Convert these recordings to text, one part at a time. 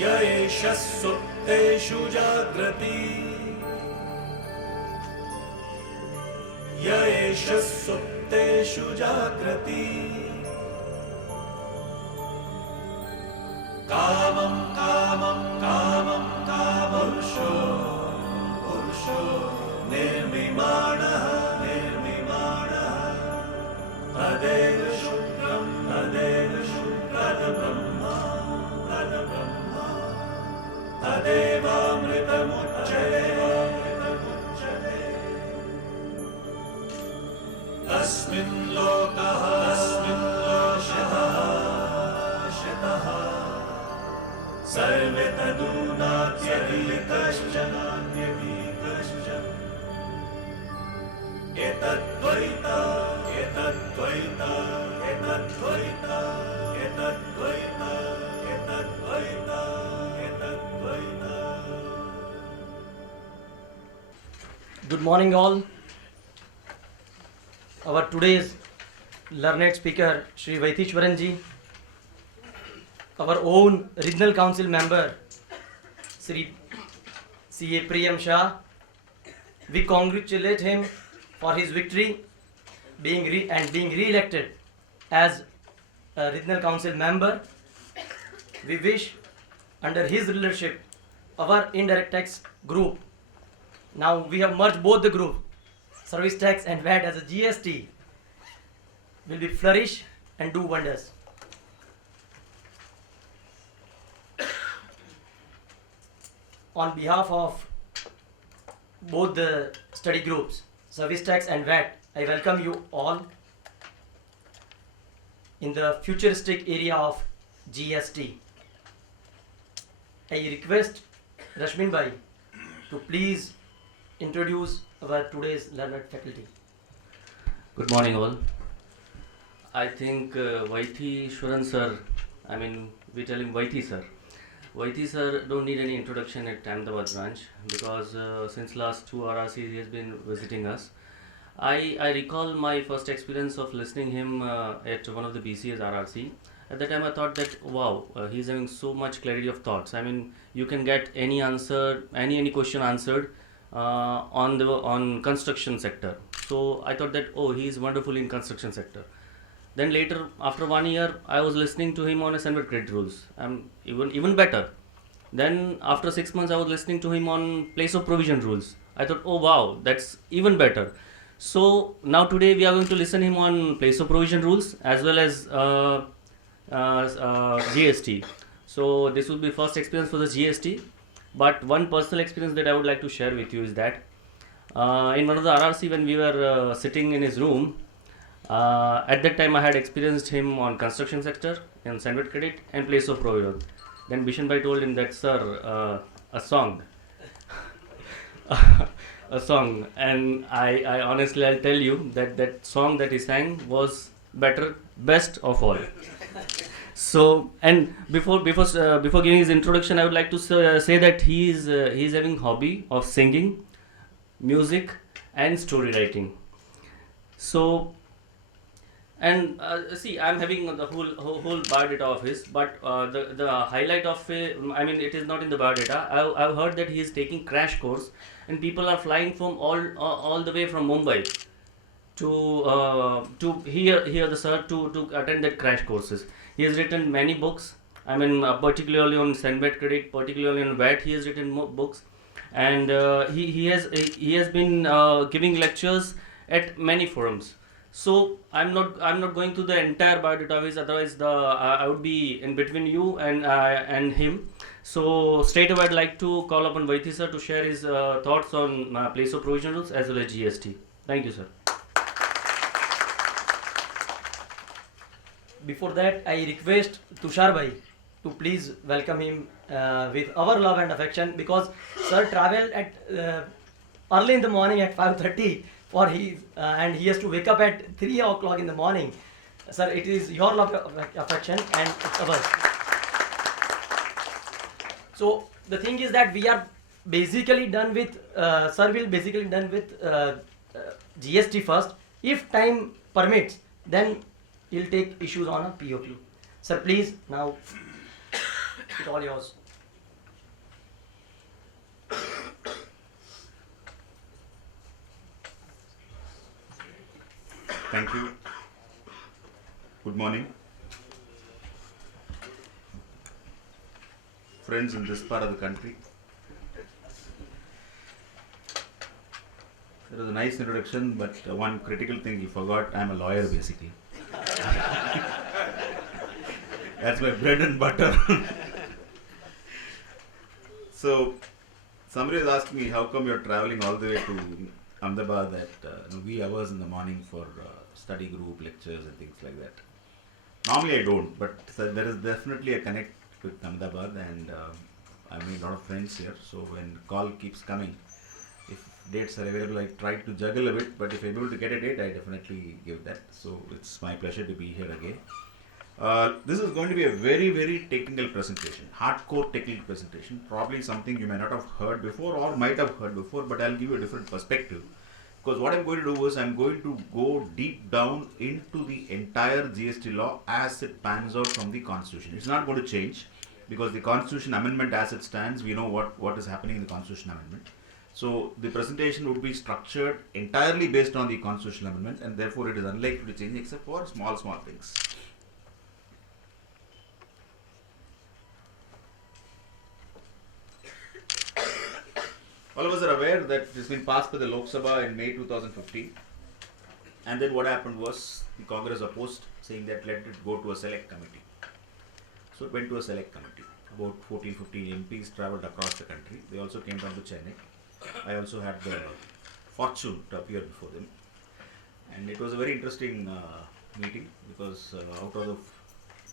य एष सुप्तेषु जाग्रति य एष सुप्तेषु जाग्रति कामं कामं कामं कामपुरुषो पुरुषो निर्मिमाणः निर्मिमाणः तदेव शुक्रं तदेव शुक्रब्रह्मा तद्ब्रह्मा तदेवामृतमुच्यते अस्मिन् लोकः शतः सर्वे तदूनात्यधिकश्च नान्यधिकश्च एतद्द्वैता एतद्द्वैता एतद्द्वैता एतद्द्वैता एतद्द्वैता एतद्द्वैता. Good morning all. Our today's learned speaker Shri Vaithishwaran ji, our own regional council member Shri C.A. Priyam Shah, we congratulate him for his victory being re-elected as a regional council member. We wish under his leadership our indirect tax group, now we have merged both the group, service tax and VAT as a GST, will be flourish and do wonders. On behalf of both the study groups, service tax and VAT, I welcome you all in the futuristic area of GST. I request Rashmin Bhai to please introduce our today's learned faculty. Good morning all. I think Vaithishwaran sir, we tell him Vaithi sir. Vaithi sir don't need any introduction at Ahmedabad branch because since last 2 RRCs he has been visiting us. I recall my first experience of listening him at one of the BCS RRC. At that time I thought that wow, he's having so much clarity of thoughts. You can get any answer, any question answered on construction sector. So I thought that he is wonderful in construction sector. Then later, after 1 year, I was listening to him on a Senate credit rules. Even better. Then after 6 months, I was listening to him on place of provision rules. I thought, oh wow, that's even better. So now today we are going to listen him on place of provision rules as well as GST. So this will be first experience for the GST. But one personal experience that I would like to share with you is that in one of the RRC when we were sitting in his room, at that time I had experienced him on construction sector, in Senate credit and place of provision. Then Bishan Bhai told him that sir, a song, a song, and I honestly I'll tell you that song that he sang was best of all. So, and before giving his introduction, I would like to say that he is having hobby of singing, music, and story writing. So, and see, I'm having the whole biodata of his, but the highlight of it is not in the biodata. I've heard that he is taking crash course, and people are flying from all the way from Mumbai to hear the sir to attend that crash courses. He has written many books. Particularly on Senate credit, particularly on VAT, he has written books, and he has been giving lectures at many forums. So I'm not going through the entire biodata of his. Otherwise, I would be in between you and him. So straight away, I'd like to call upon Vaithi sir to share his thoughts on place of provision rules as well as GST. Thank you, sir. Before that, I request Tushar Bhai to please welcome him with our love and affection, because sir traveled at early in the morning at 5:30 for his and he has to wake up at 3 o'clock in the morning. Sir, it is your love affection and it's ours. So the thing is that we are basically done with sir will basically done with GST first. If time permits, then he'll take issues on a POP. Sir, please, now it's all yours. Thank you. Good morning. Friends in this part of the country. It was a nice introduction, but one critical thing you forgot, I'm a lawyer basically. That's my bread and butter. So, somebody has asked me, how come you're traveling all the way to Ahmedabad at wee hours in the morning for study group lectures and things like that? Normally I don't, but there is definitely a connect with Ahmedabad, and I made a lot of friends here. So when call keeps coming, if dates are available, I try to juggle a bit, but if I'm able to get a date, I definitely give that. So it's my pleasure to be here again. This is going to be a very, very technical presentation, hardcore technical presentation, probably something you may not have heard before or might have heard before, but I'll give you a different perspective. Because what I'm going to do is I'm going to go deep down into the entire GST law as it pans out from the Constitution. It's not going to change because the Constitution amendment as it stands, we know what is happening in the Constitution amendment. So the presentation would be structured entirely based on the Constitutional amendment, and therefore it is unlikely to change except for small things. All of us are aware that it has been passed by the Lok Sabha in May 2015, and then what happened was the Congress opposed, saying that let it go to a select committee. So it went to a select committee. About 14-15 MPs travelled across the country. They also came down to Chennai. I also had the fortune to appear before them, and it was a very interesting meeting because out of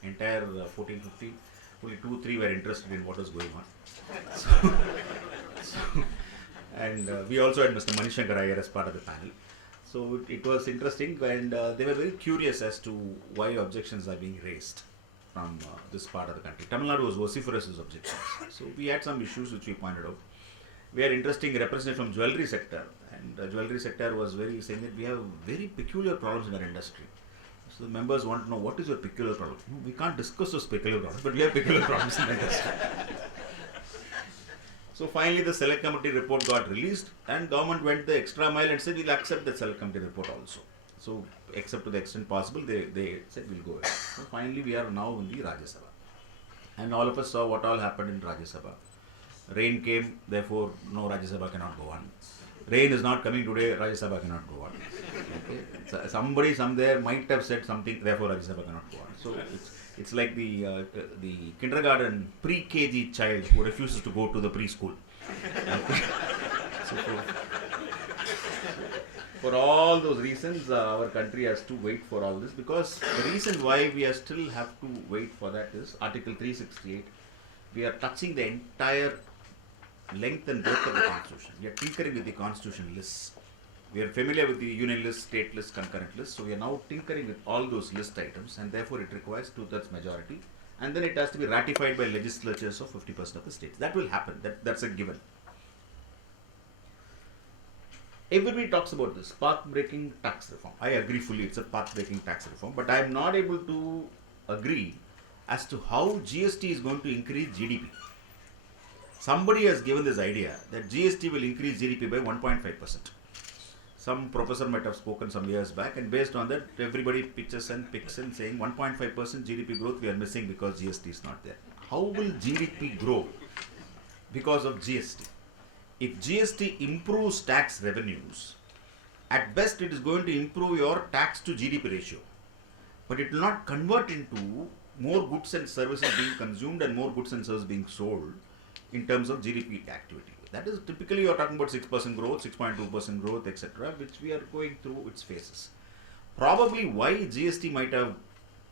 the entire 14-15, only 2-3 were interested in what was going on. And we also had Mr. Manishankar Iyer as part of the panel. So it was interesting, and they were very curious as to why objections are being raised from this part of the country. Tamil Nadu was vociferous with objections. So we had some issues which we pointed out. We had interesting representation from jewelry sector, and the jewelry sector was very saying that we have very peculiar problems in our industry. So the members want to know, what is your peculiar problem? We can't discuss those peculiar problems, but we have peculiar problems in the industry. So finally the select committee report got released, and government went the extra mile and said we'll accept the select committee report also. So except to the extent possible, they said we'll go ahead. So finally we are now in the Rajya Sabha. And all of us saw what all happened in Rajya Sabha. Rain came, therefore no Rajya Sabha cannot go on. Rain is not coming today, Rajya Sabha cannot go on. Okay? So somebody somewhere might have said something, therefore Rajya Sabha cannot go on. So it's like the kindergarten pre-KG child who refuses to go to the preschool. Okay? So for all those reasons, our country has to wait for all this, because the reason why we still have to wait for that is Article 368. We are touching the entire length and breadth of the Constitution. We are tinkering with the Constitution lists. We are familiar with the union list, state list, concurrent list. So we are now tinkering with all those list items, and therefore it requires 2/3 majority, and then it has to be ratified by legislatures of 50% of the states. That will happen. That's a given. Everybody talks about this path-breaking tax reform. I agree fully, it's a path-breaking tax reform, but I am not able to agree as to how GST is going to increase GDP. Somebody has given this idea that GST will increase GDP by 1.5%. Some professor might have spoken some years back, and based on that, everybody pitches and picks and saying 1.5% GDP growth we are missing because GST is not there. How will GDP grow because of GST? If GST improves tax revenues, at best it is going to improve your tax to GDP ratio, but it will not convert into more goods and services being consumed and more goods and services being sold in terms of GDP activity. That is typically you are talking about 6% growth, 6.2% growth, etc., which we are going through its phases. Probably why GST might have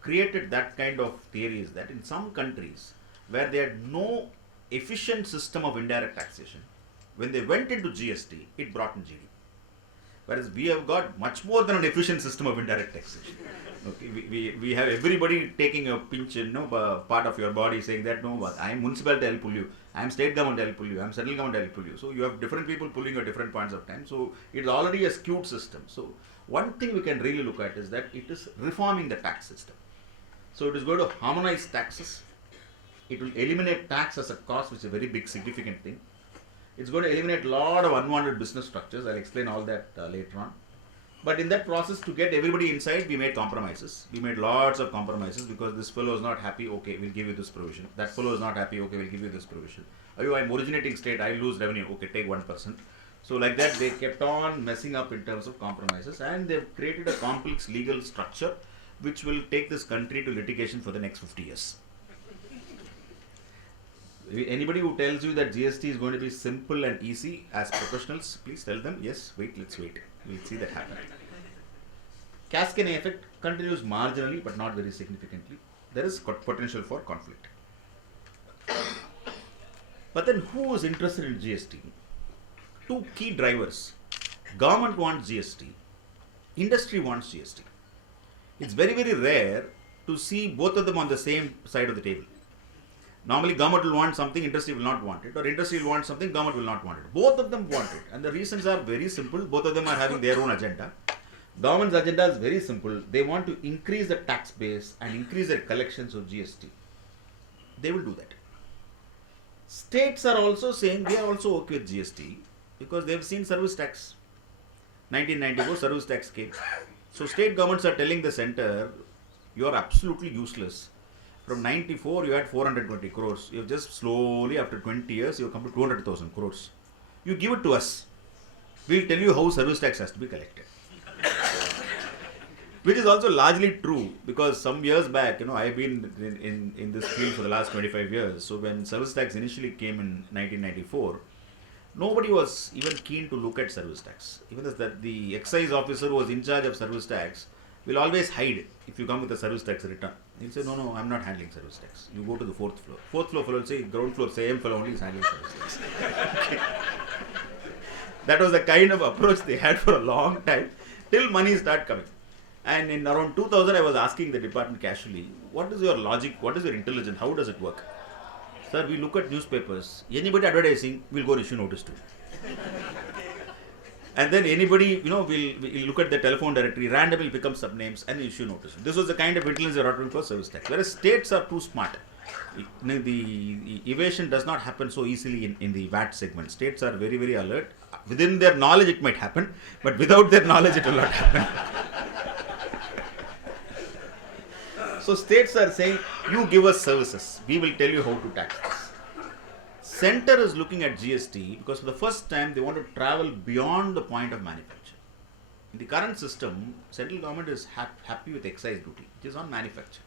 created that kind of theory is that in some countries where they had no efficient system of indirect taxation, when they went into GST, it brought in GDP. Whereas we have got much more than an efficient system of indirect taxation. Okay, we have everybody taking a pinch, part of your body, saying that no, I am municipality, I will pull you. I am state government, I will pull you. I am central government, I will pull you. So you have different people pulling at different points of time. So it is already a skewed system. So one thing we can really look at is that it is reforming the tax system. So it is going to harmonize taxes. It will eliminate tax as a cost, which is a very big significant thing. It's going to eliminate a lot of unwanted business structures. I'll explain all that later on. But in that process, to get everybody inside, we made compromises. We made lots of compromises because this fellow is not happy. Okay, we'll give you this provision. That fellow is not happy. Okay, we'll give you this provision. Oh, I'm originating state. I lose revenue. Okay, take 1%. So like that, they kept on messing up in terms of compromises, and they've created a complex legal structure which will take this country to litigation for the next 50 years. Anybody who tells you that GST is going to be simple and easy, as professionals, please tell them, yes, wait, let's wait. We'll see that happen. Cascading effect continues marginally but not very significantly. There is potential for conflict. But then who is interested in GST? Two key drivers. Government wants GST. Industry wants GST. It's very, very rare to see both of them on the same side of the table. Normally government will want something, industry will not want it, or industry will want something, government will not want it. Both of them want it, and the reasons are very simple. Both of them are having their own agenda. Government's agenda is very simple. They want to increase the tax base and increase their collections of GST. They will do that. States are also saying they are also okay with GST because they have seen service tax. 1994 service tax came. So state governments are telling the center, you are absolutely useless. From 94, you had 420 crores. You have just slowly, after 20 years, you have come to 200,000 crores. You give it to us. We'll tell you how service tax has to be collected. Which is also largely true, because some years back, I've been in this field for the last 25 years. So when service tax initially came in 1994, nobody was even keen to look at service tax. Even the excise officer who was in charge of service tax will always hide if you come with a service tax return. He'll say, no, I'm not handling service tax. You go to the fourth floor. Fourth floor fellow will say, ground floor, same fellow only is handling service tax. That was the kind of approach they had for a long time, till money started coming. And in around 2000, I was asking the department casually, what is your logic, what is your intelligence, how does it work? Sir, we look at newspapers, anybody advertising, we'll go issue notice to. And then anybody, we'll look at the telephone directory, randomly pick up subnames and issue notice. This was the kind of intelligence they were offering for service tax. Whereas states are too smart. The evasion does not happen so easily in the VAT segment. States are very, very alert. Within their knowledge it might happen, but without their knowledge it will not happen. So states are saying, you give us services, we will tell you how to tax this. Center is looking at GST because for the first time they want to travel beyond the point of manufacture. In the current system, central government is happy with excise duty, which is on manufacture.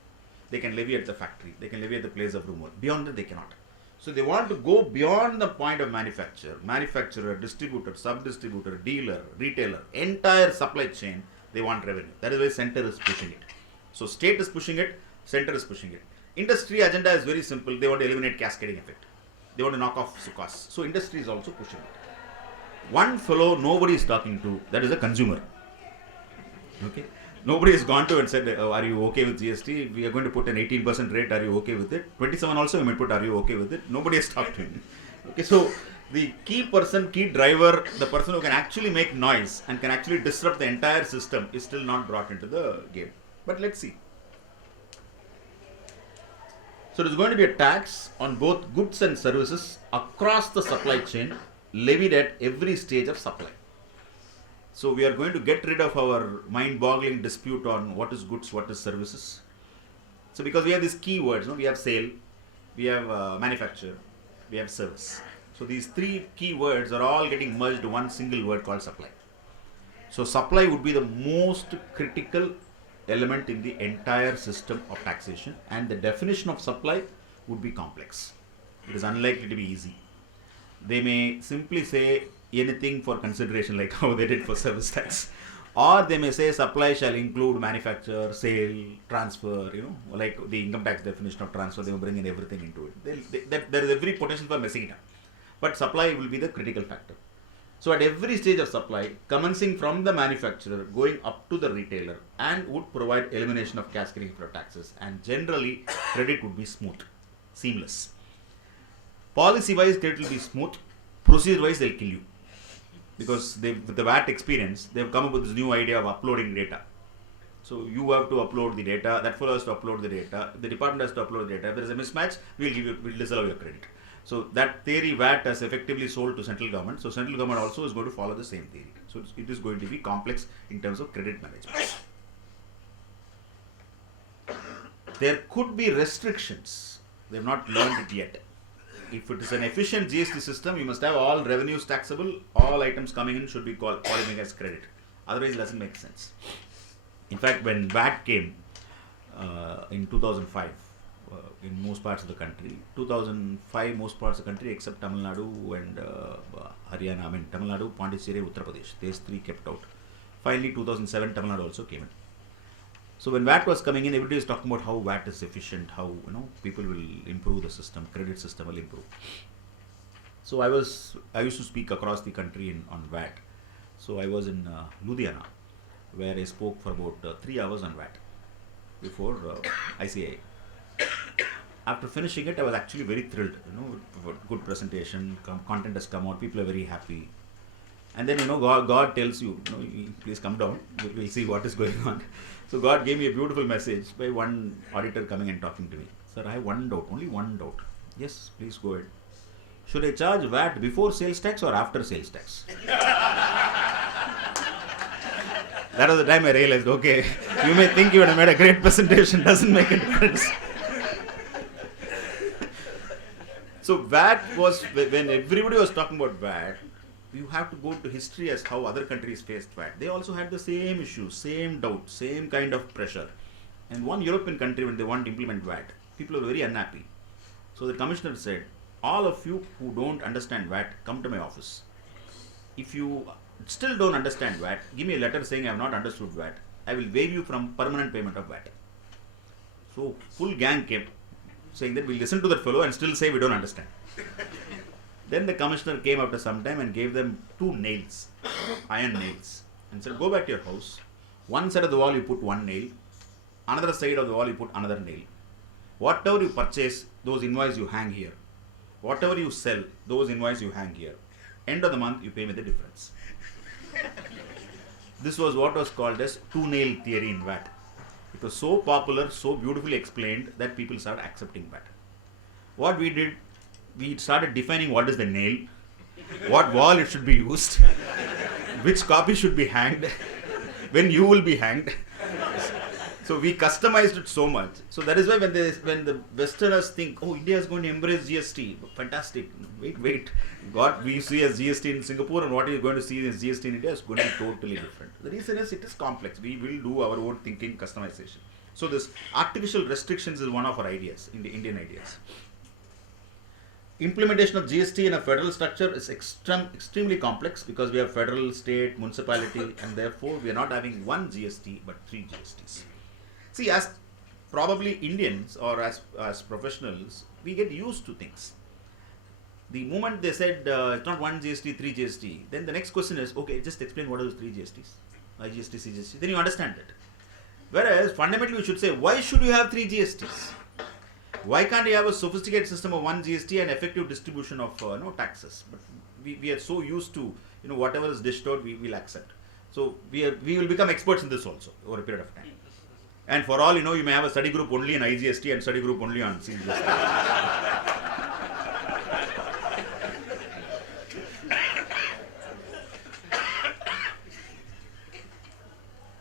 They can levy at the factory, they can levy at the place of removal. Beyond that they cannot. So they want to go beyond the point of manufacture. Manufacturer, distributor, sub-distributor, dealer, retailer, entire supply chain, they want revenue. That is why center is pushing it. So state is pushing it, center is pushing it. Industry agenda is very simple. They want to eliminate cascading effect. They want to knock off costs. So industry is also pushing it. One fellow nobody is talking to, that is a consumer. Okay. Nobody has gone to and said, oh, are you okay with GST? We are going to put an 18% rate. Are you okay with it? 27 also we might put, are you okay with it? Nobody has talked to him. Okay. So the key person, key driver, the person who can actually make noise and can actually disrupt the entire system is still not brought into the game. But let's see. So it is going to be a tax on both goods and services across the supply chain, levied at every stage of supply. So we are going to get rid of our mind-boggling dispute on what is goods, what is services. So because we have these key words, we have sale, we have manufacture, we have service. So these three key words are all getting merged to one single word called supply. So supply would be the most critical element in the entire system of taxation, and the definition of supply would be complex. It is unlikely to be easy. They may simply say anything for consideration, like how they did for service tax, or they may say supply shall include manufacture, sale, transfer, like the income tax definition of transfer. They will bring in everything into it. There is every potential for messing it up, but supply will be the critical factor. So at every stage of supply, commencing from the manufacturer, going up to the retailer, and would provide elimination of cascading for taxes, and generally credit would be smooth, seamless. Policy wise credit will be smooth, procedure wise they'll kill you. Because with the VAT experience, they've come up with this new idea of uploading data. So you have to upload the data, that fellow has to upload the data, the department has to upload the data. If there is a mismatch, we'll disallow your credit. So that theory VAT has effectively sold to central government. So central government also is going to follow the same theory. So it is going to be complex in terms of credit management. There could be restrictions. They have not learned it yet. If it is an efficient GST system, you must have all revenues taxable, all items coming in should be qualifying as credit. Otherwise, it doesn't make sense. In fact, when VAT came in 2005, in most parts of the country, 2005 most parts of the country except Tamil Nadu and Haryana, Tamil Nadu, Pondicherry, Uttar Pradesh, these three kept out. Finally, 2007 Tamil Nadu also came in. So when VAT was coming in, everybody is talking about how VAT is efficient, how people will improve the system, credit system will improve. So I used to speak across the country on VAT. So I was in Ludhiana, where I spoke for about 3 hours on VAT before ICAI. After finishing it, I was actually very thrilled. Good presentation, content has come out, people are very happy. And then God tells you, please come down, we'll see what is going on. So God gave me a beautiful message by one auditor coming and talking to me. Sir, I have one doubt, only one doubt. Yes, please go ahead. Should I charge VAT before sales tax or after sales tax? That was the time I realized, okay, you may think you have made a great presentation, doesn't make a difference. So VAT was, when everybody was talking about VAT, you have to go to history as how other countries faced VAT. They also had the same issues, same doubt, same kind of pressure. And one European country, when they want to implement VAT, people are very unhappy. So the commissioner said, all of you who don't understand VAT, come to my office. If you still don't understand VAT, give me a letter saying I have not understood VAT. I will waive you from permanent payment of VAT. So full gang came saying that we'll listen to that fellow and still say we don't understand. Then the commissioner came after some time and gave them 2 nails, iron nails, and said, go back to your house. One side of the wall you put one nail, another side of the wall you put another nail. Whatever you purchase, those invoices you hang here. Whatever you sell, those invoices you hang here. End of the month, you pay me the difference. This was what was called as 2-nail theory in VAT. It was so popular, so beautifully explained that people started accepting VAT. What we did, we started defining what is the nail, what wall it should be used, which copy should be hanged, when you will be hanged. So we customized it so much. So that is why when the Westerners think, oh, India is going to embrace GST, fantastic. Wait. What we see as GST in Singapore and what you're going to see as GST in India is going to be totally different. The reason is it is complex. We will do our own thinking, customization. So this artificial restrictions is one of our ideas, in the Indian ideas. Implementation of GST in a federal structure is extremely complex because we have federal, state, municipality, and therefore we are not having one GST but 3 GSTs. See, as probably Indians or as professionals, we get used to things. The moment they said it's not 1 GST, 3 GST, then the next question is, okay, just explain what are those 3 GSTs, IGST, CGST, then you understand it. Whereas fundamentally we should say, why should you have 3 GSTs? Why can't you have a sophisticated system of 1 GST and effective distribution of taxes? But we are so used to whatever is dished out, we will accept. So we will become experts in this also over a period of time. And for all you may have a study group only on IGST and study group only on CGST.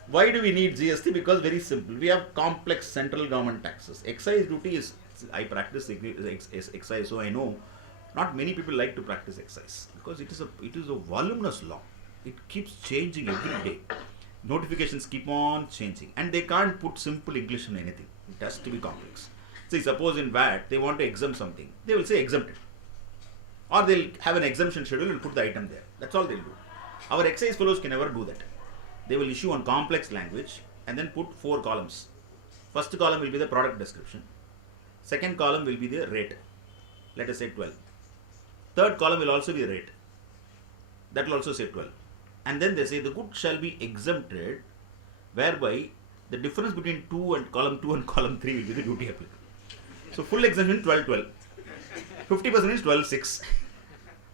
Why do we need GST? Because very simple. We have complex central government taxes. Excise duty is, I practice excise, so I know not many people like to practice excise because it is a voluminous law. It keeps changing every day. Notifications keep on changing and they can't put simple English in anything. It has to be complex. See, suppose in VAT they want to exempt something, they will say exempted, or they'll have an exemption schedule and put the item there. That's all they'll do. Our excise fellows can never do that. They will issue on complex language and then put 4 columns. First column will be the product description. Second column will be the rate. Let us say 12. Third column will also be the rate. That will also say 12. And then they say the goods shall be exempted, whereby the difference between column 2 and column 3 will be the duty applicable. So full exemption 12-12. 50% is 12-6.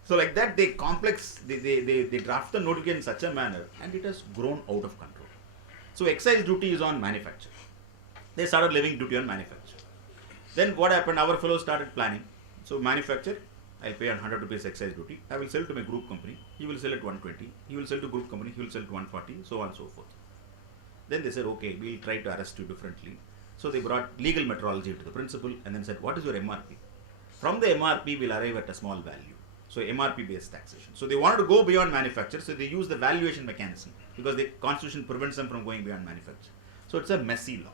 So like that they draft the notification in such a manner and it has grown out of control. So excise duty is on manufacture. They started levying duty on manufacture. Then what happened? Our fellows started planning. So manufacture, I'll pay 100 rupees excise duty. I will sell to my group company. He will sell at 120. He will sell to group company. He will sell to 140. So on and so forth. Then they said, okay, we'll try to arrest you differently. So they brought legal metrology to the principal and then said, what is your MRP? From the MRP, we'll arrive at a small value. So MRP based taxation. So they wanted to go beyond manufacture, so they use the valuation mechanism because the constitution prevents them from going beyond manufacture. So it's a messy law.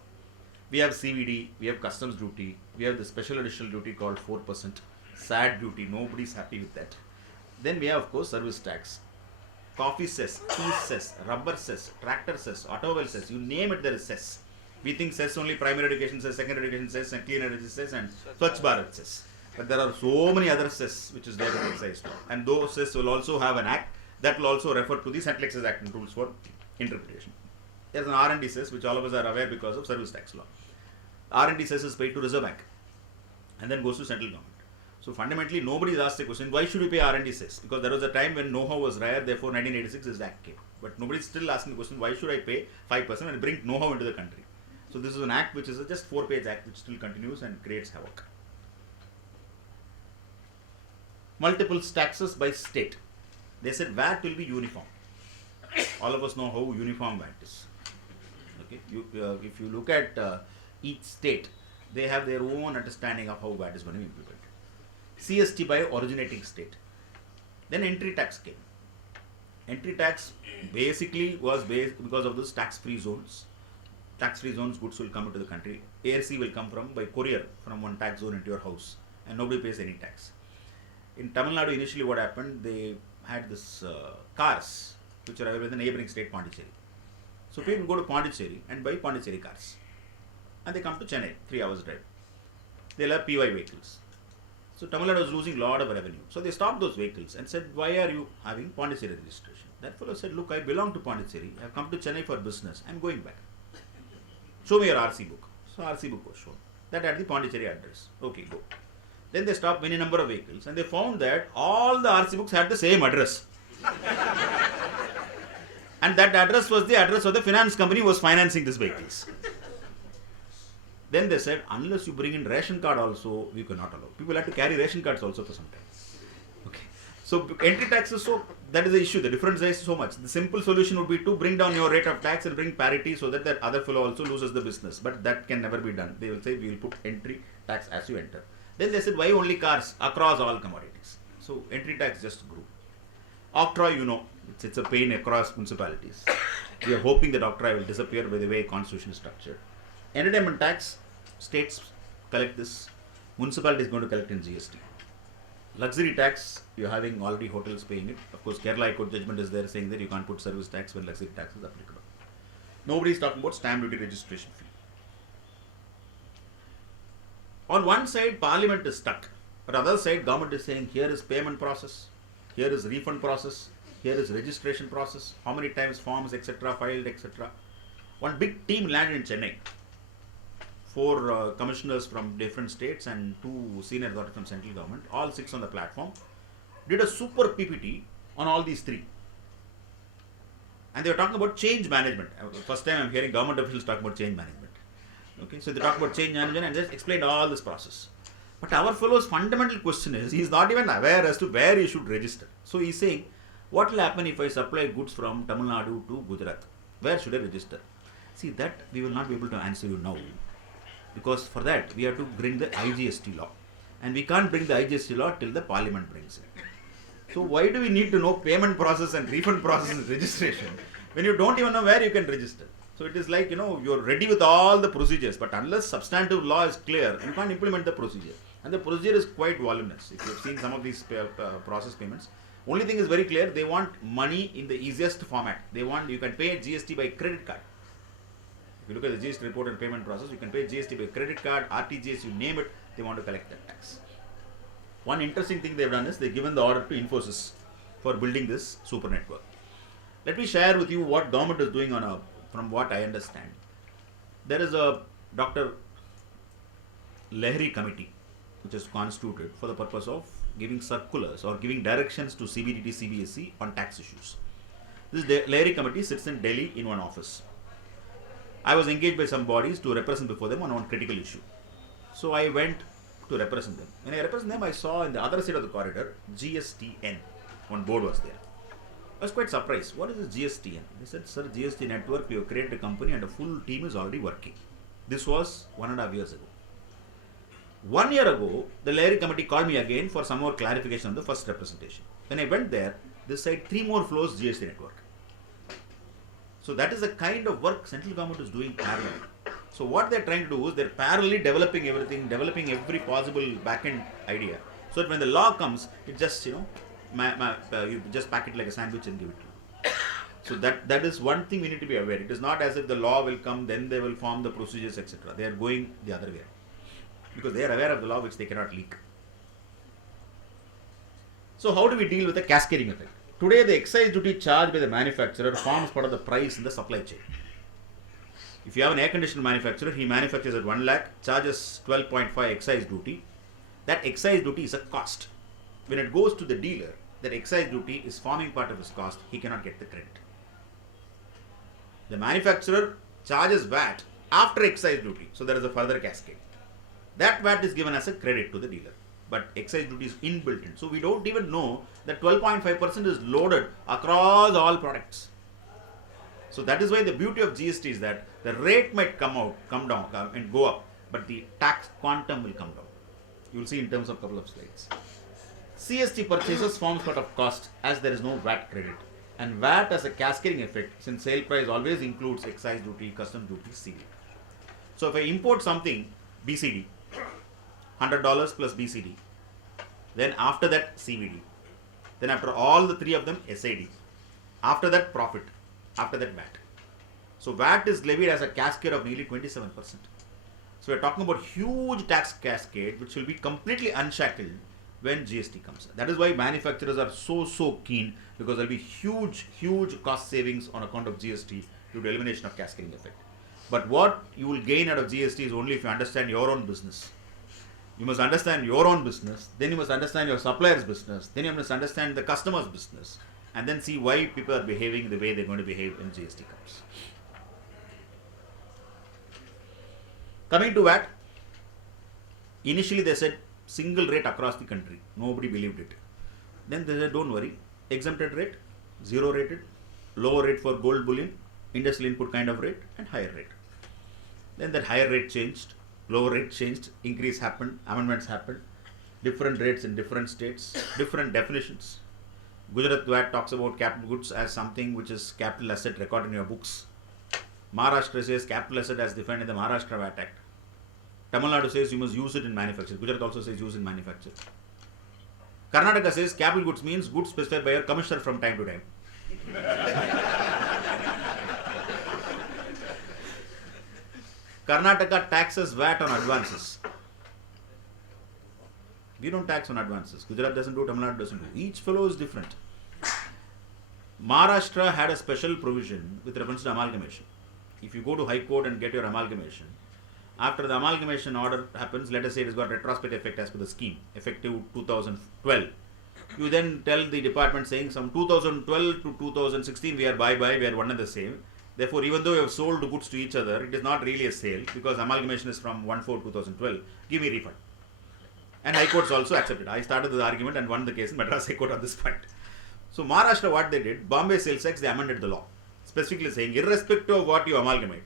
We have CVD, we have customs duty, we have the special additional duty called 4%, SAD duty, nobody's happy with that. Then we have, of course, service tax, coffee cess, tea cess, rubber cess, tractor cess, automobile cess, you name it, there is cess. We think cess only primary education cess, secondary education cess, and clean energy cess, and Swachh Bharat cess. But there are so many other cess which is there in excise law. And those cess will also have an act that will also refer to the Central Excise Act and rules for interpretation. There is an R&D cess which all of us are aware because of service tax law. R&D cess is paid to Reserve Bank and then goes to central government. So fundamentally nobody is asked the question, why should we pay R&D cess? Because there was a time when know-how was rare, therefore 1986 this act came. But nobody is still asking the question, why should I pay 5% and bring know-how into the country? So this is an act which is a just 4-page act which still continues and creates havoc. Multiple taxes by state. They said VAT will be uniform. All of us know how uniform VAT is. Okay, if you look at each state, they have their own understanding of how VAT is going to be implemented. CST by originating state. Then entry tax came. Entry tax basically was based because of those tax-free zones. Tax-free zones, goods will come into the country. ARC will come from by courier from one tax zone into your house, and nobody pays any tax. In Tamil Nadu, initially what happened, they had this cars which are available in the neighboring state Pondicherry. So people go to Pondicherry and buy Pondicherry cars, and they come to Chennai, 3 hours drive. They'll have PY vehicles. So Tamil Nadu was losing a lot of revenue. So they stopped those vehicles and said, why are you having Pondicherry registration? That fellow said, look, I belong to Pondicherry. I have come to Chennai for business. I am going back. Show me your RC book. So RC book was shown. That had the Pondicherry address. Okay, go. Then they stopped many number of vehicles and they found that all the RC books had the same address. And that address was the address of the finance company who was financing these vehicles. Then they said, unless you bring in ration card also, we cannot allow. People have to carry ration cards also for some time. Okay. So entry tax is so, that is the issue. The difference is so much. The simple solution would be to bring down your rate of tax and bring parity so that that other fellow also loses the business. But that can never be done. They will say, we will put entry tax as you enter. Then they said, why only cars across all commodities? So entry tax just grew. Octroi, you know, it's a pain across municipalities. We are hoping that octroi will disappear by the way constitution is structured. Entertainment tax, states collect this. Municipality is going to collect in GST. Luxury tax, you're having already hotels paying it. Of course, Kerala High Court judgment is there saying that you can't put service tax when luxury tax is applicable. Nobody is talking about stamp duty registration fee. On one side, Parliament is stuck. But on the other side, government is saying, here is payment process, here is refund process, here is registration process, how many times forms, etc., filed, etc. One big team landed in Chennai. 4 commissioners from different states and 2 senior authorities from central government, all 6 on the platform, did a super PPT on all these 3. And they were talking about change management. First time I'm hearing government officials talk about change management. Okay, so they talk about change management and just explained all this process. But our fellow's fundamental question is, he is not even aware as to where he should register. So he is saying, what will happen if I supply goods from Tamil Nadu to Gujarat? Where should I register? See, that we will not be able to answer you now. Because for that, we have to bring the IGST law. And we can't bring the IGST law till the Parliament brings it. So why do we need to know payment process and refund process and registration when you don't even know where you can register? So it is like, you're ready with all the procedures, but unless substantive law is clear, you can't implement the procedure. And the procedure is quite voluminous. If you've seen some of these process payments, only thing is very clear, they want money in the easiest format. They want, you can pay GST by credit card. If you look at the GST report and payment process, you can pay GST by credit card, RTGS, you name it, they want to collect that tax. One interesting thing they've done is they've given the order to Infosys for building this super network. Let me share with you what government is doing from what I understand. There is a Dr. Lahiri committee which is constituted for the purpose of giving circulars or giving directions to CBDT, CBSE on tax issues. This Lahiri committee sits in Delhi in one office. I was engaged by some bodies to represent before them on one critical issue. So I went to represent them. When I represent them, I saw in the other side of the corridor GSTN. One board was there. I was quite surprised. What is this GSTN? They said, sir, GST Network, we have created a company and a full team is already working. This was 1.5 years ago. 1 year ago, the Lahiri committee called me again for some more clarification on the first representation. When I went there, this side 3 more floors GST Network. So that is the kind of work central government is doing parallel. So what they're trying to do is they're parallelly developing everything, developing every possible back-end idea. So that when the law comes, it just, you just pack it like a sandwich and give it to you. So that is one thing we need to be aware. It is not as if the law will come, then they will form the procedures, etc. They are going the other way. Because they are aware of the law which they cannot leak. So how do we deal with the cascading effect? Today the excise duty charged by the manufacturer forms part of the price in the supply chain. If you have an air conditioner manufacturer, he manufactures at 1 lakh, charges 12.5 excise duty. That excise duty is a cost. When it goes to the dealer, that excise duty is forming part of his cost, he cannot get the credit. The manufacturer charges VAT after excise duty, so there is a further cascade. That VAT is given as a credit to the dealer, but excise duty is inbuilt in. So we don't even know that 12.5% is loaded across all products. So that is why the beauty of GST is that the rate might come down and go up, but the tax quantum will come down. You will see in terms of a couple of slides. CST purchases forms part of cost as there is no VAT credit. And VAT as a cascading effect, since sale price always includes excise duty, customs duty, CD. So if I import something, BCD, $100 plus BCD, then after that CVD, then after all the 3 of them SID, after that profit, after that VAT. So VAT is levied as a cascade of nearly 27%. So we are talking about huge tax cascade which will be completely unshackled when GST comes. That is why manufacturers are so keen, because there will be huge cost savings on account of GST due to elimination of cascading effect. But what you will gain out of GST is only if you understand your own business. You must understand your own business, then you must understand your supplier's business, then you must understand the customer's business, and then see why people are behaving the way they're going to behave when GST comes. Coming to VAT, initially they said single rate across the country. Nobody believed it. Then they said, don't worry, exempted rate, 0 rated, lower rate for gold bullion, industrial input kind of rate, and higher rate. Then that higher rate changed, lower rate changed, increase happened, amendments happened, different rates in different states, different definitions. Gujarat VAT talks about capital goods as something which is capital asset recorded in your books. Maharashtra says capital asset as defined in the Maharashtra VAT Act. Tamil Nadu says you must use it in manufacture. Gujarat also says use in manufacture. Karnataka says capital goods means goods specified by your commissioner from time to time. Karnataka taxes VAT on advances. We don't tax on advances. Gujarat doesn't do, Tamil Nadu doesn't do. Each fellow is different. Maharashtra had a special provision with reference to amalgamation. If you go to High Court and get your amalgamation, after the amalgamation order happens, let us say it has got retrospective effect as per the scheme, effective 2012. You then tell the department saying from 2012 to 2016 we are bye-bye, we are one and the same. Therefore, even though you have sold goods to each other, it is not really a sale because amalgamation is from 1/4/2012. Give me refund. And High Courts also accepted. I started the argument and won the case in Madras High Court on this point. So Maharashtra, what they did, Bombay Sales Tax, they amended the law, specifically saying irrespective of what you amalgamate,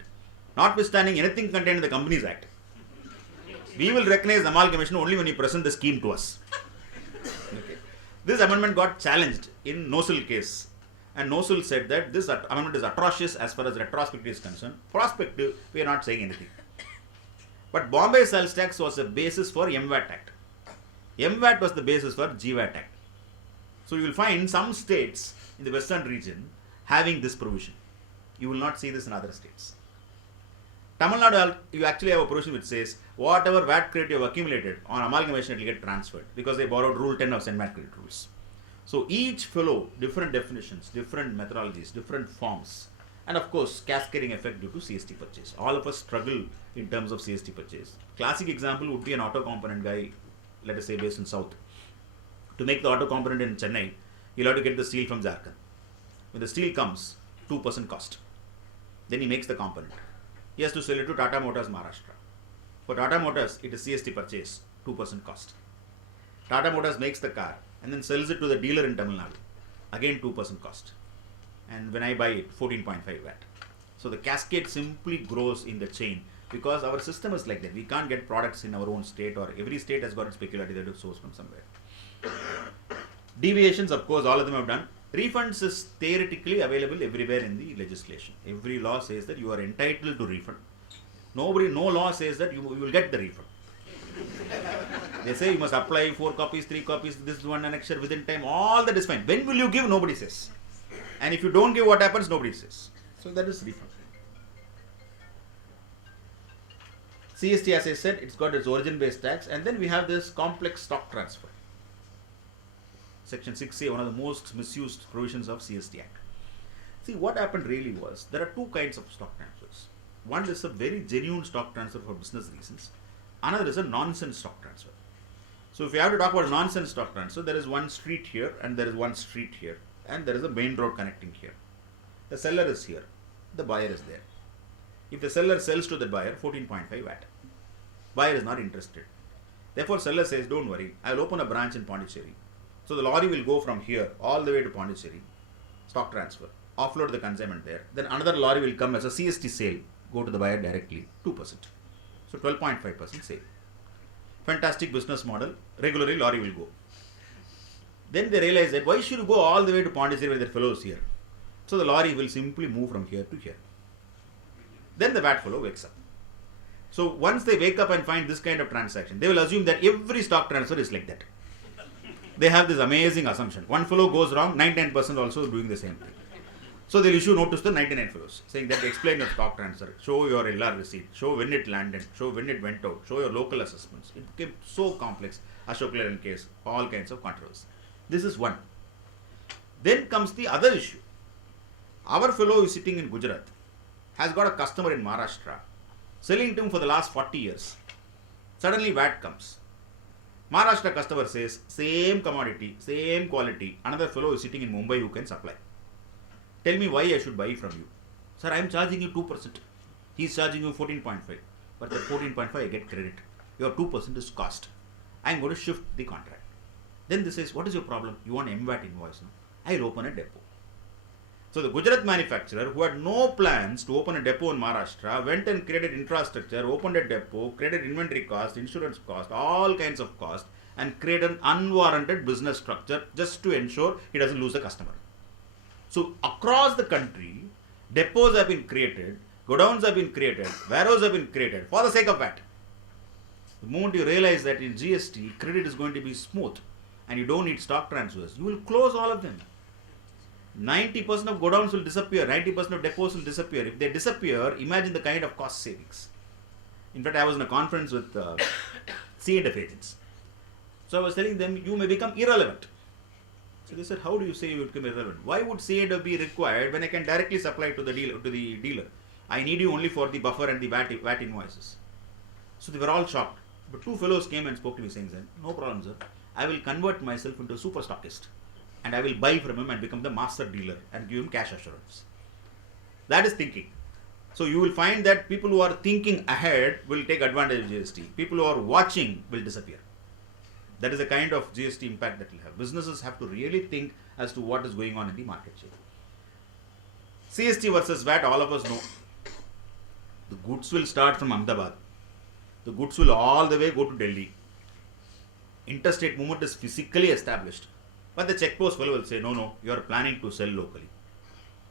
notwithstanding anything contained in the Companies Act, we will recognize amalgamation only when you present the scheme to us. Okay. This amendment got challenged in NOSIL case, and NOSIL said that this amendment is atrocious as far as retrospective is concerned. Prospective, we are not saying anything. But Bombay Sales Tax was a basis for MVAT Act. MVAT was the basis for GVAT Act. So you will find some states in the western region having this provision. You will not see this in other states. Tamil Nadu, you actually have a provision which says whatever VAT credit you have accumulated on amalgamation, it will get transferred because they borrowed Rule 10 of VAT credit rules. So each fellow, different definitions, different methodologies, different forms, and of course cascading effect due to CST purchase. All of us struggle in terms of CST purchase. Classic example would be an auto component guy, let us say based in South. To make the auto component in Chennai, he'll have to get the steel from Jharkhand. When the steel comes, 2% cost. Then he makes the component. He has to sell it to Tata Motors Maharashtra. For Tata Motors, it is CST purchase, 2% cost. Tata Motors makes the car and then sells it to the dealer in Tamil Nadu. Again 2% cost. And when I buy it, 14.5 VAT. So the cascade simply grows in the chain because our system is like that. We can't get products in our own state, or every state has got its peculiarity that is sourced from somewhere. Deviations, of course, all of them have done. Refunds is theoretically available everywhere in the legislation. Every law says that you are entitled to refund. No law says that you will get the refund. They say you must apply 4 copies, 3 copies, this one annexure within time. All that is fine. When will you give? Nobody says. And if you don't give, what happens? Nobody says. So that is refund. CST, as I said, it's got its origin-based tax, and then we have this complex stock transfer. Section 6A, one of the most misused provisions of CST Act. See, what happened really was, there are two kinds of stock transfers. One is a very genuine stock transfer for business reasons. Another is a nonsense stock transfer. So if you have to talk about nonsense stock transfer, there is one street here, and there is one street here, and there is a main road connecting here. The seller is here, the buyer is there. If the seller sells to the buyer, 14.5 VAT. Buyer is not interested. Therefore, seller says, don't worry, I will open a branch in Pondicherry. So the lorry will go from here all the way to Pondicherry, stock transfer, offload the consignment there. Then another lorry will come as a CST sale, go to the buyer directly, 2%. So 12.5% sale. Fantastic business model. Regularly lorry will go. Then they realize that why should you go all the way to Pondicherry where their fellows here? So the lorry will simply move from here to here. Then the VAT fellow wakes up. So once they wake up and find this kind of transaction, they will assume that every stock transfer is like that. They have this amazing assumption. One fellow goes wrong, 99% also doing the same thing. So they'll issue notice to 99 fellows saying that explain your stock transfer, show your LR receipt, show when it landed, show when it went out, show your local assessments. It became so complex. Ashok Leyland case, all kinds of controversy. This is one. Then comes the other issue. Our fellow who is sitting in Gujarat has got a customer in Maharashtra selling to him for the last 40 years. Suddenly VAT comes. Maharashtra customer says, same commodity, same quality, another fellow is sitting in Mumbai who can supply. Tell me why I should buy from you. Sir, I am charging you 2%. He is charging you 14.5. But that 14.5 I get credit. Your 2% is cost. I am going to shift the contract. Then this says, what is your problem? You want MVAT invoice? No? I will open a depot. So the Gujarat manufacturer, who had no plans to open a depot in Maharashtra, went and created infrastructure, opened a depot, created inventory cost, insurance cost, all kinds of cost, and created an unwarranted business structure just to ensure he doesn't lose the customer. So across the country, depots have been created, godowns have been created, warehouses have been created for the sake of VAT. The moment you realize that in GST, credit is going to be smooth and you don't need stock transfers, you will close all of them. 90% of godowns will disappear, 90% of depots will disappear. If they disappear, imagine the kind of cost savings. In fact, I was in a conference with C&F agents. So I was telling them, you may become irrelevant. So they said, how do you say you will become irrelevant? Why would C&F be required when I can directly supply to the dealer? I need you only for the buffer and the VAT invoices. So they were all shocked. But two fellows came and spoke to me saying, no problem, sir. I will convert myself into a super stockist. And I will buy from him and become the master dealer and give him cash assurance. That is thinking. So you will find that people who are thinking ahead will take advantage of GST. People who are watching will disappear. That is the kind of GST impact that will have. Businesses have to really think as to what is going on in the market chain. CST versus VAT, all of us know. The goods will start from Ahmedabad. The goods will all the way go to Delhi. Interstate movement is physically established. But the checkpost fellow will say, no, you are planning to sell locally.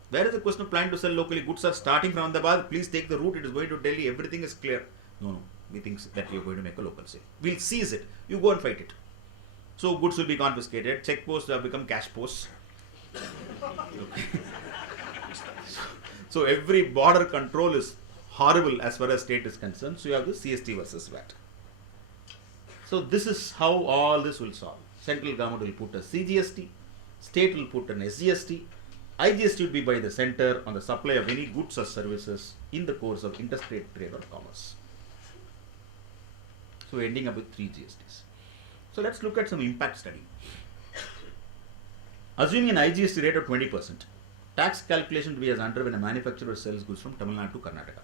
Where is the question of planning to sell locally? Goods are starting from Ahmedabad. Please take the route. It is going to Delhi. Everything is clear. No. We think that you are going to make a local sale. We'll seize it. You go and fight it. So goods will be confiscated. Checkposts have become cash posts. So every border control is horrible as far as state is concerned. So you have the CST versus VAT. So this is how all this will solve. Central government will put a CGST, state will put an SGST, IGST will be by the center on the supply of any goods or services in the course of interstate trade or commerce. So ending up with 3 GSTs. So let's look at some impact study. Assuming an IGST rate of 20%, tax calculation to be as under when a manufacturer sells goods from Tamil Nadu to Karnataka.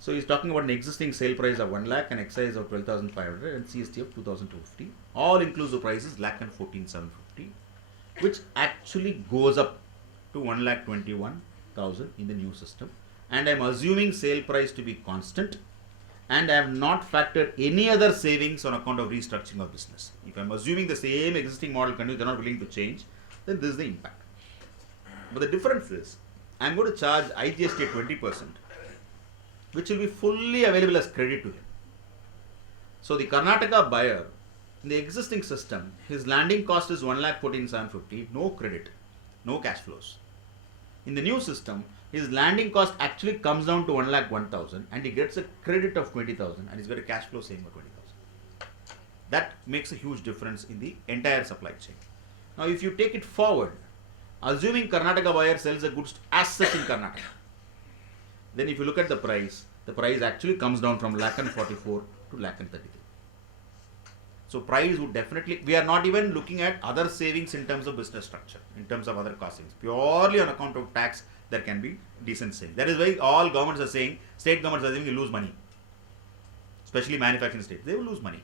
So he's talking about an existing sale price of 1 lakh, an excise of 12,500 and CST of 2,250. All inclusive price is lakh and 14,750, which actually goes up to 1,21,000 in the new system. And I'm assuming sale price to be constant, and I have not factored any other savings on account of restructuring of business. If I'm assuming the same existing model continues, they're not willing to change, then this is the impact. But the difference is, I'm going to charge IGST at 20%, which will be fully available as credit to him. So the Karnataka buyer, in the existing system, his landing cost is 1,14,750, no credit, no cash flows. In the new system, his landing cost actually comes down to 1,01,000 and he gets a credit of 20,000 and he's got a cash flow same of 20,000. That makes a huge difference in the entire supply chain. Now if you take it forward, assuming Karnataka buyer sells the goods as such in Karnataka, then if you look at the price actually comes down from 1,44,000 to 1,33,000. So price would definitely, we are not even looking at other savings in terms of business structure, in terms of other costings. Purely on account of tax, there can be decent savings. That is why all governments are saying, state governments are saying you lose money. Especially manufacturing states, they will lose money.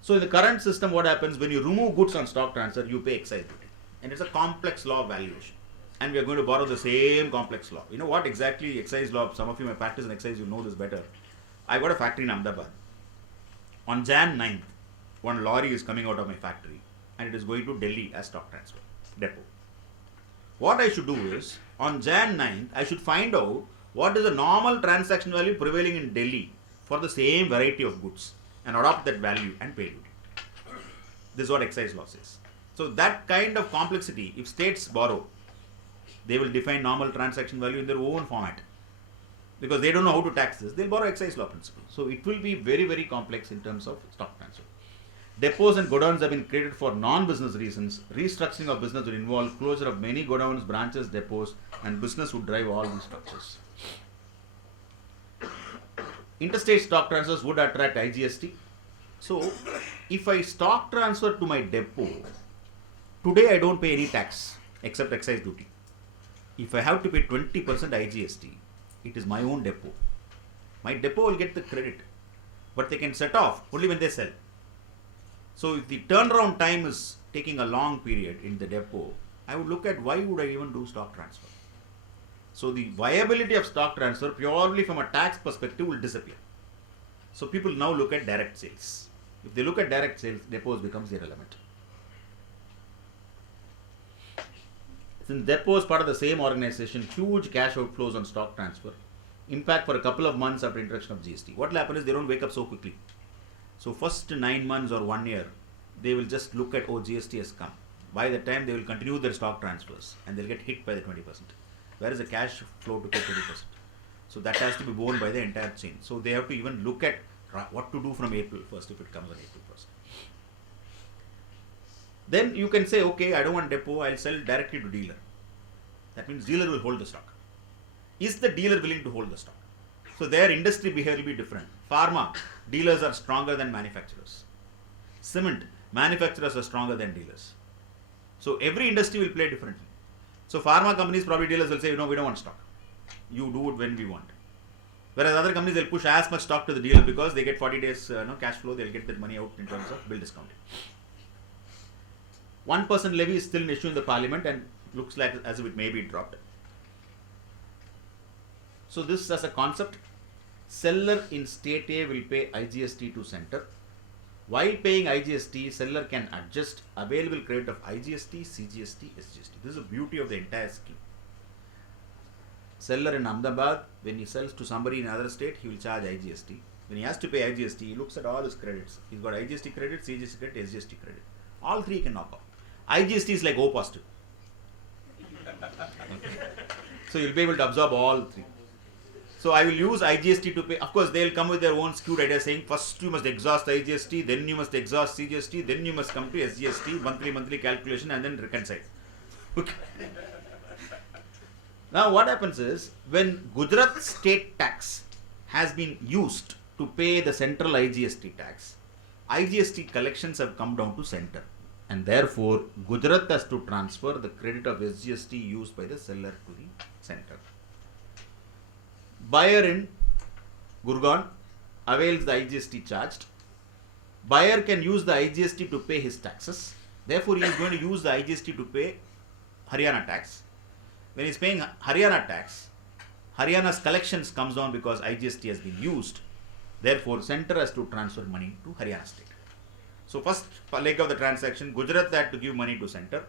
So in the current system, what happens when you remove goods on stock transfer, you pay excise duty. And it's a complex law of valuation. And we are going to borrow the same complex law. You know what exactly excise law, some of you may practice in excise, you know this better. I got a factory in Ahmedabad. On Jan 9th, one lorry is coming out of my factory and it is going to Delhi as stock transfer depot. What I should do is, on Jan 9th, I should find out what is the normal transaction value prevailing in Delhi for the same variety of goods and adopt that value and pay duty. This is what excise law says. So that kind of complexity, if states borrow, they will define normal transaction value in their own format. Because they don't know how to tax this, they'll borrow excise law principle. So it will be very, very complex in terms of stock transfer. Depots and godowns have been created for non-business reasons. Restructuring of business will involve closure of many godowns, branches, depots, and business would drive all these structures. Interstate stock transfers would attract IGST. So if I stock transfer to my depot, today I don't pay any tax except excise duty. If I have to pay 20% IGST, it is my own depot. My depot will get the credit, but they can set off only when they sell. So if the turnaround time is taking a long period in the depot, I would look at why would I even do stock transfer. So the viability of stock transfer purely from a tax perspective will disappear. So people now look at direct sales. If they look at direct sales, depots becomes irrelevant. Since depot is part of the same organization, huge cash outflows on stock transfer, impact for a couple of months after introduction of GST. What will happen is they don't wake up so quickly. So first 9 months or 1 year, they will just look at, oh, GST has come. By the time they will continue their stock transfers and they'll get hit by the 20%. Where is the cash flow to pay 20%? So that has to be borne by the entire chain. So they have to even look at what to do from April 1st if it comes on April 1st. Then you can say, okay, I don't want depot, I'll sell directly to dealer. That means dealer will hold the stock. Is the dealer willing to hold the stock? So their industry behavior will be different. Pharma, dealers are stronger than manufacturers. Cement, manufacturers are stronger than dealers. So every industry will play differently. So pharma companies, probably dealers will say, no, we don't want stock. You do it when we want. Whereas other companies, they'll push as much stock to the dealer because they get 40 days cash flow, they'll get that money out in terms of bill discounting. 1% levy is still an issue in the parliament and looks like as if it may be dropped. So this as a concept, seller in state A will pay IGST to center. While paying IGST, seller can adjust available credit of IGST, CGST, SGST. This is the beauty of the entire scheme. Seller in Ahmedabad, when he sells to somebody in another state, he will charge IGST. When he has to pay IGST, he looks at all his credits. He's got IGST credit, CGST credit, SGST credit. All three can knock off. IGST is like O positive. So you'll be able to absorb all three. So I will use IGST to pay. Of course, they will come with their own skewed idea saying first you must exhaust IGST, then you must exhaust CGST, then you must come to SGST, monthly calculation and then reconcile. Okay. Now what happens is, when Gujarat state tax has been used to pay the central IGST tax, IGST collections have come down to center. And therefore, Gujarat has to transfer the credit of SGST used by the seller to the center. buyer in Gurgaon avails the IGST charged. Buyer can use the IGST to pay his taxes. Therefore, he is going to use the IGST to pay Haryana tax. When he is paying Haryana tax, Haryana's collections comes down because IGST has been used. Therefore, center has to transfer money to Haryana state. So, first leg of the transaction, Gujarat had to give money to center.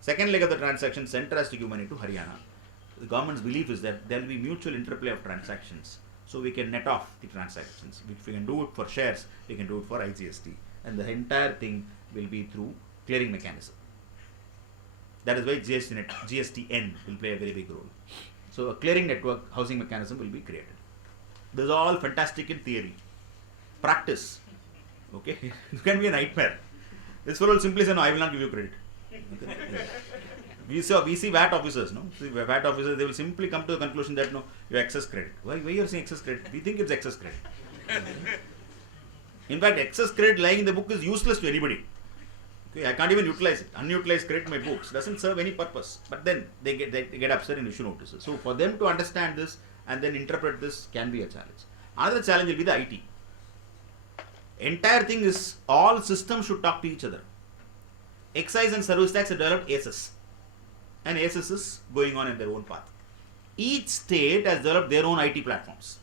Second leg of the transaction, center has to give money to Haryana. The government's belief is that there will be mutual interplay of transactions. So, we can net off the transactions. If we can do it for shares, we can do it for IGST. And the entire thing will be through clearing mechanism. That is why GSTN will play a very big role. So, a clearing network housing mechanism will be created. This is all fantastic in theory. Practice, okay, it can be a nightmare. This fellow will simply say, no, I will not give you credit. Okay. We see VAT officers, no? See, VAT officers, they will simply come to the conclusion that, no, you have excess credit. Why you are saying excess credit? We think it's excess credit. In fact, excess credit lying in the book is useless to anybody. Okay, I can't even utilize it. Unutilized credit in my books doesn't serve any purpose. But then they get upset and issue notices. So for them to understand this and then interpret this can be a challenge. Another challenge will be the IT. Entire thing is all systems should talk to each other. Excise and service tax have developed ACES. And ACES is going on in their own path. Each state has developed their own IT platforms.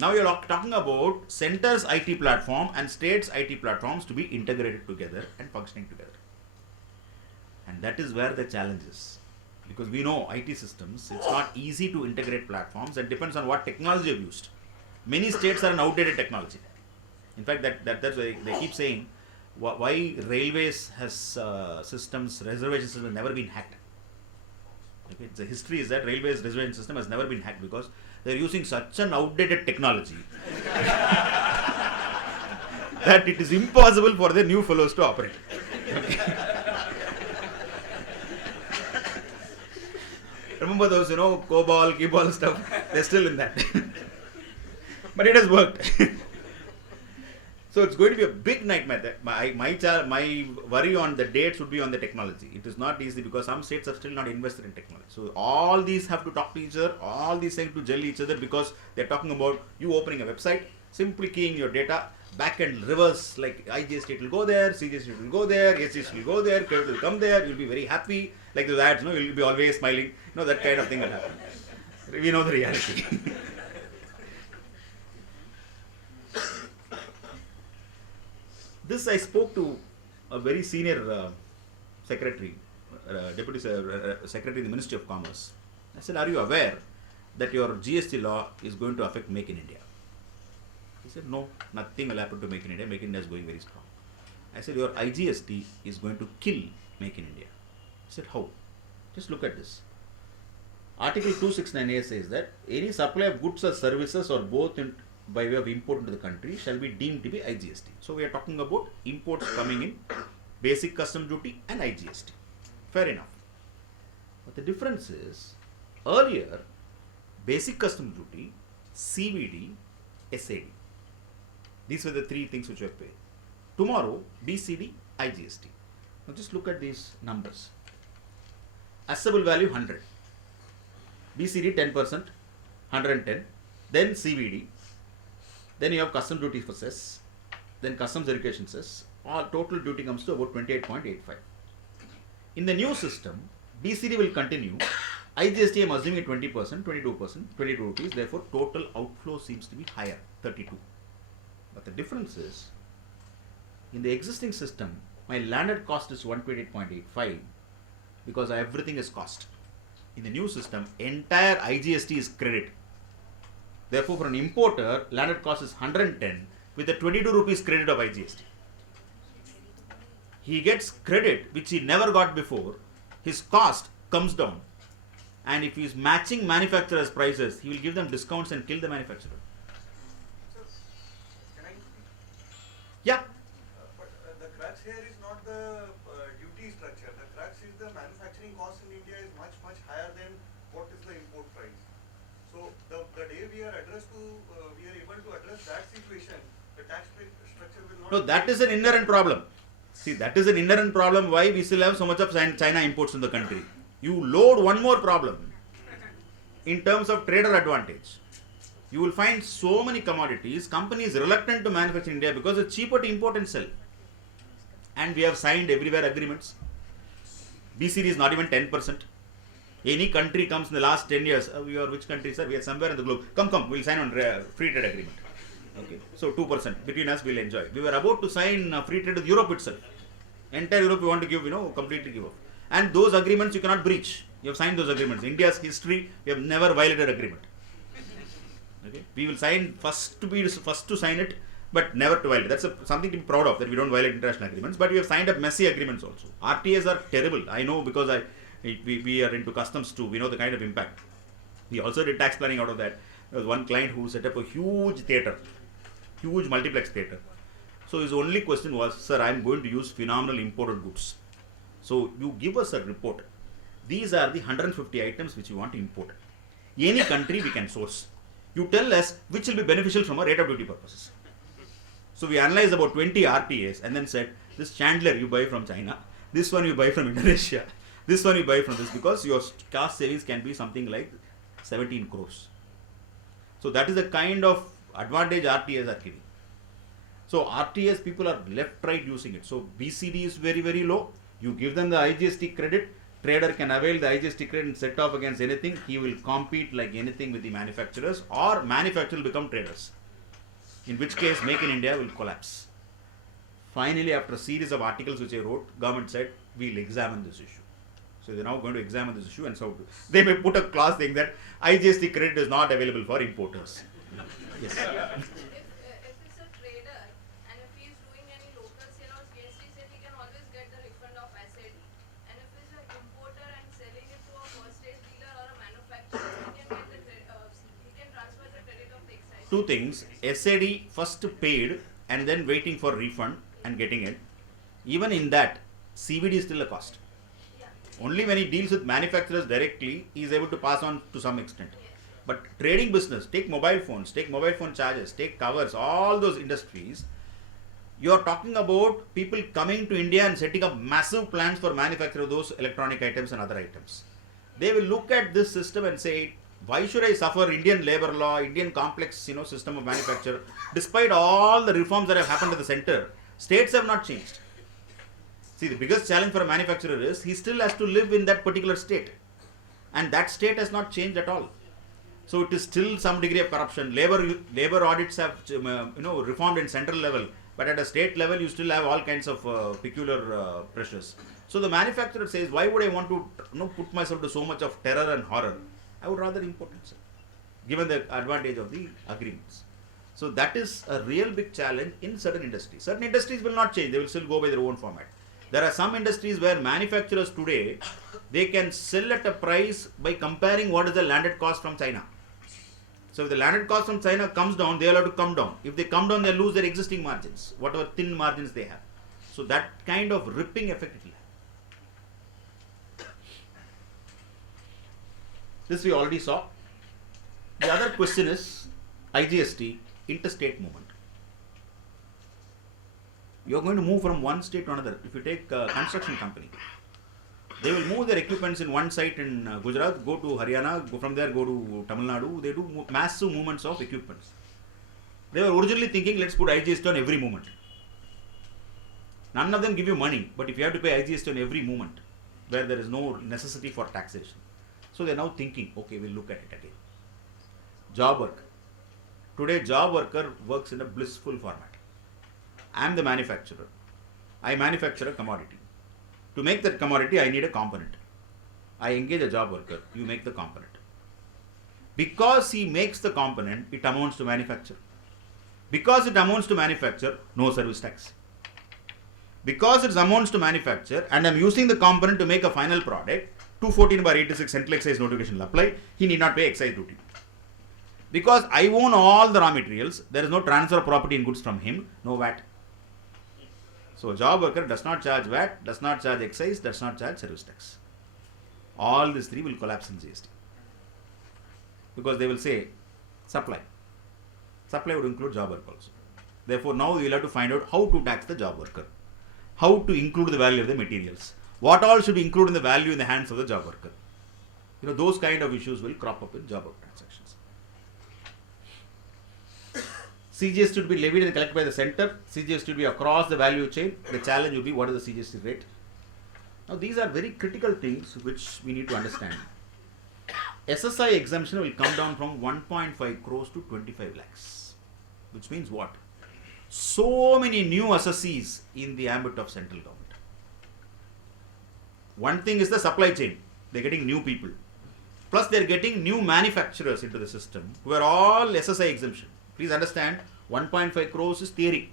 Now you are talking about center's IT platform and state's IT platforms to be integrated together and functioning together. And that is where the challenge is. Because we know IT systems, it's not easy to integrate platforms. It depends on what technology you've used. Many states are an outdated technology. In fact, that's why they keep saying why railways has systems, reservation system has never been hacked. Okay, the history is that railways reservation system has never been hacked because they are using such an outdated technology that it is impossible for the new fellows to operate. Okay. Remember those, COBOL, KEBOL stuff? They're still in that. But it has worked. So it's going to be a big nightmare. My worry on the dates would be on the technology. It is not easy because some states are still not invested in technology. So all these have to talk to each other, all these have to gel each other because they're talking about you opening a website, simply keying your data, back and reverse, like IGST it will go there, CGST will go there, SGST will go there, credit will come there, you'll be very happy, like those ads, you'll be always smiling, that kind of thing will happen. We know the reality. This I spoke to a very senior secretary, deputy secretary in the Ministry of Commerce. I said, are you aware that your GST law is going to affect Make in India? He said, no, nothing will happen to Make in India. Make in India is going very strong. I said, your IGST is going to kill Make in India. He said, how? Just look at this. Article 269A says that any supply of goods or services or both by way of import into the country shall be deemed to be IGST. So we are talking about imports coming in, basic custom duty and IGST. Fair enough. But the difference is, earlier, basic custom duty, CVD, SAD. These were the three things which were paid. Tomorrow, BCD, IGST. Now just look at these numbers. Assessable value 100. BCD 10%, 110. Then CVD. Then you have custom duty for cess. Then customs education cess. All total duty comes to about 28.85. In the new system, BCD will continue. IGST I am assuming 20%, 22%, 22 rupees. Therefore, total outflow seems to be higher, 32. But the difference is, in the existing system, my landed cost is 128.85 because everything is cost. In the new system, entire IGST is credit. Therefore, for an importer, landed cost is 110 with a 22 rupees credit of IGST. He gets credit which he never got before. His cost comes down. And if he is matching manufacturer's prices, he will give them discounts and kill the manufacturer. Can I speak? Yeah. But the crux here is not the duty structure. The crux is the manufacturing cost in India is much, much higher than what is the import price. So the day we are able to address that situation, the tax structure will not. No, that is an inherent problem. See, that is an inherent problem why we still have so much of China imports in the country. You load one more problem in terms of trader advantage. You will find so many commodities, companies reluctant to manufacture in India because it's cheaper to import and sell. And we have signed everywhere agreements. BCD is not even 10%. Any country comes in the last 10 years, we are which country, sir? We are somewhere in the globe. Come, we'll sign on free trade agreement. Okay, so 2% between us we'll enjoy. We were about to sign free trade with Europe itself. Entire Europe we want to give, completely give up. And those agreements you cannot breach. You have signed those agreements. India's history, we have never violated agreement. Okay, we will sign first to sign it, but never to violate. That's something to be proud of, that we don't violate international agreements. But we have signed up messy agreements also. RTAs are terrible. I know because we are into customs too. We know the kind of impact. We also did tax planning out of that. There was one client who set up a huge theatre, huge multiplex theatre. So his only question was, sir, I am going to use phenomenal imported goods. So you give us a report. These are the 150 items which you want to import. Any country we can source. You tell us which will be beneficial from a rate of duty purposes. So we analyzed about 20 RTAs and then said, this chandelier you buy from China, this one you buy from Indonesia, this one you buy from this, because your cost savings can be something like 17 crores. So that is the kind of advantage RTAs are giving. So RTAs, people are left, right using it. So BCD is very, very low. You give them the IGST credit, trader can avail the IGST credit and set off against anything. He will compete like anything with the manufacturers, or manufacturers will become traders. In which case, Make in India will collapse. Finally, after a series of articles which I wrote, government said, we'll examine this issue. So they're now going to examine this issue, and so they may put a clause saying that IGST credit is not available for importers. Yes. If it's a trader and if he is doing any local sale or GST sale, he can always get the refund of SAD. And if it's an importer and selling it to a first stage dealer or a manufacturer, he can transfer the credit of the excise. Two things: SAD first paid and then waiting for refund and getting it. Even in that, CVD is still a cost. Only when he deals with manufacturers directly, he is able to pass on to some extent. But trading business, take mobile phones, take mobile phone charges, take covers, all those industries, you are talking about people coming to India and setting up massive plants for manufacture of those electronic items and other items. They will look at this system and say, why should I suffer Indian labor law, Indian complex system of manufacture? Despite all the reforms that have happened at the center, states have not changed. See, the biggest challenge for a manufacturer is he still has to live in that particular state, and that state has not changed at all. So it is still some degree of corruption. Labor audits have reformed in central level, but at a state level you still have all kinds of peculiar pressures. So the manufacturer says, why would I want to put myself to so much of terror and horror? I would rather import it, sir, given the advantage of the agreements. So that is a real big challenge in certain industries. Certain industries will not change; they will still go by their own format. There are some industries where manufacturers today, they can sell at a price by comparing what is the landed cost from China. So if the landed cost from China comes down, they will have to come down. If they come down, they lose their existing margins, whatever thin margins they have. So that kind of ripping effect it will have. This we already saw. The other question is IGST, interstate movement. You are going to move from one state to another. If you take a construction company, they will move their equipments in one site in Gujarat, go to Haryana, from there go to Tamil Nadu. They do massive movements of equipments. They were originally thinking, let's put IGST on every movement. None of them give you money, but if you have to pay IGST on every movement, where there is no necessity for taxation. So they are now thinking, okay, we'll look at it again. Job worker. Today, job worker works in a blissful format. I am the manufacturer. I manufacture a commodity. To make that commodity, I need a component. I engage a job worker. You make the component. Because he makes the component, it amounts to manufacture. Because it amounts to manufacture, no service tax. Because it amounts to manufacture and I am using the component to make a final product, 214/86 Central Excise Notification will apply. He need not pay excise duty. Because I own all the raw materials, there is no transfer of property and goods from him, no VAT. So a job worker does not charge VAT, does not charge excise, does not charge service tax. All these three will collapse in GST. Because they will say, supply. Supply would include job work also. Therefore, now we will have to find out how to tax the job worker. How to include the value of the materials. What all should be included in the value in the hands of the job worker. Those kind of issues will crop up in job work transactions. CGST would be levied and collected by the center. CGST would be across the value chain. The challenge would be what is the CGST rate. Now these are very critical things which we need to understand. SSI exemption will come down from 1.5 crores to 25 lakhs. Which means what? So many new assessees in the ambit of central government. One thing is the supply chain. They're getting new people. Plus they're getting new manufacturers into the system who are all SSI exemption. Please understand, 1.5 crores is theory.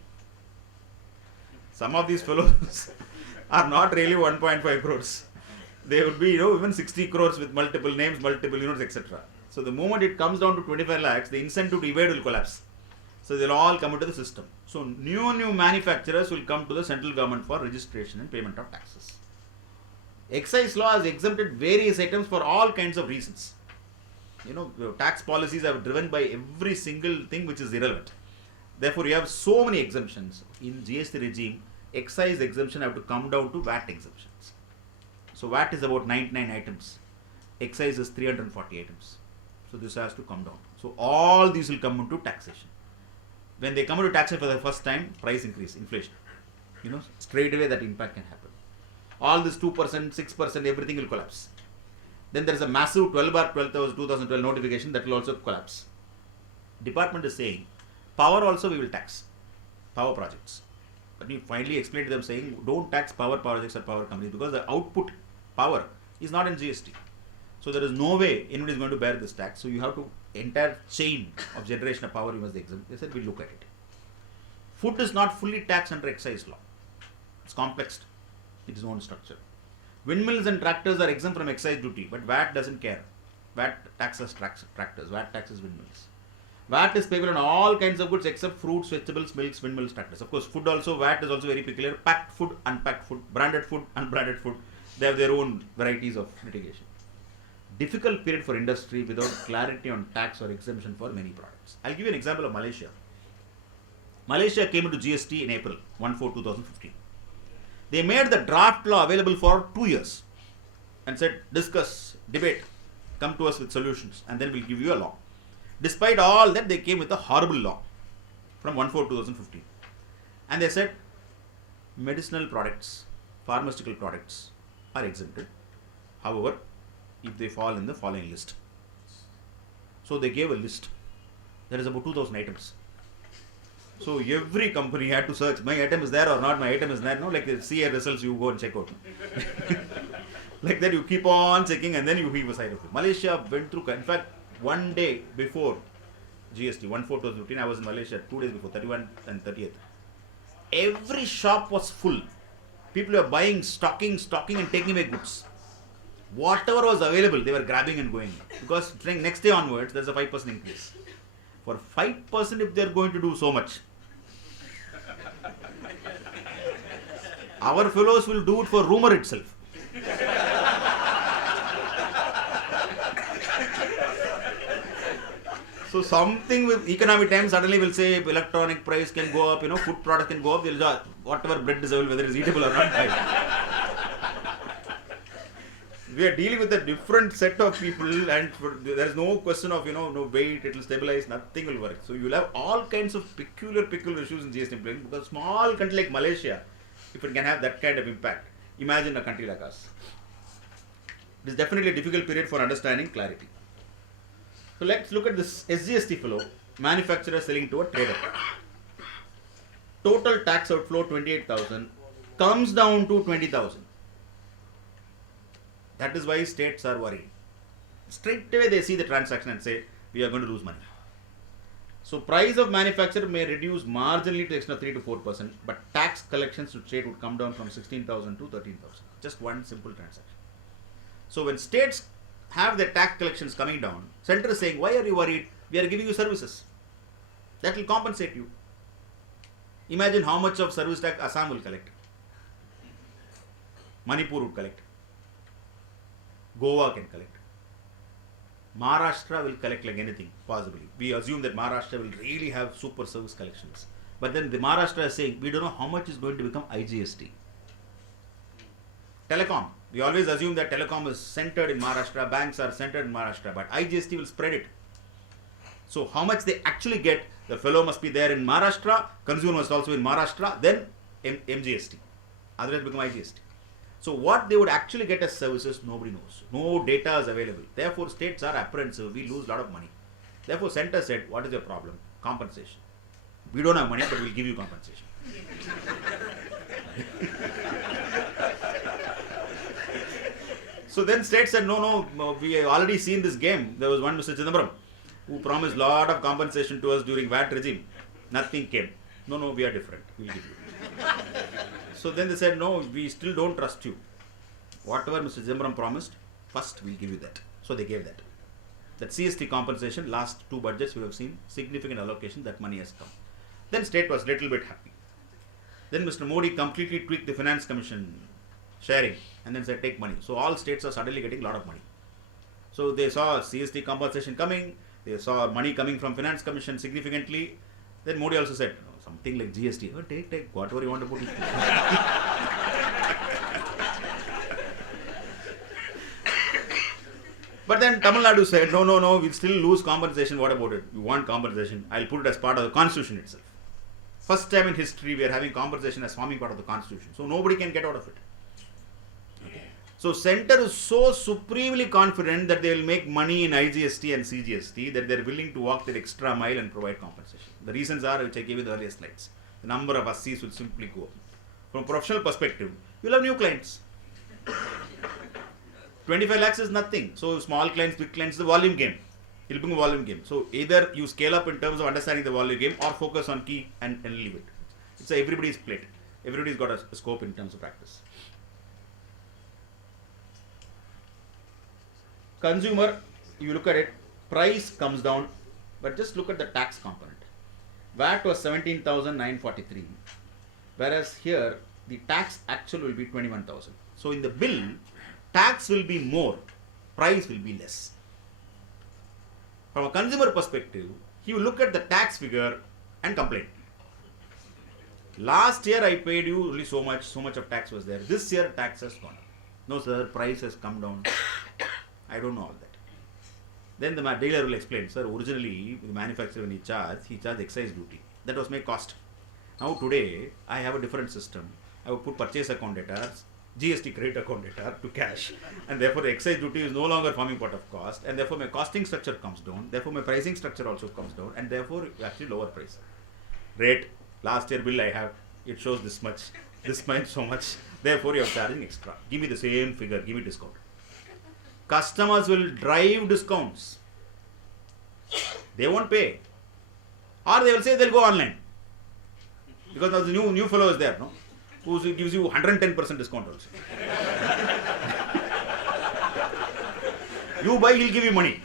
Some of these fellows are not really 1.5 crores. They would be, even 60 crores with multiple names, multiple units, etc. So the moment it comes down to 25 lakhs, the incentive to evade will collapse. So they'll all come into the system. So new manufacturers will come to the central government for registration and payment of taxes. Excise law has exempted various items for all kinds of reasons. Tax policies are driven by every single thing which is irrelevant. Therefore, you have so many exemptions. In GST regime, excise exemption have to come down to VAT exemptions. So VAT is about 99 items. Excise is 340 items. So this has to come down. So all these will come into taxation. When they come into taxation for the first time, price increase, inflation. Straight away that impact can happen. All this 2%, 6%, everything will collapse. Then there is a massive 12/12/2012 notification that will also collapse. Department is saying, power also we will tax. Power projects. But we finally explained to them saying, don't tax power projects or power companies because the output power is not in GST. So there is no way anyone is going to bear this tax. So you have to, entire chain of generation of power you must exempt. They said we'll look at it. Food is not fully taxed under excise law. It's complex. Its own structure. Windmills and tractors are exempt from excise duty, but VAT doesn't care. VAT taxes tractors, VAT taxes windmills. VAT is payable on all kinds of goods except fruits, vegetables, milks, windmills, tractors. Of course, food also, VAT is also very peculiar. Packed food, unpacked food, branded food, unbranded food. They have their own varieties of litigation. Difficult period for industry without clarity on tax or exemption for many products. I'll give you an example of Malaysia. Malaysia came into GST in April 1/4/2015. They made the draft law available for 2 years and said, discuss, debate, come to us with solutions and then we'll give you a law. Despite all that, they came with a horrible law from 1/4/2015. And they said, medicinal products, pharmaceutical products are exempted. However, if they fall in the following list. So they gave a list. There is about 2,000 items. So every company had to search, my item is there or not, my item is there. No, like the CA results, you go and check out. Like that, you keep on checking and then you keep aside of it. Malaysia went through, in fact, one day before GST, 1/4/2015, I was in Malaysia 2 days before, 31 and 30th. Every shop was full. People were buying, stocking and taking away goods. Whatever was available, they were grabbing and going. Because next day onwards, there's a 5% increase. For 5%, if they're going to do so much, our fellows will do it for rumor itself. So something with Economic Times suddenly will say electronic price can go up, food product can go up, they'll say whatever bread is available, whether it's eatable or not. We are dealing with a different set of people and there is no question of, no wait, it will stabilize, nothing will work. So you will have all kinds of peculiar issues in GST implementation because small country like Malaysia, if it can have that kind of impact, imagine a country like us. It is definitely a difficult period for understanding clarity. So let's look at this SGST fellow, manufacturer selling to a trader. Total tax outflow 28,000 comes down to 20,000. That is why states are worried. Straight away they see the transaction and say, we are going to lose money. So price of manufacture may reduce marginally to the extent of 3 to 4%, but tax collections to state would come down from 16,000 to 13,000. Just one simple transaction. So when states have their tax collections coming down, center is saying, why are you worried? We are giving you services. That will compensate you. Imagine how much of service tax Assam will collect. Manipur would collect. Goa can collect. Maharashtra will collect like anything, possibly. We assume that Maharashtra will really have super service collections. But then the Maharashtra is saying, we don't know how much is going to become IGST. Telecom. We always assume that telecom is centered in Maharashtra, banks are centered in Maharashtra, but IGST will spread it. So how much they actually get, the fellow must be there in Maharashtra, consumer must also in Maharashtra, then MGST. Otherwise become IGST. So what they would actually get as services, nobody knows. No data is available. Therefore, states are apprehensive. We lose a lot of money. Therefore, center said, what is your problem? Compensation. We don't have money, but we'll give you compensation. So then state said, no, we have already seen this game. There was one Mr. Chidambaram who promised lot of compensation to us during VAT regime. Nothing came. No, we are different. We'll give you. So then they said, no, we still don't trust you. Whatever Mr. Chidambaram promised, first we'll give you that. So they gave that. That CST compensation, last 2 budgets we have seen, significant allocation, that money has come. Then state was little bit happy. Then Mr. Modi completely tweaked the finance commission sharing and then said take money. So all states are suddenly getting a lot of money. So they saw CST compensation coming, they saw money coming from finance commission significantly. Then Modi also said something like GST, oh, take whatever you want to put in. But then Tamil Nadu said, no, we'll still lose compensation. What about it? You want compensation? I'll put it as part of the constitution itself. First time in history we are having compensation as forming part of the constitution. So nobody can get out of it. So center is so supremely confident that they will make money in IGST and CGST that they are willing to walk that extra mile and provide compensation. The reasons are, which I gave you the earlier slides. The number of ASCIs will simply go up. From a professional perspective, you'll have new clients. 25 lakhs is nothing. So small clients, big clients, the volume game. It'll become a volume game. So either you scale up in terms of understanding the volume game or focus on key and leave it. It's everybody's plate. Everybody's got a scope in terms of practice. Consumer, you look at it, price comes down, but just look at the tax component. VAT was 17,943, whereas here the tax actual will be 21,000. So in the bill, tax will be more, price will be less. From a consumer perspective, he will look at the tax figure and complain. Last year I paid you only so much of tax was there. This year tax has gone up. No sir, price has come down. I don't know all that. Then the dealer will explain, sir, originally the manufacturer when he charged excise duty. That was my cost. Now today I have a different system. I would put purchase account data, GST credit account data to cash, and therefore the excise duty is no longer forming part of cost, and therefore my costing structure comes down, therefore my pricing structure also comes down, and therefore actually lower price. Rate, last year bill I have, it shows this much, so much, therefore you are charging extra. Give me the same figure, give me discount. Customers will drive discounts. They won't pay. Or they will say they'll go online. Because now the new fellow is there, no? Who gives you 110% discount also. You buy, he'll give you money.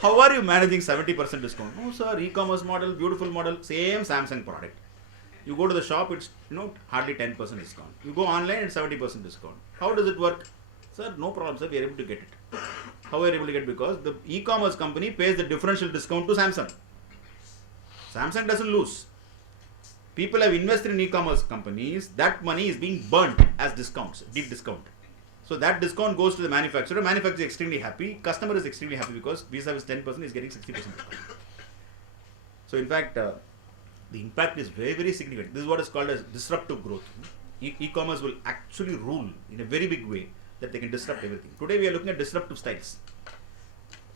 How are you managing 70% discount? No sir, e-commerce model, beautiful model, same Samsung product. You go to the shop, it's hardly 10% discount. You go online, it's 70% discount. How does it work? Sir, no problem sir, we are able to get it. How are you able to get it? Because the e-commerce company pays the differential discount to Samsung. Samsung doesn't lose. People have invested in e-commerce companies, that money is being burnt as discounts, deep discount. So that discount goes to the manufacturer. Manufacturer is extremely happy, customer is extremely happy because vis-a-vis 10% is getting 60% discount. So in fact, the impact is very, very significant. This is what is called as disruptive growth. E-commerce will actually rule in a very big way that they can disrupt everything. Today we are looking at disruptive styles.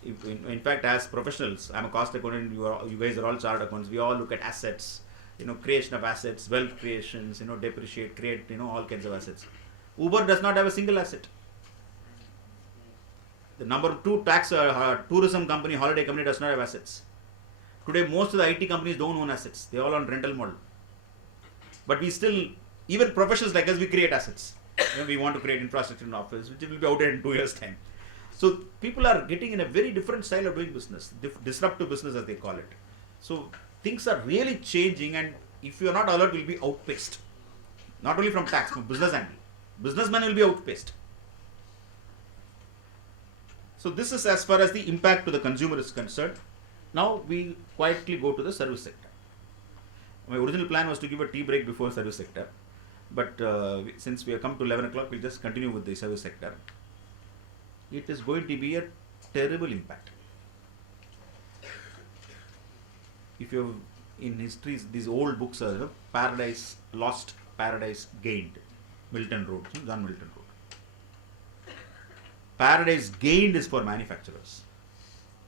In fact, as professionals, I'm a cost accountant, you guys are all chartered accountants, we all look at assets, creation of assets, wealth creations, depreciate, create, all kinds of assets. Uber does not have a single asset. The number 2 tourism company, holiday company does not have assets. Today, most of the IT companies don't own assets. They're all on rental model. But we still, even professionals like us, we create assets. We want to create infrastructure in office, which will be outdated in 2 years' time. So people are getting in a very different style of doing business, disruptive business as they call it. So things are really changing, and if you are not alert, you will be outpaced. Not only from tax, from business angle. Businessmen will be outpaced. So this is as far as the impact to the consumer is concerned. Now we quietly go to the service sector. My original plan was to give a tea break before service sector, but since we have come to 11 o'clock, we'll just continue with the service sector. It is going to be a terrible impact. if you in histories, these old books are, you know, Paradise Lost, Paradise Gained, Milton Road, John Milton Road. Paradise gained is for manufacturers.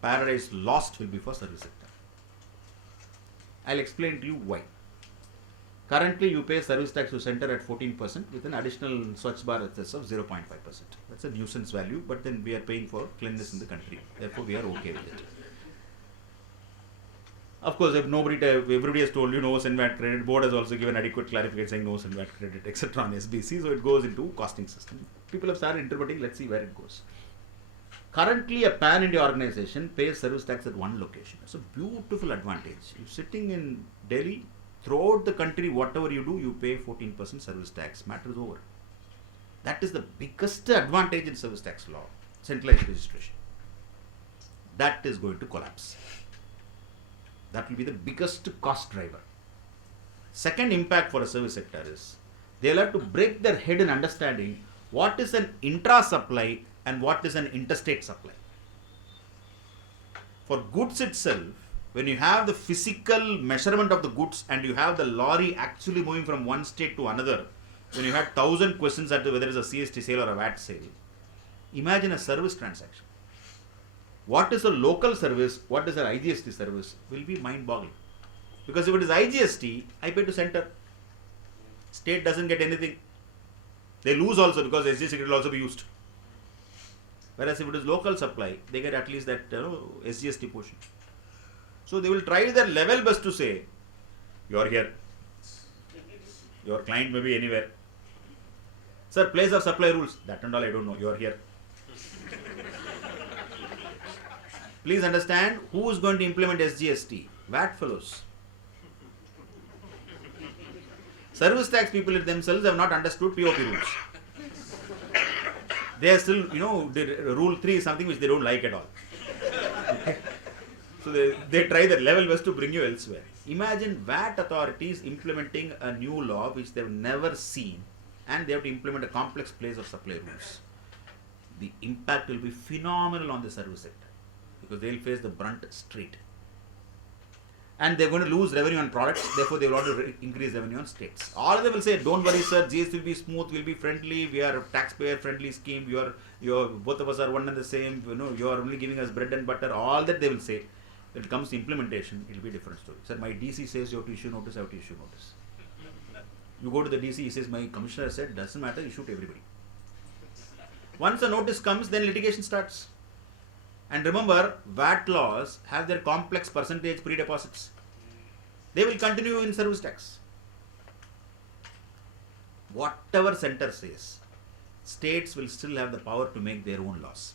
Paradise lost will be for service sector. I'll explain to you why. Currently, you pay service tax to center at 14% with an additional Swachh Bharat cess of 0.5%. That's a nuisance value, but then we are paying for cleanliness in the country. Therefore, we are okay with it. Of course, if everybody has told you no SENVAT credit, board has also given adequate clarification saying no SENVAT credit, etc. on SBC, so it goes into costing system. People have started interpreting, let's see where it goes. Currently, a pan-India organization pays service tax at one location. It's a beautiful advantage. You're sitting in Delhi, throughout the country, whatever you do, you pay 14% service tax. Matter is over. That is the biggest advantage in service tax law, centralized registration. That is going to collapse. That will be the biggest cost driver. Second impact for a service sector is they'll have to break their head in understanding what is an intra-supply and what is an interstate supply. For goods itself, when you have the physical measurement of the goods and you have the lorry actually moving from one state to another, when you had 1,000 questions as to whether it's a CST sale or a VAT sale, imagine a service transaction. What is a local service, what is an IGST service will be mind-boggling. Because if it is IGST, I pay to center. State doesn't get anything. They lose also because SGST will also be used. Whereas if it is local supply, they get at least that SGST portion. So they will try their level best to say, you are here. Your client may be anywhere. Sir, place of supply rules. That and all I don't know. You are here. Please understand, who is going to implement SGST? VAT fellows. Service tax people themselves have not understood POP rules. They are still, the rule 3 is something which they don't like at all. So they try their level best to bring you elsewhere. Imagine VAT authorities implementing a new law which they've never seen, and they have to implement a complex place of supply rules. The impact will be phenomenal on the service sector because they'll face the brunt straight. And they're going to lose revenue on products, therefore they will want to increase revenue on states. All of them will say, don't worry sir, GST will be smooth, will be friendly, we are a taxpayer friendly scheme, both of us are one and the same, you are only giving us bread and butter, all that they will say. When it comes to implementation, it will be a different story. Sir, my DC says you have to issue notice, I have to issue notice. You go to the DC, he says, my commissioner said, doesn't matter, you shoot everybody. Once a notice comes, then litigation starts. And remember, VAT laws have their complex percentage pre-deposits. They will continue in service tax. Whatever center says, states will still have the power to make their own laws.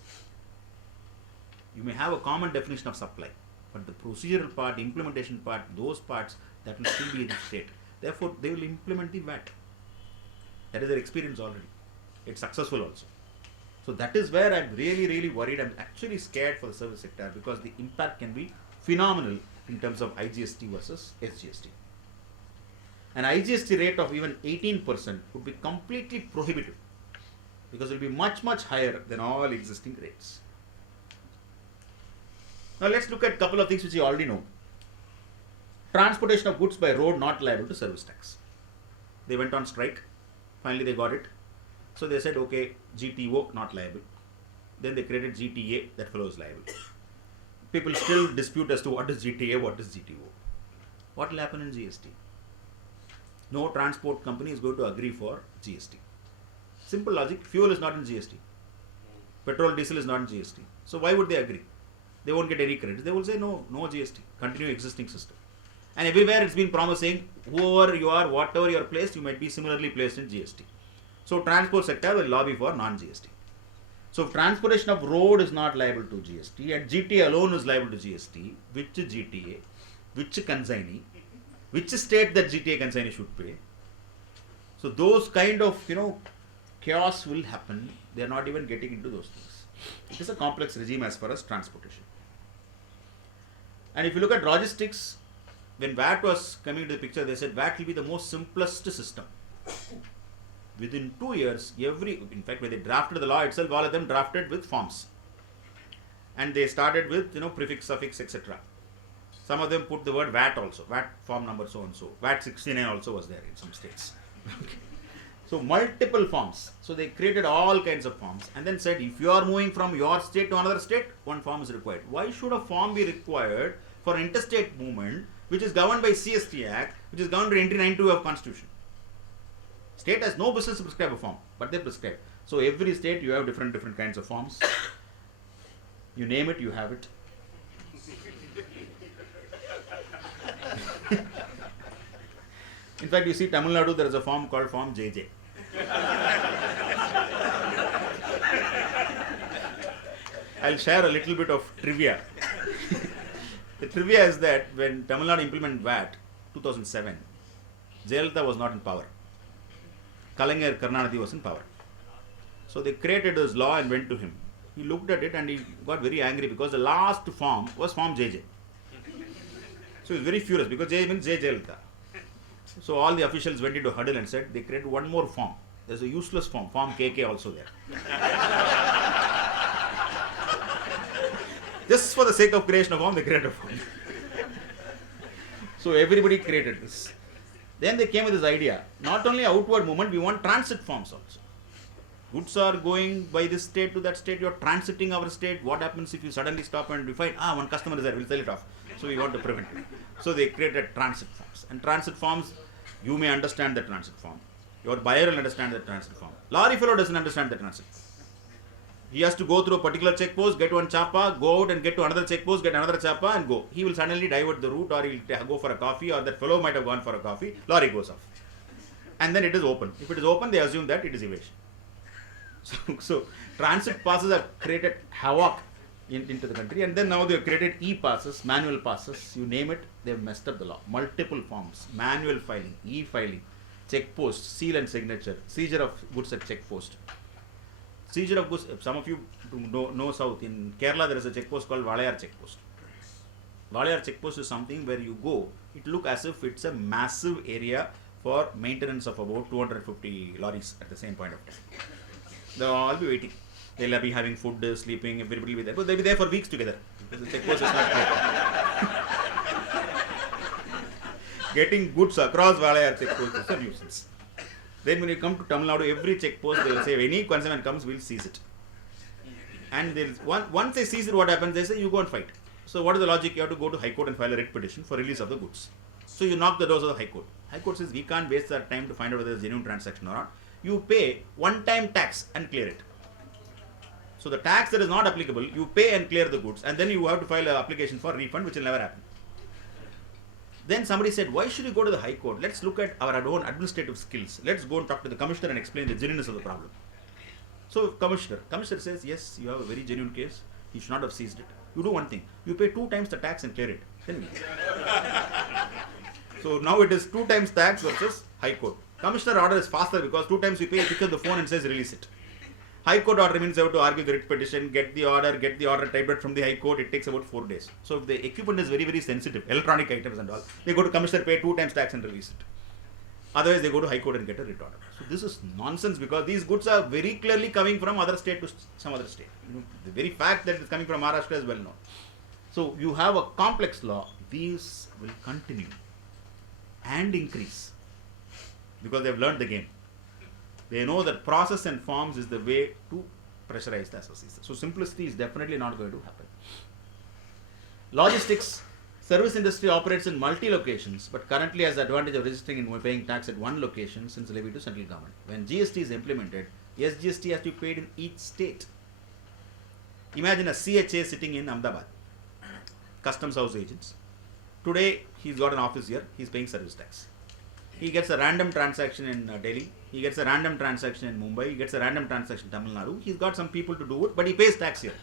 You may have a common definition of supply, but the procedural part, implementation part, those parts, that will still be in the state. Therefore, they will implement the VAT. That is their experience already. It's successful also. So that is where I'm really, really worried. I'm actually scared for the service sector because the impact can be phenomenal in terms of IGST versus SGST. An IGST rate of even 18% would be completely prohibitive because it will be much, much higher than all existing rates. Now let's look at a couple of things which you already know. Transportation of goods by road not liable to service tax. They went on strike. Finally they got it. So they said, okay, GTO not liable. Then they created GTA, that fellow is liable. People still dispute as to what is GTA, what is GTO. What will happen in GST? No transport company is going to agree for GST. Simple logic, fuel is not in GST. Petrol, diesel is not in GST. So why would they agree? They won't get any credit. They will say no GST, continue existing system. And everywhere it's been promising, whoever you are, whatever you are placed, you might be similarly placed in GST. So transport sector will lobby for non-GST. So if transportation of road is not liable to GST and GTA alone is liable to GST, which GTA, which consignee, which state that GTA consignee should pay. So those kind of chaos will happen. They are not even getting into those things. It is a complex regime as far as transportation. And if you look at logistics, when VAT was coming into the picture, they said VAT will be the most simplest system. Within 2 years, in fact, when they drafted the law itself, all of them drafted with forms. And they started with, prefix, suffix, etc. Some of them put the word VAT also. VAT form number so and so. VAT 69 also was there in some states. Okay. So multiple forms. So they created all kinds of forms and then said if you are moving from your state to another state, one form is required. Why should a form be required for interstate movement which is governed by CST Act, which is governed by entry 92 of Constitution? State has no business to prescribe a form, but they prescribe. So every state you have different kinds of forms. You name it, you have it. In fact, you see Tamil Nadu, there is a form called Form JJ. I'll share a little bit of trivia. The trivia is that when Tamil Nadu implemented VAT 2007, Jayalalitha was not in power. Kalaignar Karunanidhi was in power. So they created this law and went to him. He looked at it and he got very angry because the last form was Form JJ. So he was very furious because J means J Jayalalitha. So all the officials went into a huddle and said they created one more form. There's a useless form, Form KK also there. Just for the sake of creation of form, they created a form. So everybody created this. Then they came with this idea. Not only outward movement, we want transit forms also. Goods are going by this state to that state, you are transiting our state. What happens if you suddenly stop and we find, one customer is there, we'll sell it off. So we want to prevent it. So they created transit forms. And transit forms, you may understand the transit form. Your buyer will understand the transit form. Lorry fellow doesn't understand the transit form. He has to go through a particular check post, get one chapa, go out and get to another check post, get another chapa and go. He will suddenly divert the route or he will go for a coffee or that fellow might have gone for a coffee. Lorry goes off. And then it is open. If it is open, they assume that it is evasion. So transit passes have created havoc into the country and then now they have created e-passes, manual passes, you name it, they have messed up the law. Multiple forms, manual filing, e-filing, check post, seal and signature, seizure of goods at check post. Seizure of goods, some of you know south, in Kerala there is a check post called Valayar check post. Valayar check post is something where you go, it looks as if it's a massive area for maintenance of about 250 lorries at the same point of time. They'll all be waiting. They'll be having food, sleeping, everybody will be there. But they'll be there for weeks together. Because the check post is not clear. Getting goods across Valayar check post is a nuisance. Then when you come to Tamil Nadu, every check post they will say, if any consignment comes, we'll seize it. And once they seize it, what happens? They say, you go and fight. So what is the logic? You have to go to High Court and file a writ petition for release of the goods. So you knock the doors of the High Court. High Court says, we can't waste our time to find out whether it's a genuine transaction or not. You pay one-time tax and clear it. So the tax that is not applicable, you pay and clear the goods, and then you have to file an application for refund, which will never happen. Then somebody said, why should you go to the High Court? Let's look at our own administrative skills. Let's go and talk to the commissioner and explain the genuineness of the problem. So commissioner says, yes, you have a very genuine case. He should not have seized it. You do one thing. You pay 2 times the tax and clear it. Then so now it is 2 times tax versus High Court. Commissioner order is faster because 2 times we pay, he picks up the phone and says release it. High Court order means you have to argue the writ petition, get the order typed from the High Court. It takes about 4 days. So if the equipment is very, very sensitive, electronic items and all, they go to Commissioner, pay 2 times tax and release it. Otherwise, they go to High Court and get a writ order. So this is nonsense because these goods are very clearly coming from other state to some other state. The very fact that it's coming from Maharashtra is well known. So you have a complex law. These will continue and increase because they have learned the game. They know that process and forms is the way to pressurize the associates. So simplicity is definitely not going to happen. Logistics, service industry operates in multi-locations, but currently has the advantage of registering and paying tax at one location since levied to central government. When GST is implemented, SGST has to be paid in each state. Imagine a CHA sitting in Ahmedabad, customs house agents. Today, he's got an office here, he's paying service tax. He gets a random transaction in Delhi, he gets a random transaction in Mumbai, he gets a random transaction in Tamil Nadu. He's got some people to do it, but he pays tax here.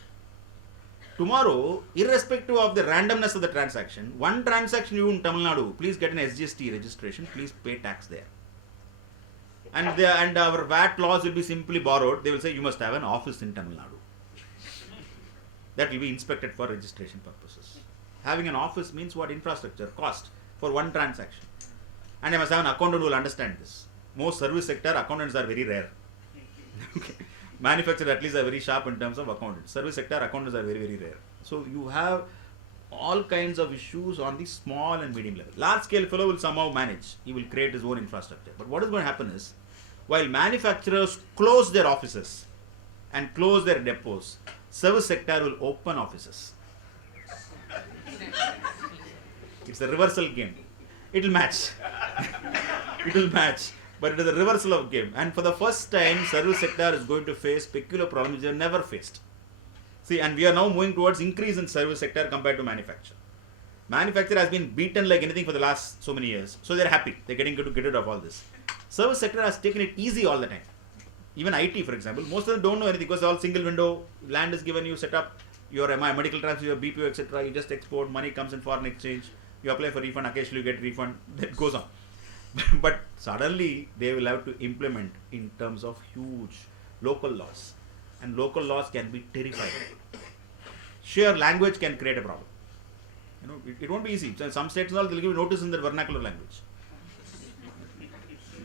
Tomorrow, irrespective of the randomness of the transaction, one transaction you in Tamil Nadu, please get an SGST registration, please pay tax there. And our VAT laws will be simply borrowed. They will say you must have an office in Tamil Nadu. That will be inspected for registration purposes. Having an office means what? Infrastructure, cost for one transaction. And I must have an accountant who will understand this. Most service sector accountants are very rare. Okay. Manufacturers at least are very sharp in terms of accountants. Service sector accountants are very, very rare. So you have all kinds of issues on the small and medium level. Large scale fellow will somehow manage. He will create his own infrastructure. But what is going to happen is, while manufacturers close their offices and close their depots, service sector will open offices. It's a reversal game. It will match. It will match. But it is a reversal of game. And for the first time, service sector is going to face peculiar problems they have never faced. See, and we are now moving towards increase in service sector compared to manufacture. Manufacture has been beaten like anything for the last so many years. So they're happy. They're getting to get rid of all this. Service sector has taken it easy all the time. Even IT, for example, most of them don't know anything because all single window, land is given you, set up your medical transfer, your BPO, etc. You just export, money comes in foreign exchange. You apply for refund, occasionally you get refund. That goes on. But suddenly they will have to implement in terms of huge local laws. And local laws can be terrifying. Sheer language can create a problem. You know, it won't be easy. So some states and all, they'll give you notice in their vernacular language.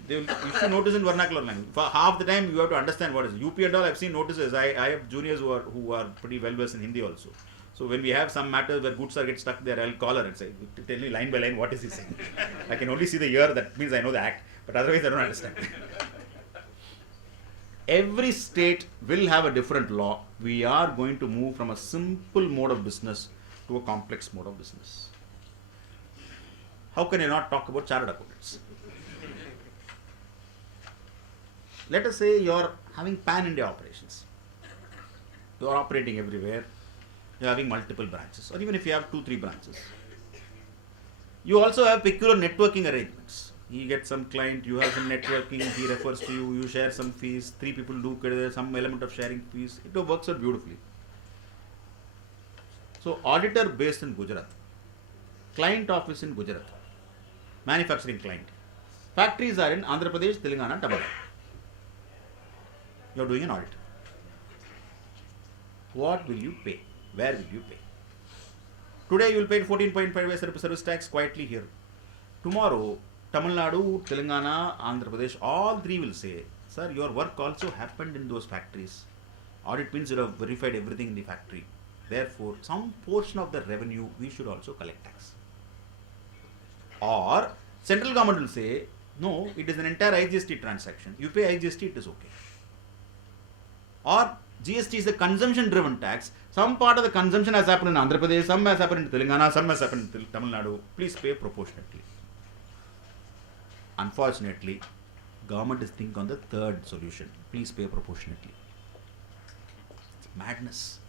They will issue notice in vernacular language. For half the time, you have to understand what is UP and all. I've seen notices. I have juniors who are pretty well versed in Hindi also. So when we have some matters where goods are get stuck there, I'll call her and say, tell me line by line what is he saying. I can only see the year. That means I know the act, but otherwise I don't understand. Every state will have a different law. We are going to move from a simple mode of business to a complex mode of business. How can you not talk about chartered accountants? Let us say you are having pan-India operations. You are operating everywhere. You are having multiple branches, or even if you have 2-3 branches. You also have peculiar networking arrangements. He gets some client, you have some networking, he refers to you, you share some fees, 3 people do some element of sharing fees. It works out beautifully. So auditor based in Gujarat, client office in Gujarat, manufacturing client. Factories are in Andhra Pradesh, Telangana, Tamil Nadu. You are doing an audit. What will you pay? Where will you pay? Today you will pay 14.5% service tax quietly here. Tomorrow, Tamil Nadu, Telangana, Andhra Pradesh, all 3 will say, sir, your work also happened in those factories. Audit means you have verified everything in the factory. Therefore, some portion of the revenue we should also collect tax. Or, central government will say, no, it is an entire IGST transaction. You pay IGST, it is okay. Or, GST is a consumption driven tax. Some part of the consumption has happened in Andhra Pradesh, some has happened in Telangana, some has happened in Tamil Nadu. Please pay proportionately. Unfortunately, government is thinking on the third solution. Please pay proportionately. It's madness.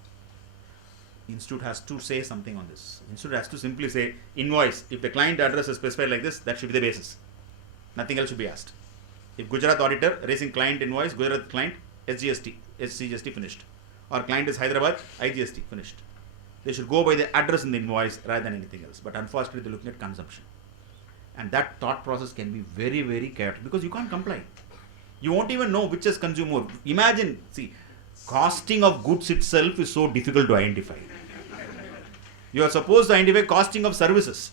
Institute has to say something on this. Institute has to simply say, invoice, if the client address is specified like this, that should be the basis. Nothing else should be asked. If Gujarat auditor raising client invoice, Gujarat client, SGST, SCGST finished. Or client is Hyderabad, IGST finished. They should go by the address in the invoice rather than anything else. But unfortunately, they're looking at consumption. And that thought process can be very, very chaotic because you can't comply. You won't even know which is consumed more. Imagine, see, costing of goods itself is so difficult to identify. You are supposed to identify costing of services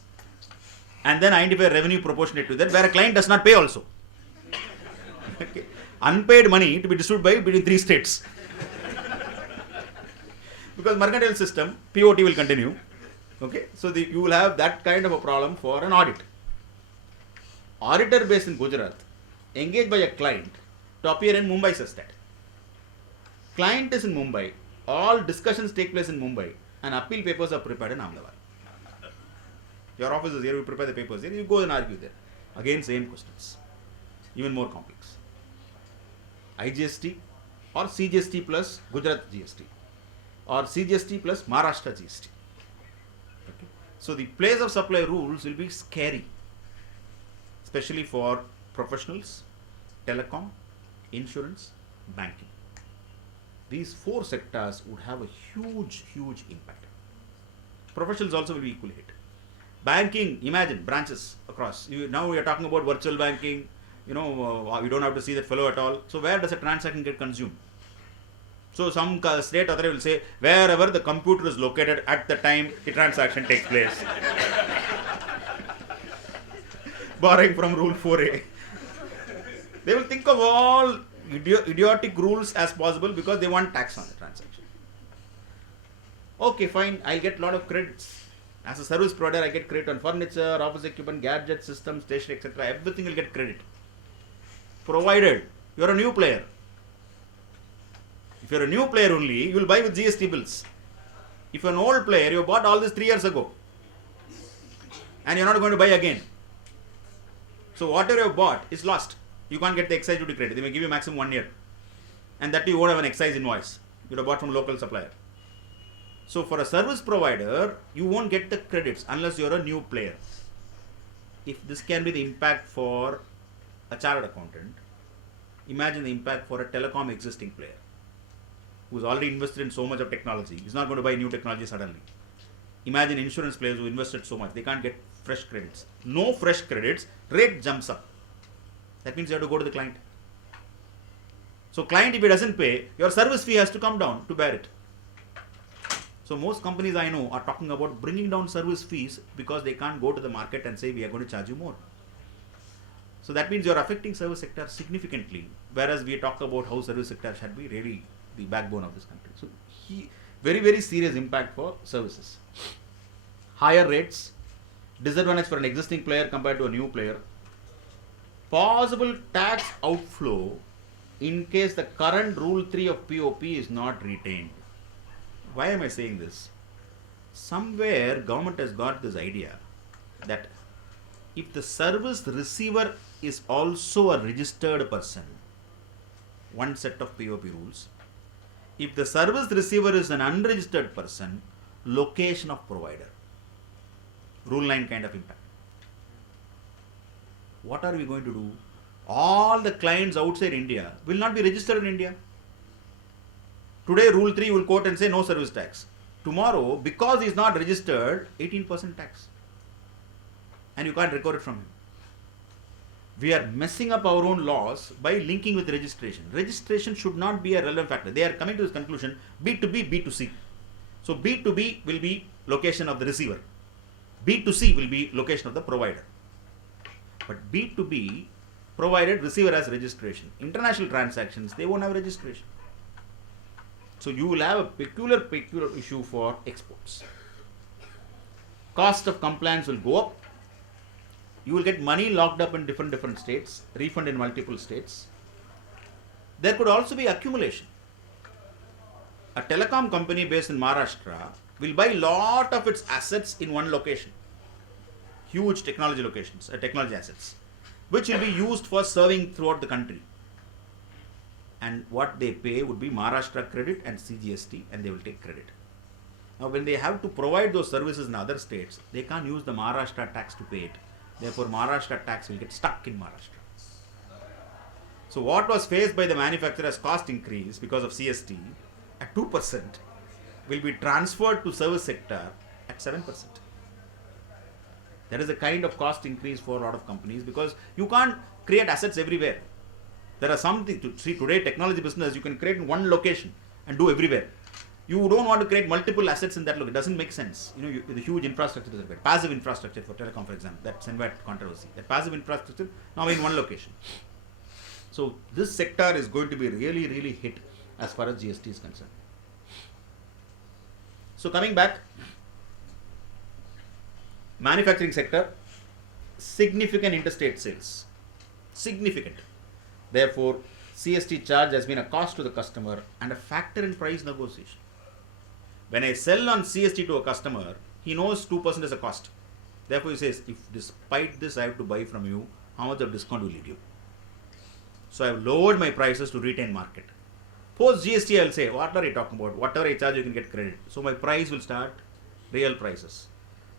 and then identify revenue proportionate to that, where a client does not pay also. Okay. Unpaid money to be distributed between 3 states. Because mercantile system, POT will continue. Okay, so you will have that kind of a problem for an audit. Auditor based in Gujarat, engaged by a client to appear in Mumbai says that. Client is in Mumbai, all discussions take place in Mumbai, and appeal papers are prepared in Ahmedabad. Your office is here, you prepare the papers here, you go and argue there. Again, same questions. Even more complex. IGST or CGST plus Gujarat GST or CGST plus Maharashtra GST. Okay. So the place of supply rules will be scary, especially for professionals, telecom, insurance, banking. These 4 sectors would have a huge, huge impact. Professionals also will be equally hit. Banking, imagine branches across. Now we are talking about virtual banking. You know, you don't have to see that fellow at all. So where does a transaction get consumed? So some state authority will say, wherever the computer is located at the time the transaction takes place. Borrowing from rule 4A. They will think of all idiotic rules as possible because they want tax on the transaction. Okay, fine, I'll get a lot of credits. As a service provider, I get credit on furniture, office equipment, gadgets, systems, stationery, etc. Everything will get credit. Provided you are a new player. If you are a new player only, you will buy with GST bills. If you are an old player, you bought all this 3 years ago, and you are not going to buy again. So whatever you have bought is lost. You can't get the excise duty credit. They may give you maximum 1 year, and that you won't have an excise invoice. You have bought from local supplier. So for a service provider, you won't get the credits unless you are a new player. If this can be the impact for a chartered accountant, imagine the impact for a telecom existing player who's already invested in so much of technology. He's not going to buy new technology suddenly. Imagine insurance players who invested so much, they can't get fresh credits. No fresh credits, rate jumps up. That means you have to go to the client. So client, if he doesn't pay, your service fee has to come down to bear it. So most companies I know are talking about bringing down service fees because they can't go to the market and say we are going to charge you more. So that means you are affecting service sector significantly, whereas we talk about how service sector should be really the backbone of this country. So very, very serious impact for services. Higher rates, disadvantage for an existing player compared to a new player, possible tax outflow in case the current rule 3 of POP is not retained. Why am I saying this? Somewhere government has got this idea that if the service receiver is also a registered person, one set of POP rules. If the service receiver is an unregistered person, location of provider. Rule 9 kind of impact. What are we going to do? All the clients outside India will not be registered in India. Today rule 3 will quote and say no service tax. Tomorrow, because he is not registered, 18% tax. And you can't recover it from him. We are messing up our own laws by linking with registration. Registration should not be a relevant factor. They are coming to this conclusion, B2B, B2C. So B2B will be location of the receiver. B2C will be location of the provider. But B2B, provided receiver has registration. International transactions, they won't have registration. So you will have a peculiar issue for exports. Cost of compliance will go up. You will get money locked up in different states, refund in multiple states. There could also be accumulation. A telecom company based in Maharashtra will buy lot of its assets in one location. Huge technology locations, technology assets, which will be used for serving throughout the country. And what they pay would be Maharashtra credit and CGST, and they will take credit. Now when they have to provide those services in other states, they can't use the Maharashtra tax to pay it. Therefore Maharashtra tax will get stuck in Maharashtra. So what was faced by the manufacturer as cost increase because of CST at 2% will be transferred to service sector at 7%. That is the kind of cost increase for a lot of companies because you can't create assets everywhere. There are something to see today technology business you can create in one location and do everywhere. You don't want to create multiple assets in that location. It doesn't make sense. You know, the huge infrastructure is required. Passive infrastructure for telecom, for example, that's NVAT controversy. That passive infrastructure now in one location. So this sector is going to be really, really hit as far as GST is concerned. So coming back, manufacturing sector, significant interstate sales, significant. Therefore, CST charge has been a cost to the customer and a factor in price negotiation. When I sell on CST to a customer, he knows 2% is a cost. Therefore, he says, if despite this I have to buy from you, how much of discount will you give? So I have lowered my prices to retain market. Post GST, I will say, what are you talking about? Whatever I charge, you can get credit. So my price will start real prices.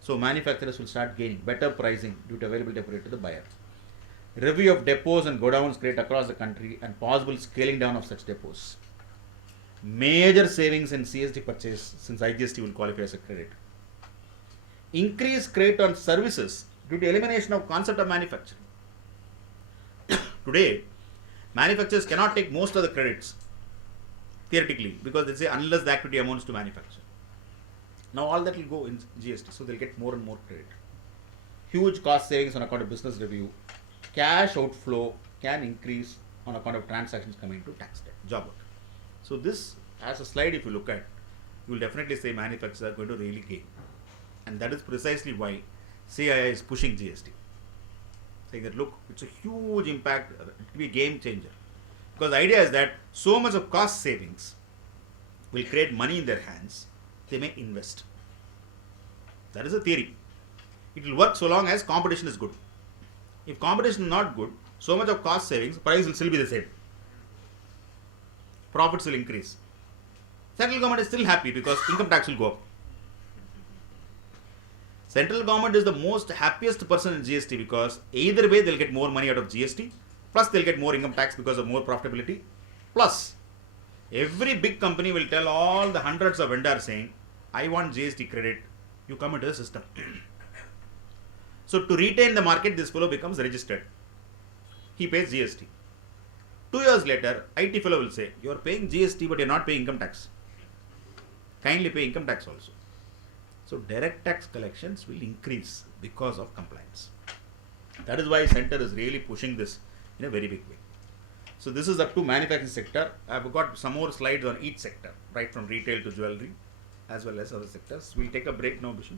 So manufacturers will start gaining better pricing due to availability of rate to the buyer. Review of depots and godowns create across the country and possible scaling down of such depots. Major savings in CST purchase since IGST will qualify as a credit. Increased credit on services due to elimination of concept of manufacturing. Today, manufacturers cannot take most of the credits theoretically because they say unless the activity amounts to manufacture. Now all that will go in GST, so they'll get more and more credit. Huge cost savings on account of business review. Cash outflow can increase on account of transactions coming to tax debt, job work. So this as a slide if you look at, you will definitely say manufacturers are going to really gain. And that is precisely why CII is pushing GST. Saying that, look, it's a huge impact, it will be a game changer. Because the idea is that so much of cost savings will create money in their hands, they may invest. That is a theory. It will work so long as competition is good. If competition is not good, so much of cost savings, price will still be the same. Profits will increase. Central government is still happy because income tax will go up. Central government is the most happiest person in GST because either way they'll get more money out of GST, plus they'll get more income tax because of more profitability, plus every big company will tell all the hundreds of vendors saying, I want GST credit, you come into the system. So to retain the market, this fellow becomes registered. He pays GST. 2 years later, IT fellow will say, you are paying GST but you are not paying income tax. Kindly pay income tax also. So direct tax collections will increase because of compliance. That is why Center is really pushing this in a very big way. So this is up to manufacturing sector. I have got some more slides on each sector, right from retail to jewelry, as well as other sectors. We'll take a break now, Bishnu.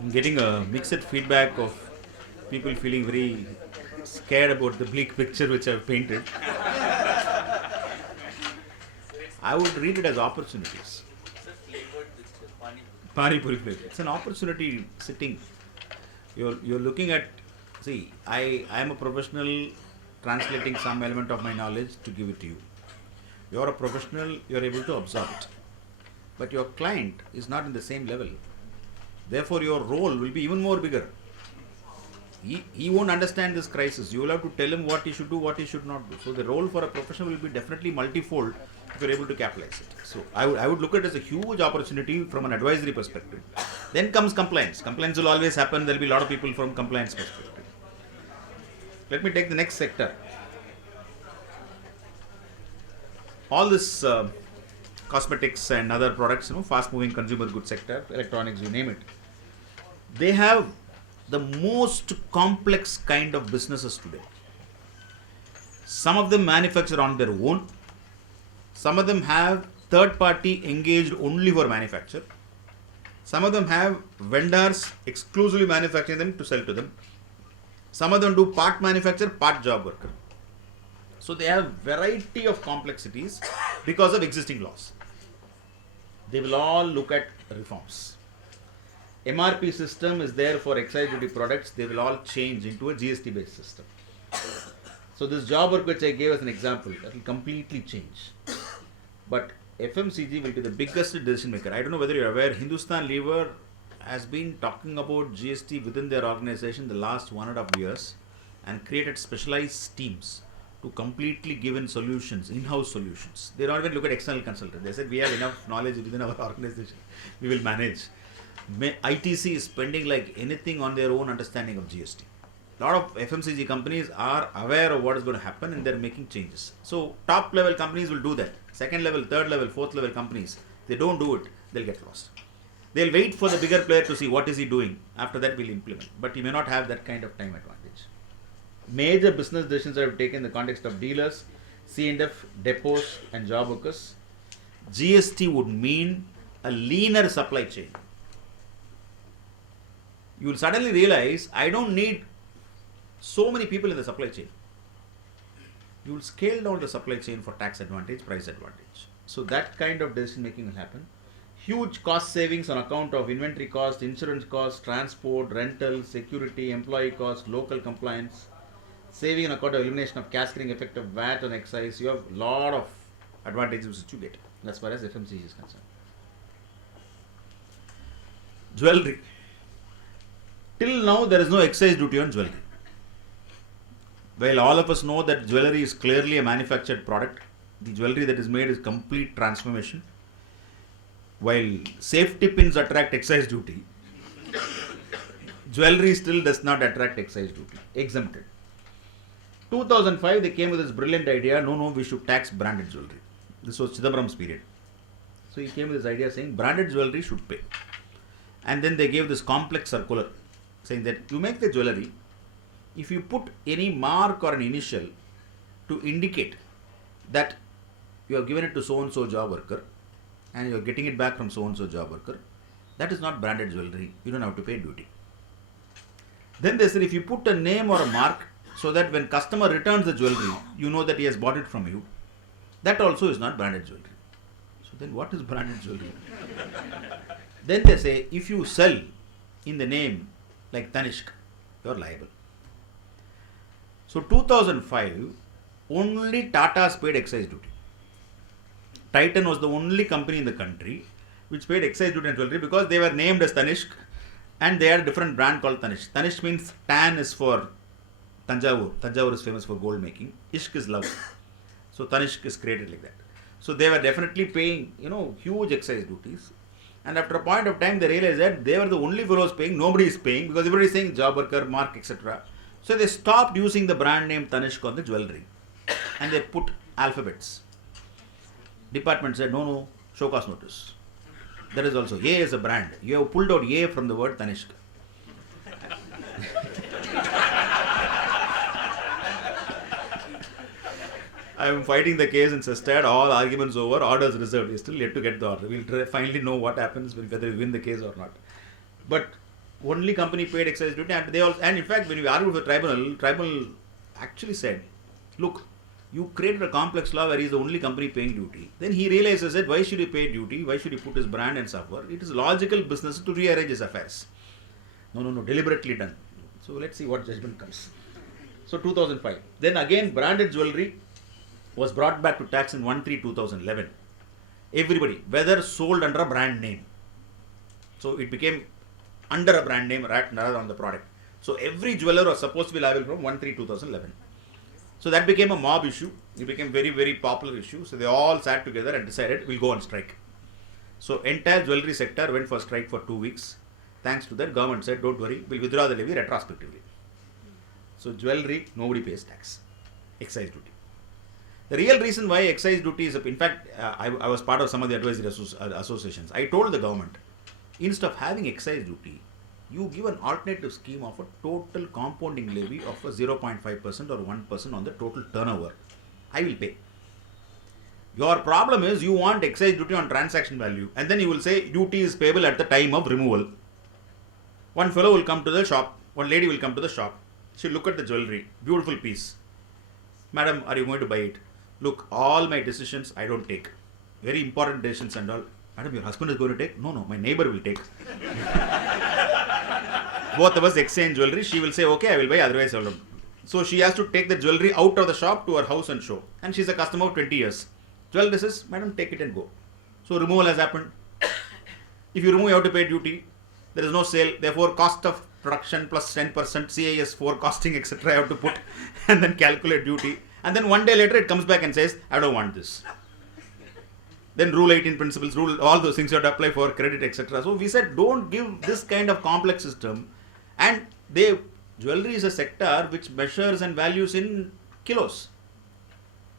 I'm getting a mixed feedback of people feeling very scared about the bleak picture which I've painted. I would read it as opportunities. Pani Puri flavor. It's an opportunity sitting. You're looking at, see, I am a professional translating some element of my knowledge to give it to you. You're a professional, you're able to absorb it. But your client is not in the same level. Therefore, your role will be even more bigger. He won't understand this crisis. You will have to tell him what he should do, what he should not do. So the role for a professional will be definitely multifold if you're able to capitalize it. So I would look at it as a huge opportunity from an advisory perspective. Then comes compliance. Compliance will always happen. There will be a lot of people from compliance perspective. Let me take the next sector. All this cosmetics and other products, fast moving consumer goods sector, electronics, you name it. They have the most complex kind of businesses today. Some of them manufacture on their own. Some of them have third party engaged only for manufacture. Some of them have vendors exclusively manufacturing them to sell to them. Some of them do part manufacture, part job worker. So they have variety of complexities because of existing laws. They will all look at reforms. MRP system is there for excise duty products. They will all change into a GST based system. So this job work which I gave as an example, that will completely change. But FMCG will be the biggest decision maker. I don't know whether you're aware, Hindustan Lever has been talking about GST within their organization the last 1.5 years and created specialized teams to completely give in solutions, in-house solutions. They don't even look at external consultants. They said we have enough knowledge within our organization. We will manage. ITC is spending like anything on their own understanding of GST. A lot of FMCG companies are aware of what is going to happen and they're making changes. So top level companies will do that. Second level, third level, fourth level companies, they don't do it, they'll get lost. They'll wait for the bigger player to see what is he doing. After that, we'll implement. But you may not have that kind of time advantage. Major business decisions I have taken in the context of dealers, C&F, depots and job workers. GST would mean a leaner supply chain. You will suddenly realize I don't need so many people in the supply chain. You will scale down the supply chain for tax advantage, price advantage. So that kind of decision making will happen. Huge cost savings on account of inventory cost, insurance cost, transport, rental, security, employee cost, local compliance. Saving on account of elimination of cascading effect of VAT on excise. You have a lot of advantages which you get as far as FMCG is concerned. Jewelry. Till now there is no excise duty on jewelry. Well, all of us know that jewelry is clearly a manufactured product. The jewelry that is made is complete transformation. While safety pins attract excise duty, jewelry still does not attract excise duty, exempted. 2005 they came with this brilliant idea, no, we should tax branded jewelry. This was Chidambaram's period. So he came with this idea saying branded jewelry should pay. And then they gave this complex circular saying that you make the jewelry, if you put any mark or an initial to indicate that you have given it to so-and-so job worker and you are getting it back from so-and-so job worker, That is not branded jewelry. You don't have to pay duty. Then they said if you put a name or a mark so that when customer returns the jewelry, you know that he has bought it from you, that also is not branded jewelry. So then what is branded jewelry? Then they say if you sell in the name like Tanishq, you are liable. So 2005, only Tata's paid excise duty. Titan was the only company in the country which paid excise duty on jewelry because they were named as Tanishq and they had a different brand called Tanishq. Tanishq means Tan is for Tanjavur. Tanjavur is famous for gold making. Ishq is love. So Tanishq is created like that. So they were definitely paying, huge excise duties. And after a point of time, they realized that they were the only fellows paying. Nobody is paying because everybody is saying job worker, mark, etc. So they stopped using the brand name Tanishq on the jewelry. And they put alphabets. Department said, no, show cause notice. That is also, A is a brand. You have pulled out A from the word Tanishq. I am fighting the case in Sestad, all arguments over, orders reserved. We still yet to get the order. We'll finally know what happens, whether we win the case or not. But only company paid excise duty, and they also, and in fact, when we argued with the tribunal actually said, look, you created a complex law where he is the only company paying duty. Then he realizes that why should he pay duty? Why should he put his brand and suffer? It is logical business to rearrange his affairs. No, deliberately done. So let's see what judgment comes. So 2005. Then again, branded jewelry was brought back to tax in 1/3/2011. Everybody, whether sold under a brand name. So it became under a brand name rather than on the product. So every jeweler was supposed to be liable from 1/3/2011. So that became a mob issue. It became very, very popular issue. So they all sat together and decided we'll go on strike. So entire jewelry sector went for strike for 2 weeks. Thanks to that, government said, don't worry, we'll withdraw the levy retrospectively. So jewelry, nobody pays tax, excise duty. The real reason why excise duty is, in fact, I was part of some of the advisory associations. I told the government, instead of having excise duty, you give an alternative scheme of a total compounding levy of a 0.5% or 1% on the total turnover. I will pay. Your problem is you want excise duty on transaction value, and then you will say duty is payable at the time of removal. One fellow will come to the shop, one lady will come to the shop. She'll look at the jewelry, beautiful piece. Madam, are you going to buy it? Look, all my decisions I don't take. Very important decisions and all. Madam, your husband is going to take? No, my neighbor will take. Both of us exchange jewelry. She will say, okay, I will buy, otherwise I will not. So she has to take the jewelry out of the shop to her house and show. And she's a customer of 20 years. Jewelry says, madam, take it and go. So removal has happened. If you remove, you have to pay duty. There is no sale. Therefore, cost of production plus 10%, CIS 4 costing, etc. I have to put and then calculate duty. And then one day later, it comes back and says, I don't want this. Then Rule 18 principles, all those things you have to apply for credit, etc. So we said, don't give this kind of complex system. And jewelry is a sector which measures and values in kilos.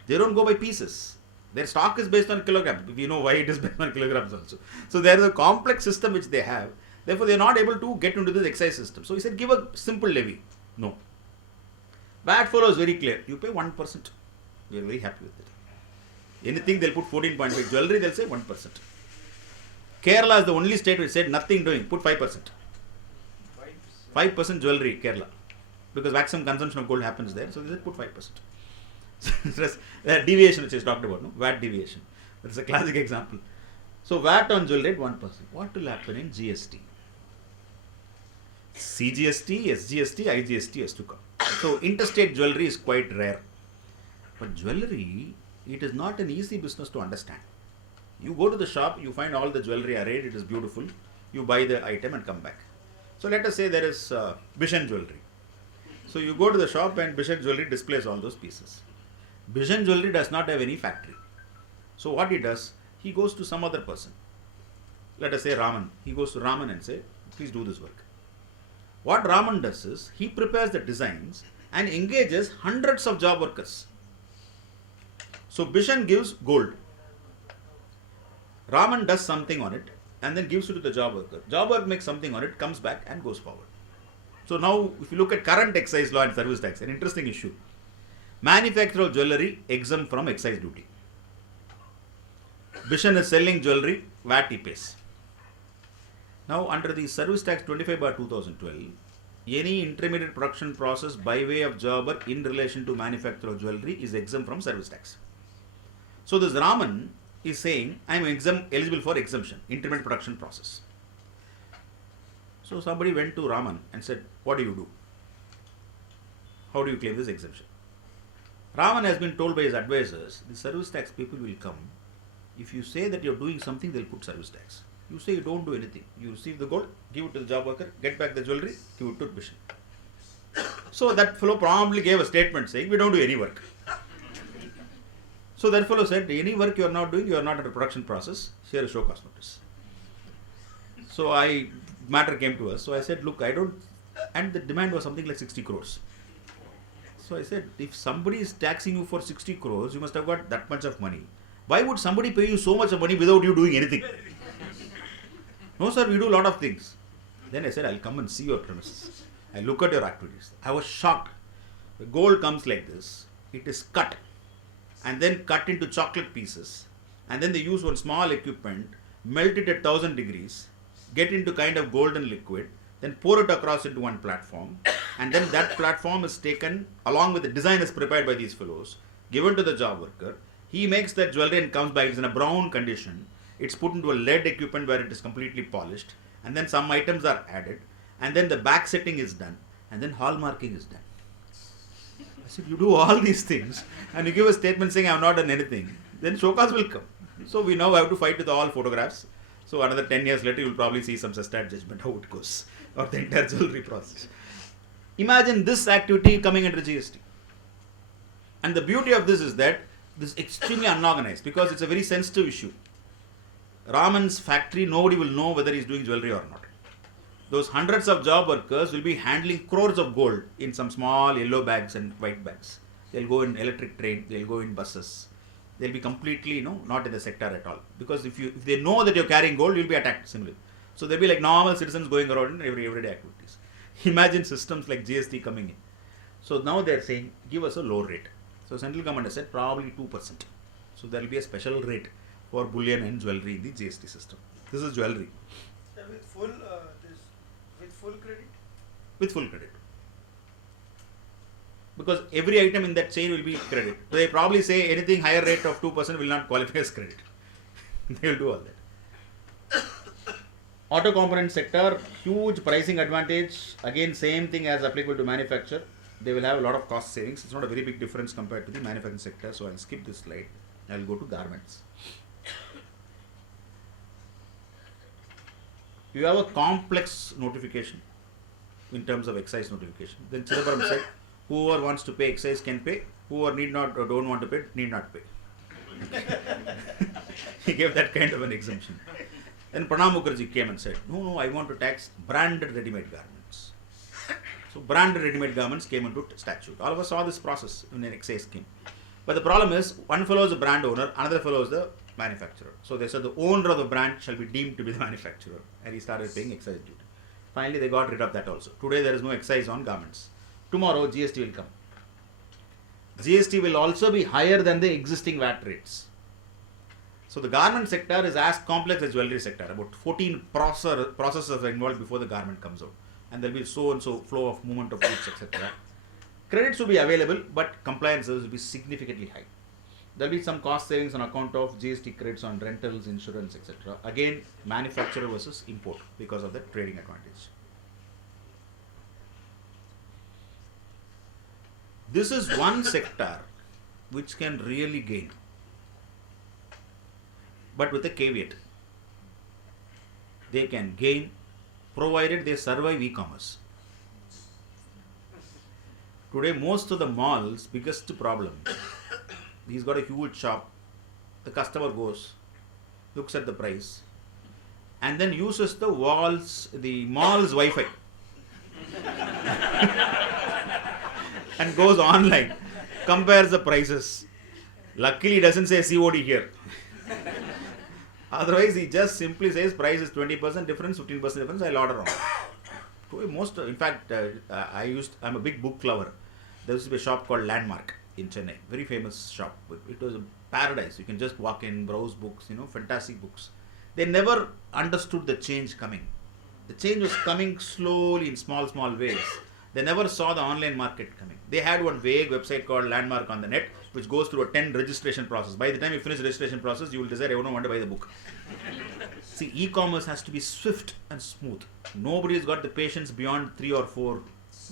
They don't go by pieces. Their stock is based on kilograms. We know why it is based on kilograms also. So there is a complex system which they have. Therefore, they are not able to get into this excise system. So he said, give a simple levy. No. VAT follows very clear. You pay 1%. We are very happy with it. Anything they'll put 14.5. Jewelry they'll say 1%. Kerala is the only state which said nothing doing. Put 5%. 5% jewelry, Kerala. Because maximum consumption of gold happens there. So they said put 5%. The deviation which is talked about, no? VAT deviation. That's a classic example. So VAT on jewelry at 1%. What will happen in GST? CGST, SGST, IGST has to come. So interstate jewelry is quite rare. But jewelry, it is not an easy business to understand. You go to the shop, you find all the jewelry arrayed, it is beautiful. You buy the item and come back. So let us say there is Bishan jewelry. So you go to the shop and Bishan jewelry displays all those pieces. Bishan jewelry does not have any factory. So what he does, he goes to some other person. Let us say Raman. He goes to Raman and say, please do this work. What Raman does is, he prepares the designs and engages hundreds of job workers. So Bishan gives gold. Raman does something on it and then gives it to the job worker. Job worker makes something on it, comes back and goes forward. So now, if you look at current excise law and service tax, an interesting issue. Manufacturer of jewelry exempt from excise duty. Bishan is selling jewelry, VAT he pays. Now, under the Service Tax 25/2012, any intermediate production process by way of job work in relation to manufacture of jewelry is exempt from service tax. So this Raman is saying, I am eligible for exemption, intermediate production process. So somebody went to Raman and said, what do you do? How do you claim this exemption? Raman has been told by his advisors, the service tax people will come. If you say that you are doing something, they will put service tax. You say you don't do anything. You receive the gold, give it to the job worker, get back the jewelry, give it to the bishop. So that fellow promptly gave a statement saying, we don't do any work. So that fellow said, any work you are not doing, you are not under production process, here is show cause notice. So matter came to us. So I said, look, I don't, and the demand was something like 60 crores. So I said, if somebody is taxing you for 60 crores, you must have got that much of money. Why would somebody pay you so much of money without you doing anything? No, sir, we do a lot of things. Then I said, I'll come and see your premises. I look at your activities. I was shocked. The gold comes like this. It is cut and then cut into chocolate pieces. And then they use one small equipment, melt it at 1000 degrees, get into kind of golden liquid, then pour it across into one platform. And then that platform is taken along with the design is prepared by these fellows, given to the job worker. He makes that jewelry and comes back. It's in a brown condition. It's put into a lead equipment where it is completely polished. And then some items are added. And then the back setting is done. And then hallmarking is done. I said, you do all these things and you give a statement saying I have not done anything. Then show cause will come. So we now have to fight with all photographs. So another 10 years later, you will probably see some stat judgment, how it goes. Or the entire jewelry process. Imagine this activity coming under GST. And the beauty of this is that this is extremely unorganized because it's a very sensitive issue. Raman's factory, nobody will know whether he's doing jewelry or not. Those hundreds of job workers will be handling crores of gold in some small yellow bags and white bags. They'll go in electric train, they'll go in buses. They'll be completely, not in the sector at all. Because if they know that you're carrying gold, you'll be attacked similarly. So they'll be like normal citizens going around in everyday activities. Imagine systems like GST coming in. So now they're saying, give us a low rate. So central government has said probably 2%. So there will be a special rate for bullion and jewelry in the GST system. This is jewelry. With full credit? With full credit. Because every item in that chain will be credit. They probably say anything higher rate of 2% will not qualify as credit. They will do all that. Auto component sector, huge pricing advantage. Again, same thing as applicable to manufacture. They will have a lot of cost savings. It's not a very big difference compared to the manufacturing sector. So I'll skip this slide. I'll go to garments. You have a complex notification in terms of excise notification. Then Chidambaram said, whoever wants to pay excise can pay. Whoever need not or don't want to pay, need not pay. He gave that kind of an exemption. Then Pranab Mukherjee came and said, no, I want to tax branded ready-made garments. So branded ready-made garments came into statute. All of us saw this process in an excise scheme. But the problem is, one fellow is the brand owner, another fellow is the manufacturer. So they said the owner of the brand shall be deemed to be the manufacturer. And he started paying excise duty. Finally, they got rid of that also. Today, there is no excise on garments. Tomorrow, GST will come. GST will also be higher than the existing VAT rates. So the garment sector is as complex as jewelry sector. About 14 processes are involved before the garment comes out. And there will be so and so flow of movement of goods, etc. Credits will be available, but compliance will be significantly high. There will be some cost savings on account of GST credits on rentals, insurance, etc. Again, manufacturer versus import because of the trading advantage. This is one sector which can really gain, but with a caveat. They can gain provided they survive e-commerce. Today, most of the malls' biggest problem, he's got a huge shop, the customer goes, looks at the price, and then uses the mall's Wi-Fi and goes online, compares the prices. Luckily, he doesn't say COD here. Otherwise, he just simply says price is 20% difference, 15% difference, I'll order on. In fact, I'm a big book lover. There used to be a shop called Landmark in Chennai, very famous shop. It was a paradise. You can just walk in, browse books, fantastic books. They never understood the change coming. The change was coming slowly in small ways. They never saw the online market coming. They had one vague website called Landmark on the net, which goes through a 10 registration process. By the time you finish the registration process, you will decide, I don't want to buy the book. See, e-commerce has to be swift and smooth. Nobody's got the patience beyond 3 or 4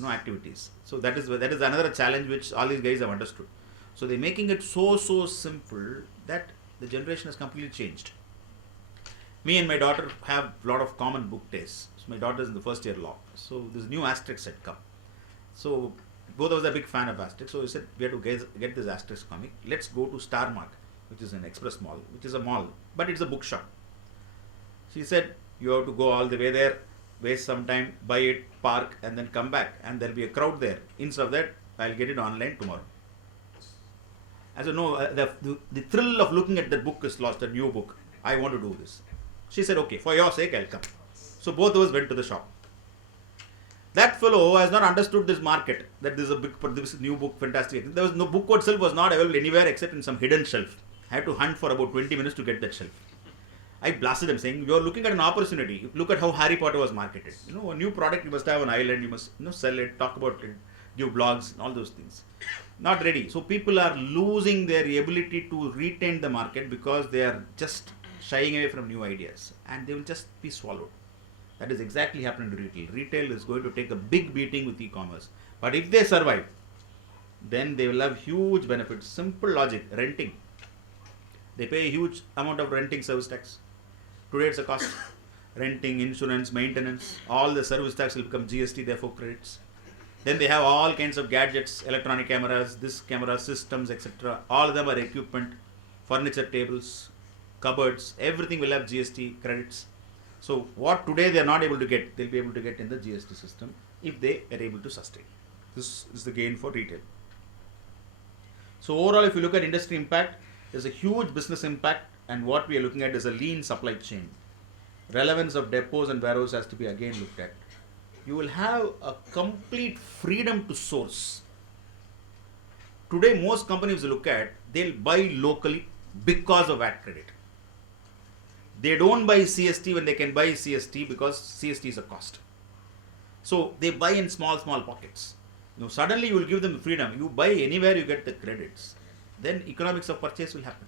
activities. So that is another challenge which all these guys have understood. So they're making it so simple that the generation has completely changed. Me and my daughter have a lot of common book tastes. So my daughter is in the first year law. So this new Asterix had come. So both of us are a big fan of Asterix. So we said we have to get this Asterix comic. Let's go to Star Mark, which is an express mall, which is a mall, but it's a bookshop. She said you have to go all the way there, waste some time, buy it, park, and then come back, and there'll be a crowd there. Instead of that, I'll get it online tomorrow. I said, no, the thrill of looking at that book is lost, a new book. I want to do this. She said, okay, for your sake, I'll come. So both of us went to the shop. That fellow has not understood this market, that this is new book, fantastic. There was no book itself was not available anywhere except in some hidden shelf. I had to hunt for about 20 minutes to get that shelf. I blasted him saying, you're looking at an opportunity. Look at how Harry Potter was marketed. A new product, you must have an island, you must sell it, talk about it, give blogs, all those things. Not ready. So people are losing their ability to retain the market because they are just shying away from new ideas and they will just be swallowed. That is exactly happening to retail. Retail is going to take a big beating with e-commerce. But if they survive, then they will have huge benefits. Simple logic, renting. They pay a huge amount of renting service tax. Today it's a cost. Renting, insurance, maintenance, all the service tax will become GST, therefore credits. Then they have all kinds of gadgets, electronic cameras, this camera systems, etc. All of them are equipment, furniture tables, cupboards, everything will have GST credits. So what today they are not able to get, they'll be able to get in the GST system if they are able to sustain. This is the gain for retail. So overall, if you look at industry impact, there's a huge business impact, and what we are looking at is a lean supply chain. Relevance of depots and warehouses has to be again looked at. You will have a complete freedom to source. Today, most companies look at, they'll buy locally because of VAT credit. They don't buy CST when they can buy CST because CST is a cost. So they buy in small pockets. Suddenly you will give them freedom. You buy anywhere, you get the credits. Then economics of purchase will happen.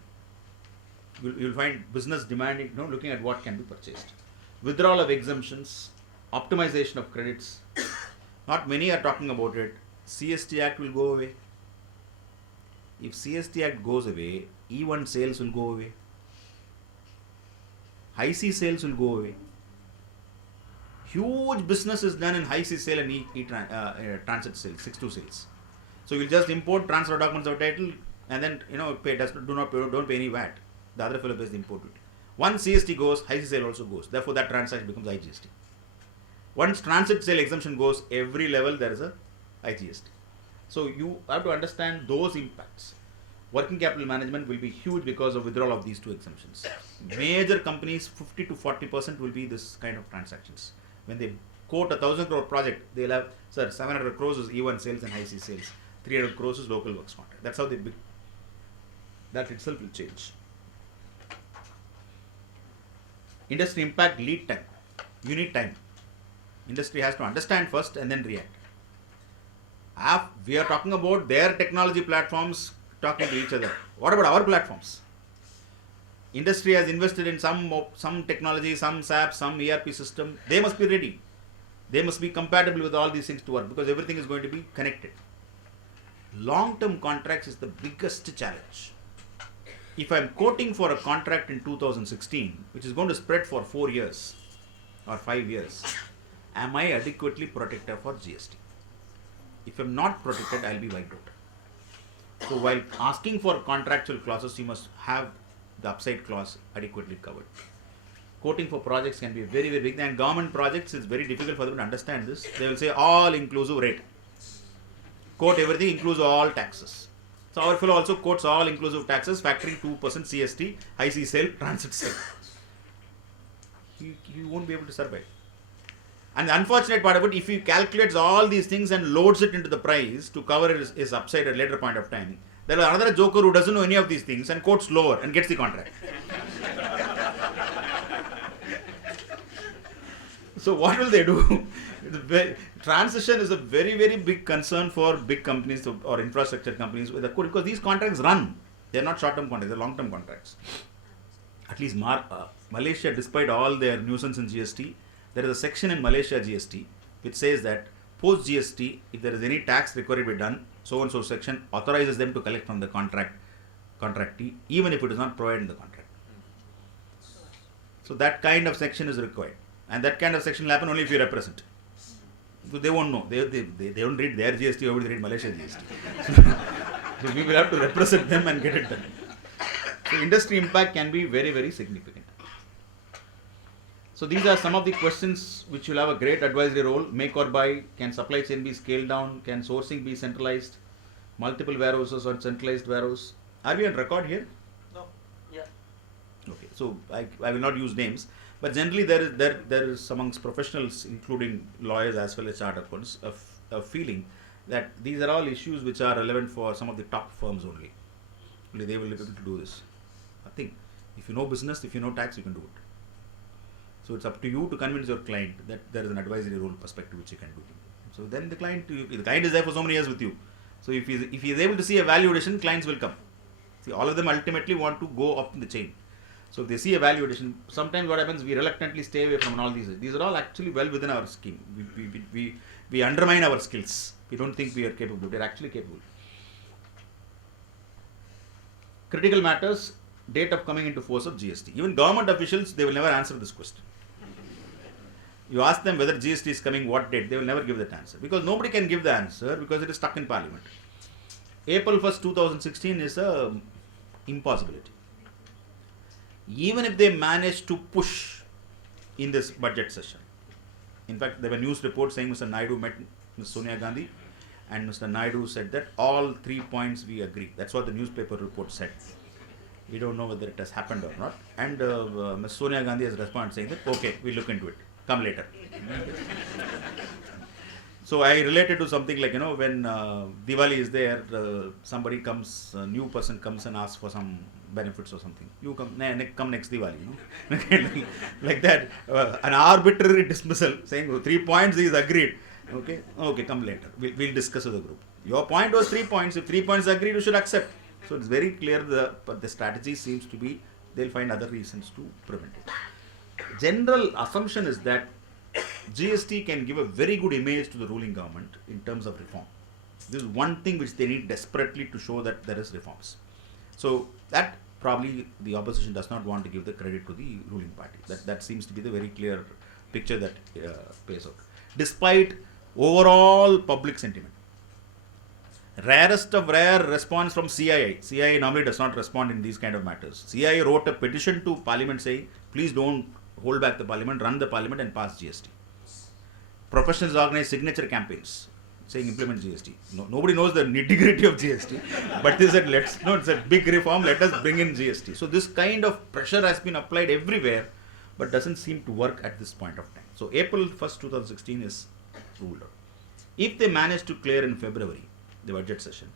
You'll find business demanding, looking at what can be purchased. Withdrawal of exemptions, optimization of credits. Not many are talking about it. CST Act will go away. If CST Act goes away, E1 sales will go away. High C sales will go away. Huge business is done in high C sale and transit sales, 6-2 sales. So you'll just import, transfer documents of title, and then don't pay any VAT. The other fellow pays the import duty. Once CST goes, high C sale also goes. Therefore, that transaction becomes IGST. Once transit sale exemption goes, every level there is a IGST. So you have to understand those impacts. Working capital management will be huge because of withdrawal of these two exemptions. Major companies, 50 to 40% will be this kind of transactions. When they quote 1,000 crore project, they'll have, 700 crores is E1 sales and high C sales. 300 crores is local works contract. That's how they big. That itself will change. Industry impact, lead time. You need time. Industry has to understand first and then react. We are talking about their technology platforms talking to each other. What about our platforms? Industry has invested in some technology, some SAP, some ERP system. They must be ready. They must be compatible with all these things to work because everything is going to be connected. Long-term contracts is the biggest challenge. If I am quoting for a contract in 2016, which is going to spread for 4 years or 5 years, am I adequately protected for GST? If I am not protected, I will be wiped out. So while asking for contractual clauses, you must have the upside clause adequately covered. Quoting for projects can be very, very big, and government projects, it's very difficult for them to understand this. They will say all inclusive rate. Quote everything includes all taxes. So our fellow also quotes all inclusive taxes, factoring 2% CST, high C sale, transit sale. You won't be able to survive. And the unfortunate part about it, if he calculates all these things and loads it into the price to cover his upside at a later point of time, there is another joker who doesn't know any of these things and quotes lower and gets the contract. So what will they do? Transition is a very, very big concern for big companies or infrastructure companies because these contracts run. They are not short-term contracts, they are long-term contracts. At least Malaysia, despite all their nuisance in GST, there is a section in Malaysia GST which says that post GST, if there is any tax required to be done, so and so section authorizes them to collect from the contractee, even if it is not provided in the contract. So that kind of section is required, and that kind of section will happen only if you represent. So they won't know. They don't read their GST, or they read Malaysia GST. So we will have to represent them and get it done. So industry impact can be very, very significant. So these are some of the questions which will have a great advisory role. Make or buy. Can supply chain be scaled down? Can sourcing be centralized? Multiple warehouses or centralized warehouse. Are we on record here? No. Yeah. Okay. So I will not use names, but generally there is amongst professionals, including lawyers as well as chartered accountants, a feeling that these are all issues which are relevant for some of the top firms only. Only they will be able to do this. I think if you know business, if you know tax, you can do it. So it's up to you to convince your client that there is an advisory role perspective which you can do. So then the client is there for so many years with you. So if he is able to see a value addition, clients will come. See, all of them ultimately want to go up in the chain. So if they see a value addition, sometimes what happens, we reluctantly stay away from all these. These are all actually well within our scheme. We undermine our skills. We don't think we are capable. We are actually capable. Critical matters, date of coming into force of GST. Even government officials, they will never answer this question. You ask them whether GST is coming, what date, they will never give that answer. Because nobody can give the answer because it is stuck in Parliament. April 1st, 2016 is a impossibility. Even if they manage to push in this budget session. In fact, there were news reports saying Mr. Naidu met Ms. Sonia Gandhi, and Mr. Naidu said that all 3 points we agree. That's what the newspaper report said. We don't know whether it has happened or not. And Ms. Sonia Gandhi has responded saying that, okay, we'll look into it. Come later. So I related to something like, when Diwali is there, somebody comes, a new person comes and asks for some benefits or something. You come next Diwali, like that. An arbitrary dismissal saying 3 points is agreed. Okay, come later. We'll discuss with the group. Your point was 3 points. If 3 points agreed, you should accept. So it's very clear but the strategy seems to be they'll find other reasons to prevent it. General assumption is that GST can give a very good image to the ruling government in terms of reform. This is one thing which they need desperately to show that there is reforms. So that probably the opposition does not want to give the credit to the ruling party. That seems to be the very clear picture that plays out. Despite overall public sentiment. Rarest of rare response from CII. CII normally does not respond in these kind of matters. CII wrote a petition to Parliament saying, please don't hold back the Parliament, run the Parliament and pass GST. Professionals organize signature campaigns saying implement GST. Nobody knows the nitty-gritty of GST, but they said, it's a big reform, let us bring in GST. So this kind of pressure has been applied everywhere, but doesn't seem to work at this point of time. So April 1st, 2016 is ruled out. If they manage to clear in February, the budget session,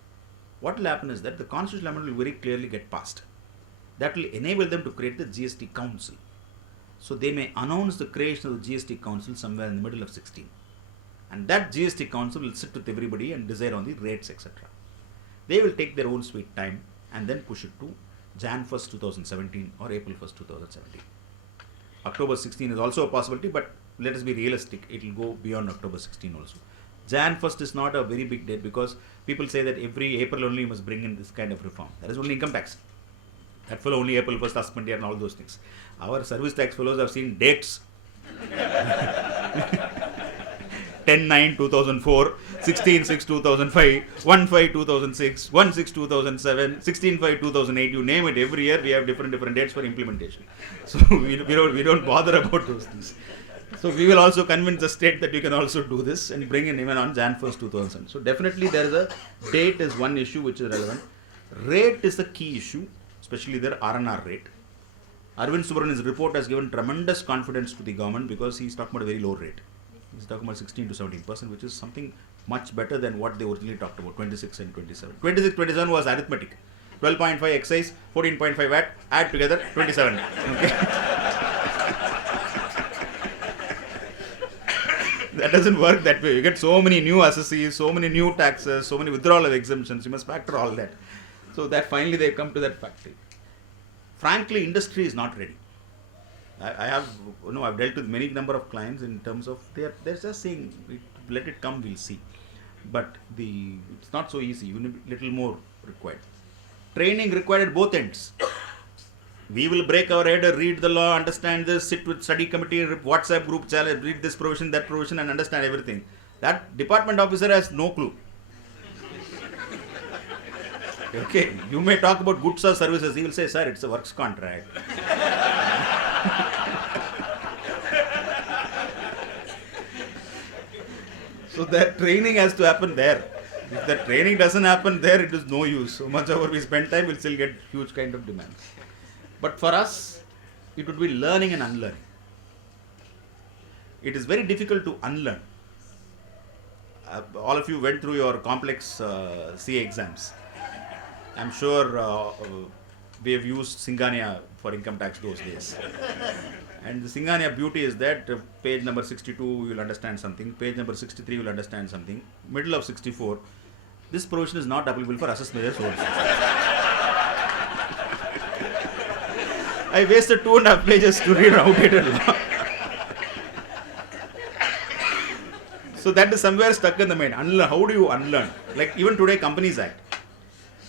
what will happen is that the constitutional amendment will very clearly get passed. That will enable them to create the GST Council. So they may announce the creation of the GST Council somewhere in the middle of 16. And that GST Council will sit with everybody and decide on the rates, etc. They will take their own sweet time and then push it to Jan 1st, 2017 or April 1st, 2017. October 16 is also a possibility, but let us be realistic. It will go beyond October 16 also. Jan 1st is not a very big date because people say that every April only you must bring in this kind of reform. That is only income tax. That follow only April 1st, husband year and all those things. Our service tax fellows have seen dates. 10/9/2004, 16/6/2005, 1/5/2006, 1/6/2007, 16/5/2008. You name it. Every year we have different dates for implementation. So we don't bother about those things. So we will also convince the state that you can also do this and bring in even on Jan 1st, 2000. So definitely there is a date is one issue which is relevant. Rate is the key issue, especially their R&R rate. Arvind Subramanian's report has given tremendous confidence to the government because he's talking about a very low rate. He's talking about 16 to 17%, which is something much better than what they originally talked about, 26 and 27. 26, 27 was arithmetic. 12.5 excise, 14.5 VAT, add together 27. Okay. That doesn't work that way. You get so many new assessees, so many new taxes, so many withdrawal of exemptions. You must factor all that. So that finally they come to that factor. Frankly, industry is not ready. I have, I've dealt with many number of clients in terms of they're just saying, let it come, we'll see. But it's not so easy. You need little more required. Training required at both ends. We will break our head, read the law, understand this, sit with study committee, WhatsApp group challenge, read this provision, that provision, and understand everything. That department officer has no clue. Okay, you may talk about goods or services. He will say, sir, it's a works contract. So that training has to happen there. If the training doesn't happen there, it is no use. So much over we spend time, we'll still get huge kind of demands. But for us, it would be learning and unlearning. It is very difficult to unlearn. All of you went through your complex CA exams. I'm sure we have used Singhania for income tax those days. And the Singhania beauty is that page number 62 you will understand something, page number 63 you will understand something, middle of 64, this provision is not applicable for assessed measures also. I wasted 2.5 pages to read an outdated law. So that is somewhere stuck in the mind. How do you unlearn? Like even today, Companies Act.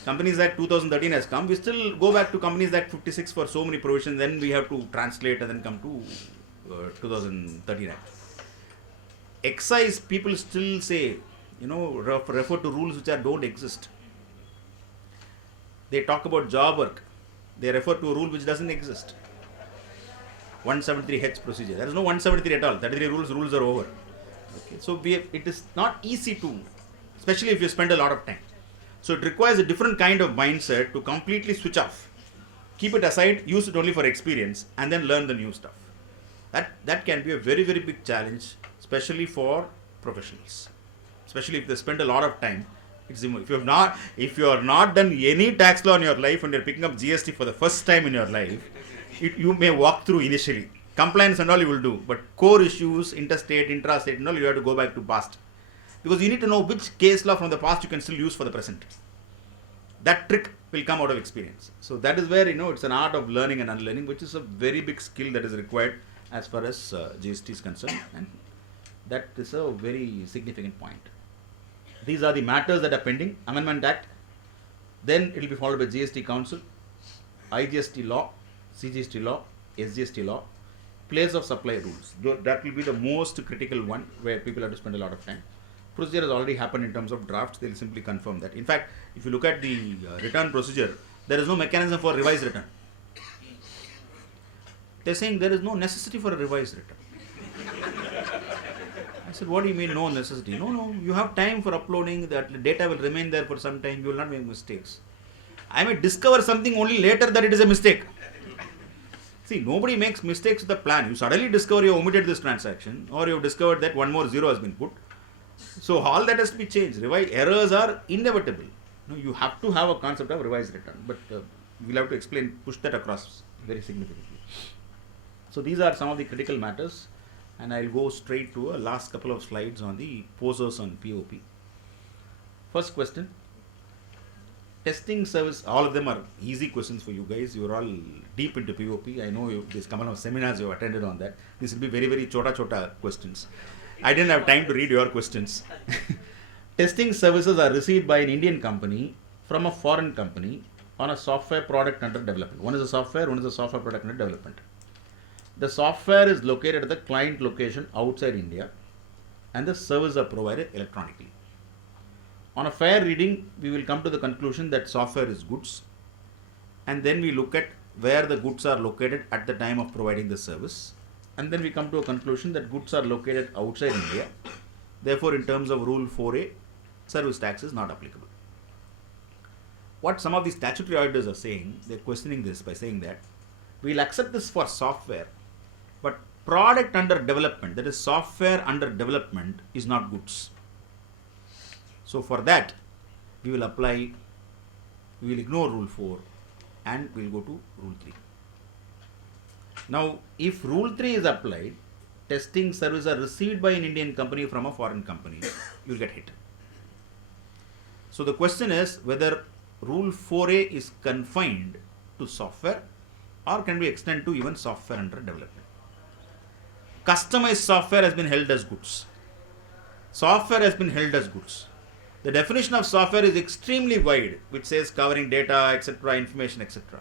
Companies Act 2013 has come. We still go back to Companies Act 56 for so many provisions. Then we have to translate and then come to 2013 Act. Excise people still say, refer to rules which don't exist. They talk about job work. They refer to a rule which doesn't exist. 173H procedure. There is no 173 at all. 33 rules are over. Okay. So it is not easy to, especially if you spend a lot of time. So it requires a different kind of mindset to completely switch off. Keep it aside, use it only for experience, and then learn the new stuff. That can be a very, very big challenge, especially for professionals. Especially if they spend a lot of time. If you have not done any tax law in your life and you're picking up GST for the first time in your life, you may walk through initially. Compliance and all you will do, but core issues, interstate, intrastate and all, you have to go back to past. Because you need to know which case law from the past you can still use for the present. That trick will come out of experience. So that is where, it's an art of learning and unlearning, which is a very big skill that is required as far as GST is concerned. And that is a very significant point. These are the matters that are pending. Amendment Act. Then it will be followed by GST Council, IGST law, CGST law, SGST law, place of supply rules. That will be the most critical one where people have to spend a lot of time. Procedure has already happened in terms of drafts. They will simply confirm that. In fact, if you look at the return procedure, there is no mechanism for revised return. They are saying there is no necessity for a revised return. I said, what do you mean no necessity? No, you have time for uploading, that data will remain there for some time, you will not make mistakes. I may discover something only later that it is a mistake. See, nobody makes mistakes with the plan. You suddenly discover you omitted this transaction, or you have discovered that one more zero has been put. So all that has to be changed. Errors are inevitable. You have to have a concept of revised return, but we'll have to push that across very significantly. So these are some of the critical matters, and I'll go straight to a last couple of slides on the posers on POP. First question. Testing service, all of them are easy questions for you guys. You're all deep into POP. I know these couple of seminars you have attended on that. These will be very, very chota questions. I didn't have time to read your questions. Testing services are received by an Indian company from a foreign company on a software product under development. One is a software product under development. The software is located at the client location outside India, and the services are provided electronically. On a fair reading, we will come to the conclusion that software is goods, and then we look at where the goods are located at the time of providing the service, and then we come to a conclusion that goods are located outside India. Therefore, in terms of Rule 4A, service tax is not applicable. What some of the statutory auditors are saying, they are questioning this by saying that we will accept this for software, but product under development, that is software under development, is not goods. So for that, we will ignore Rule 4 and we will go to Rule 3. Now, if Rule 3 is applied, testing services are received by an Indian company from a foreign company, you'll get hit. So the question is whether Rule 4A is confined to software or can be extended to even software under development. Customized software has been held as goods. Software has been held as goods. The definition of software is extremely wide, which says covering data, etc., information, etc.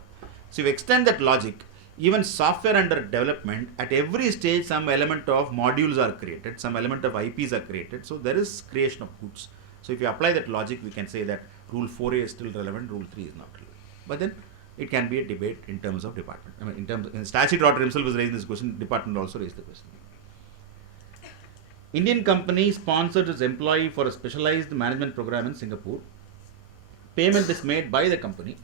So if you extend that logic, even software under development, at every stage some element of modules are created, some element of IPs are created, so there is creation of goods. So if you apply that logic, we can say that Rule 4A is still relevant, Rule 3 is not relevant. But then it can be a debate in terms of department. I mean, in terms of, statute author himself was raising this question, department also raised the question. Indian company sponsors its employee for a specialized management program in Singapore. Payment is made by the company.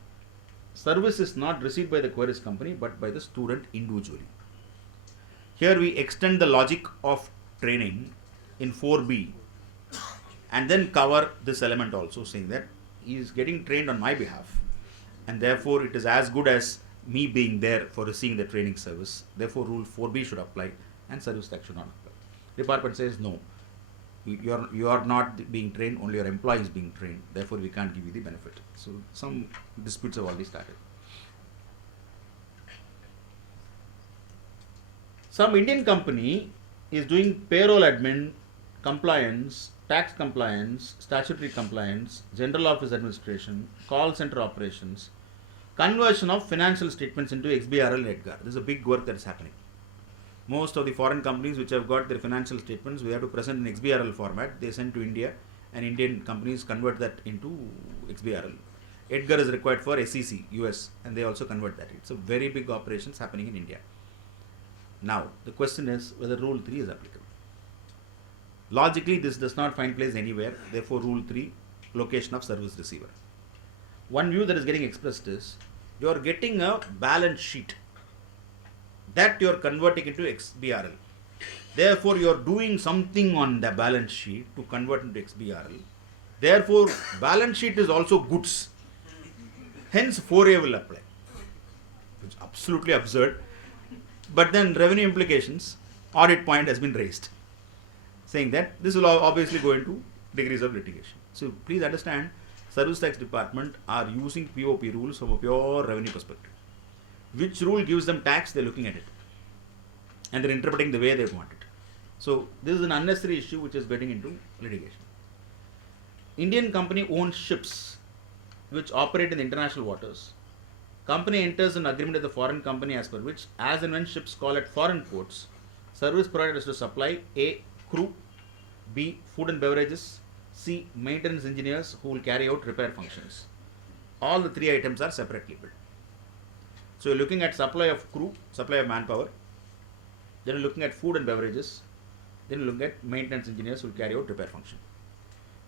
Service is not received by the queries company but by the student individually. Here we extend the logic of training in 4B and then cover this element also, saying that he is getting trained on my behalf and therefore it is as good as me being there for receiving the training service. Therefore Rule 4B should apply and service tax should not apply. Department says no, you are not being trained, only your employee is being trained, therefore we can't give you the benefit. So some disputes have already started. Some Indian company is doing payroll admin, compliance, tax compliance, statutory compliance, general office administration, call center operations, conversion of financial statements into XBRL and EDGAR. This is a big work that is happening. Most of the foreign companies which have got their financial statements, we have to present in XBRL format. They send to India and Indian companies convert that into XBRL. EDGAR is required for SEC, US, and they also convert that. It's a very big operations happening in India. Now, the question is whether Rule 3 is applicable. Logically, this does not find place anywhere. Therefore, Rule 3, location of service receiver. One view that is getting expressed is, you are getting a balance sheet that you are converting into XBRL. Therefore, you are doing something on the balance sheet to convert into XBRL. Therefore, balance sheet is also goods. Hence, 4A will apply. Which is absolutely absurd. But then revenue implications, audit point has been raised, saying that this will obviously go into degrees of litigation. So please understand, Service Tax Department are using POP rules from a pure revenue perspective. Which rule gives them tax, they're looking at it. And they're interpreting the way they want it. So this is an unnecessary issue which is getting into litigation. Indian company owns ships which operate in the international waters. Company enters an agreement with the foreign company as per which, as and when ships call at foreign ports, service provider is to supply A. crew, B. food and beverages, C. maintenance engineers who will carry out repair functions. All the three items are separately billed. So you're looking at supply of crew, supply of manpower, then you're looking at food and beverages, then you're looking at maintenance engineers who will carry out repair function.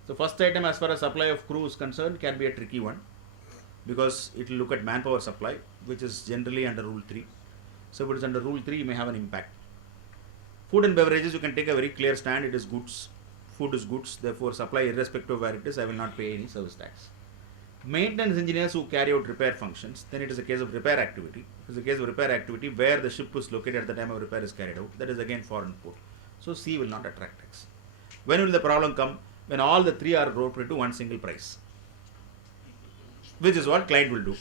So first item as far as supply of crew is concerned can be a tricky one because it will look at manpower supply, which is generally under Rule 3. So if it is under Rule 3, you may have an impact. Food and beverages, you can take a very clear stand, it is goods, food is goods, therefore supply irrespective of where it is, I will not pay any service tax. Maintenance engineers who carry out repair functions, then it is a case of repair activity. It is a case of repair activity where the ship was located at the time of repair is carried out. That is again foreign port. So C will not attract tax. When will the problem come? When all the three are grouped into one single price, which is what client will do.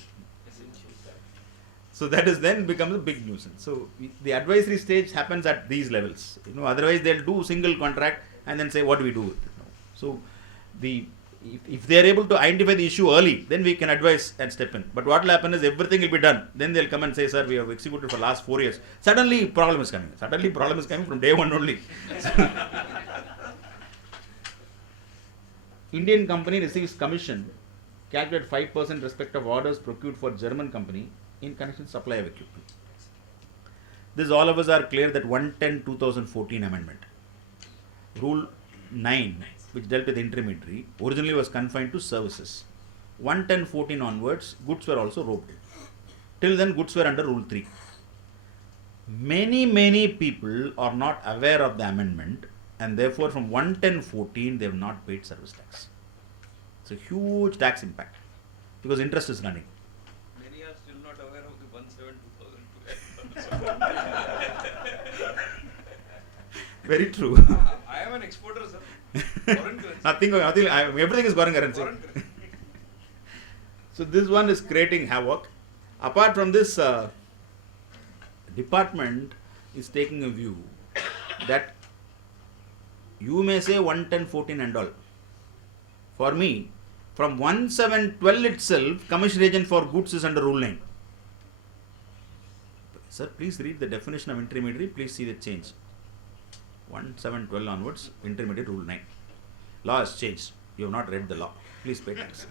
So that is then becomes a big nuisance. So the advisory stage happens at these levels. Otherwise they'll do single contract and then say what do we do with it. So if they are able to identify the issue early, then we can advise and step in. But what will happen is everything will be done. Then they'll come and say, sir, we have executed for last 4 years. Suddenly problem is coming. Suddenly problem is coming from day one only. Indian company receives commission, calculate 5% respect of orders procured for German company in connection with supply of equipment. This all of us are clear that 110/2014 amendment. Rule 9, which dealt with intermediary, originally was confined to services. 110/14 onwards, goods were also roped in. Till then, goods were under Rule 3. Many people are not aware of the amendment and therefore from 110/14 they have not paid service tax. It's a huge tax impact because interest is running. Many are still not aware of the 1/7/2012. Very true. I am an exporter, sir. Foreign currency. Nothing, everything is foreign currency. Foreign currency. So this one is creating havoc. Apart from this, department is taking a view that you may say 110, 14 and all. For me, from 1712 itself, commission agent for goods is under Rule 9. Sir, please read the definition of intermediary. Please see the change. 1712 onwards, intermediate Rule 9. Law has changed. You have not read the law. Please pay attention.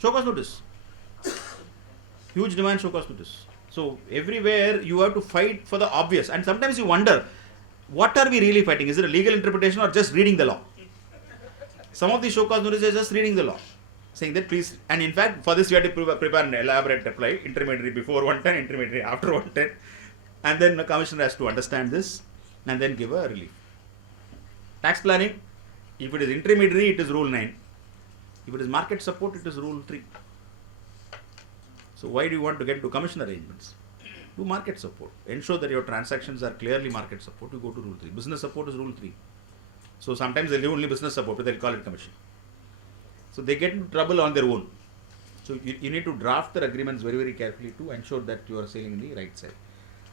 Show cause notice. Huge demand show cause notice. So everywhere you have to fight for the obvious, and sometimes you wonder, what are we really fighting? Is it a legal interpretation or just reading the law? Some of the show cause notice is just reading the law, saying that please, and in fact for this you have to prepare an elaborate reply, intermediary before 110, intermediary after 110, and then the commissioner has to understand this and then give a relief. Tax planning, if it is intermediary it is Rule 9, if it is market support it is Rule 3. So why do you want to get to commission arrangements? Do market support. Ensure that your transactions are clearly market support. You go to Rule 3. Business support is Rule 3. So sometimes they'll do only business support, but they'll call it commission. So they get into trouble on their own. So you need to draft their agreements very, very carefully to ensure that you are sailing in the right side.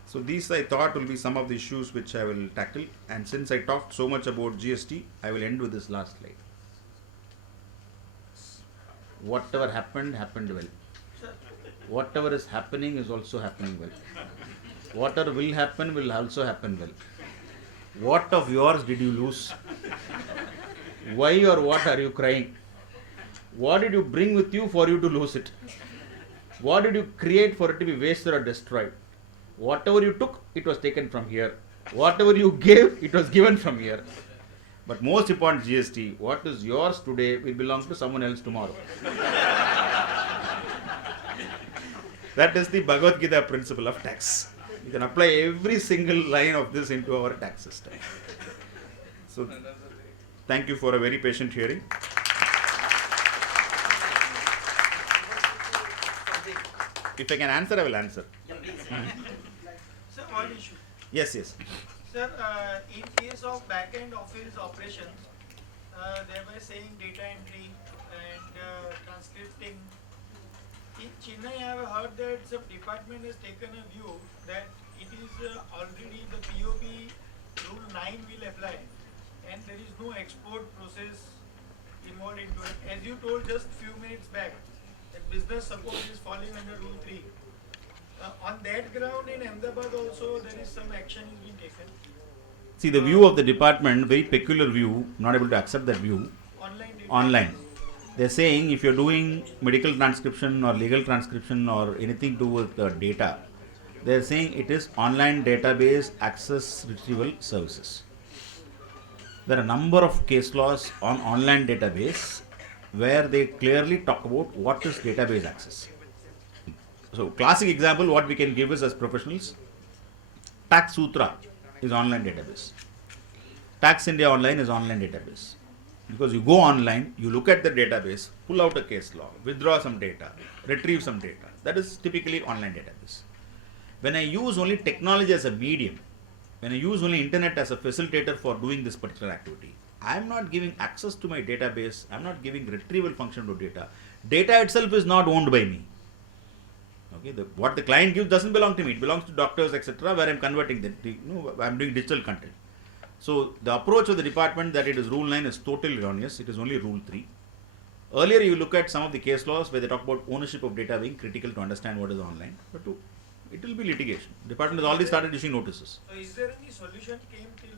So these I thought will be some of the issues which I will tackle. And since I talked so much about GST, I will end with this last slide. Whatever happened, happened well. Whatever is happening is also happening well. Whatever will happen will also happen well. What of yours did you lose? Why or what are you crying? What did you bring with you for you to lose it? What did you create for it to be wasted or destroyed? Whatever you took, it was taken from here. Whatever you gave, it was given from here. But most important, GST, what is yours today will belong to someone else tomorrow. That is the Bhagavad Gita principle of tax. You can apply every single line of this into our tax system. So, thank you for a very patient hearing. If I can answer, I will answer. Sir, one issue. Yes, yes. Sir, in case of back-end office operations, they were saying data entry and transcripting. In Chennai, I have heard that the department has taken a view that it is already the POP Rule 9 will apply and there is no export process involved into it. As you told just few minutes back, that business support is falling under Rule 3. On that ground in Ahmedabad also there is some action is being taken. See, the view of the department, very peculiar view, not able to accept that view, online. They're saying if you're doing medical transcription or legal transcription or anything to do with data, they're saying it is online database access retrieval services. There are a number of case laws on online database where they clearly talk about what is database access. So classic example what we can give is as professionals, Tax Sutra is online database. Tax India Online is online database. Because you go online, you look at the database, pull out a case law, withdraw some data, retrieve some data. That is typically online database. When I use only technology as a medium, when I use only internet as a facilitator for doing this particular activity, I am not giving access to my database, I am not giving retrieval function to data. Data itself is not owned by me. Okay, what the client gives doesn't belong to me, it belongs to doctors, etc., where I am converting that, I am doing digital content. So the approach of the department that it is Rule 9 is totally erroneous. It is only Rule 3. Earlier you look at some of the case laws where they talk about ownership of data being critical to understand what is online. But it will be litigation. The department has already started issuing notices. So is there any solution came till,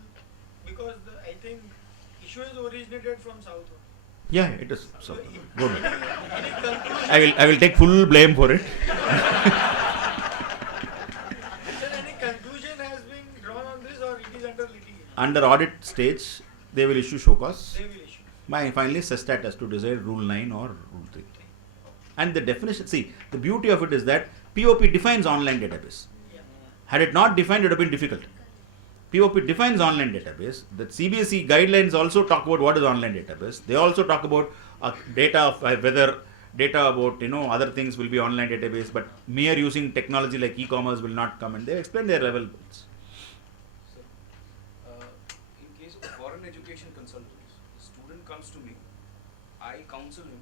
because I think issue is originated from South. Yeah, it is. So, go ahead. Any conclusion? I will take full blame for it. Sir, any conclusion has been drawn on this or it is under litigation? Under audit stage, they will issue show cause. They will issue. Finally, SESTAT has to decide Rule 9 or Rule 3. And the definition, see, the beauty of it is that POP defines online database. Had it not defined, it would have been difficult. POP defines online database. The CBSE guidelines also talk about what is online database. They also talk about data of whether data about other things will be online database, but mere using technology like e-commerce will not come, and they explain their level. I counsel him.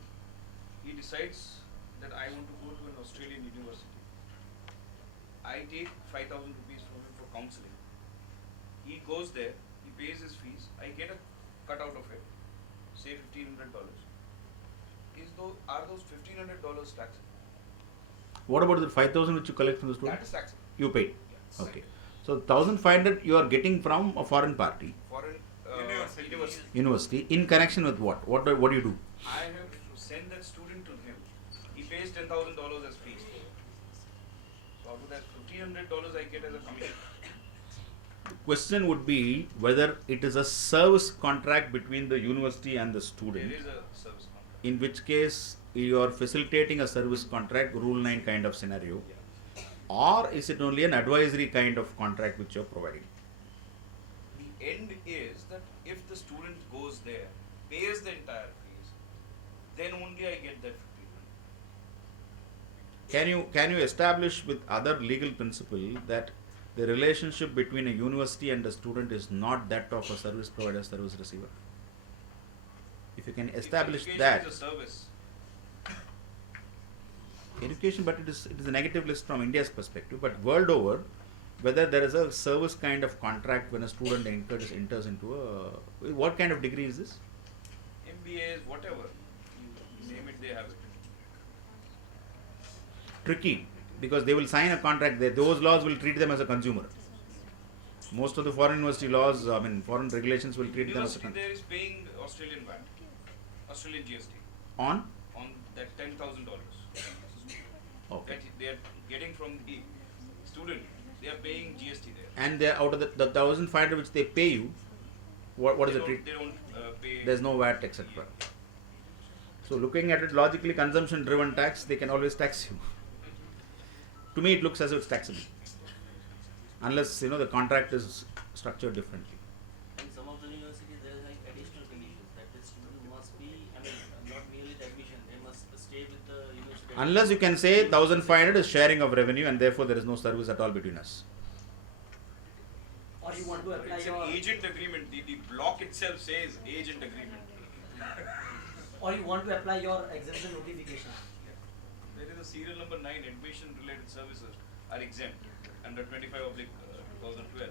He decides that I want to go to an Australian university. I take 5,000 rupees from him for counseling. He goes there, he pays his fees, I get a cut out of it, say $1,500. Are those $1,500 taxable? What about the 5,000 which you collect from the That student? is taxable. You paid. Yes. Okay. So 1,500 you are getting from a foreign party, Foreign university. university, in connection with what? What do you do? I have to send that student to him. He pays $10,000 as fees. So out of that $1,500 I get as a commission. Question would be whether it is a service contract between the university and the student, There is a service contract. in which case you are facilitating a service contract, Rule 9 kind of scenario, or is it only an advisory kind of contract which you are providing? The end is that if the student goes there, pays the entire fees, then only I get that 1,500. Can you establish with other legal principle that the relationship between a university and a student is not that of a service provider, service receiver? If you can establish Education that, is a service. education, but it is a negative list from India's perspective. But world over, whether there is a service kind of contract when a student enters into a, what kind of degree is this? MBAs, whatever. You name it, they have it. Tricky, because they will sign a contract there. Those laws will treat them as a consumer. Most of the foreign university laws, foreign regulations will treat them as a University consumer. there is paying Australian VAT, Australian GST On? on that $10,000 Okay. that they are getting from the student. They are paying GST there. And they out of the 1,500 which they pay you, what is They the don't- treat? They don't pay. There's no VAT, etc. So looking at it logically, consumption driven tax, they can always tax you. To me, it looks as if it's taxable, unless the contract is structured differently. In some of the universities, there is like additional conditions that the student must be, not merely the admission, they must stay with the university. Unless you can say 1,500 is sharing of revenue and therefore there is no service at all between us. Or you want to apply It's your, an agent agreement. The block itself says agent agreement. or you want to apply your exemption notification. There is a serial number 9, admission related services are exempt under 25/2012.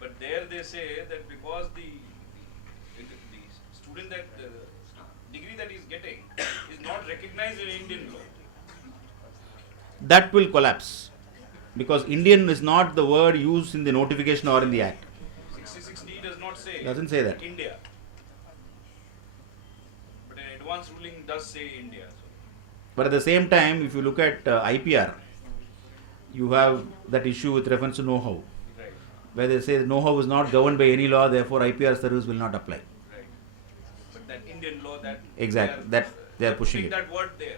But there they say that because the student degree that he is getting is not recognized in Indian law. That will collapse, because Indian is not the word used in the notification or in the act. 66D does not say Doesn't say that. India. But an advanced ruling does say India. But at the same time, if you look at IPR, you have that issue with reference to know-how, Right, where they say know-how is not governed by any law, therefore IPR service will not apply. right. But that Indian law that Exactly, that they are pushing it. that word there.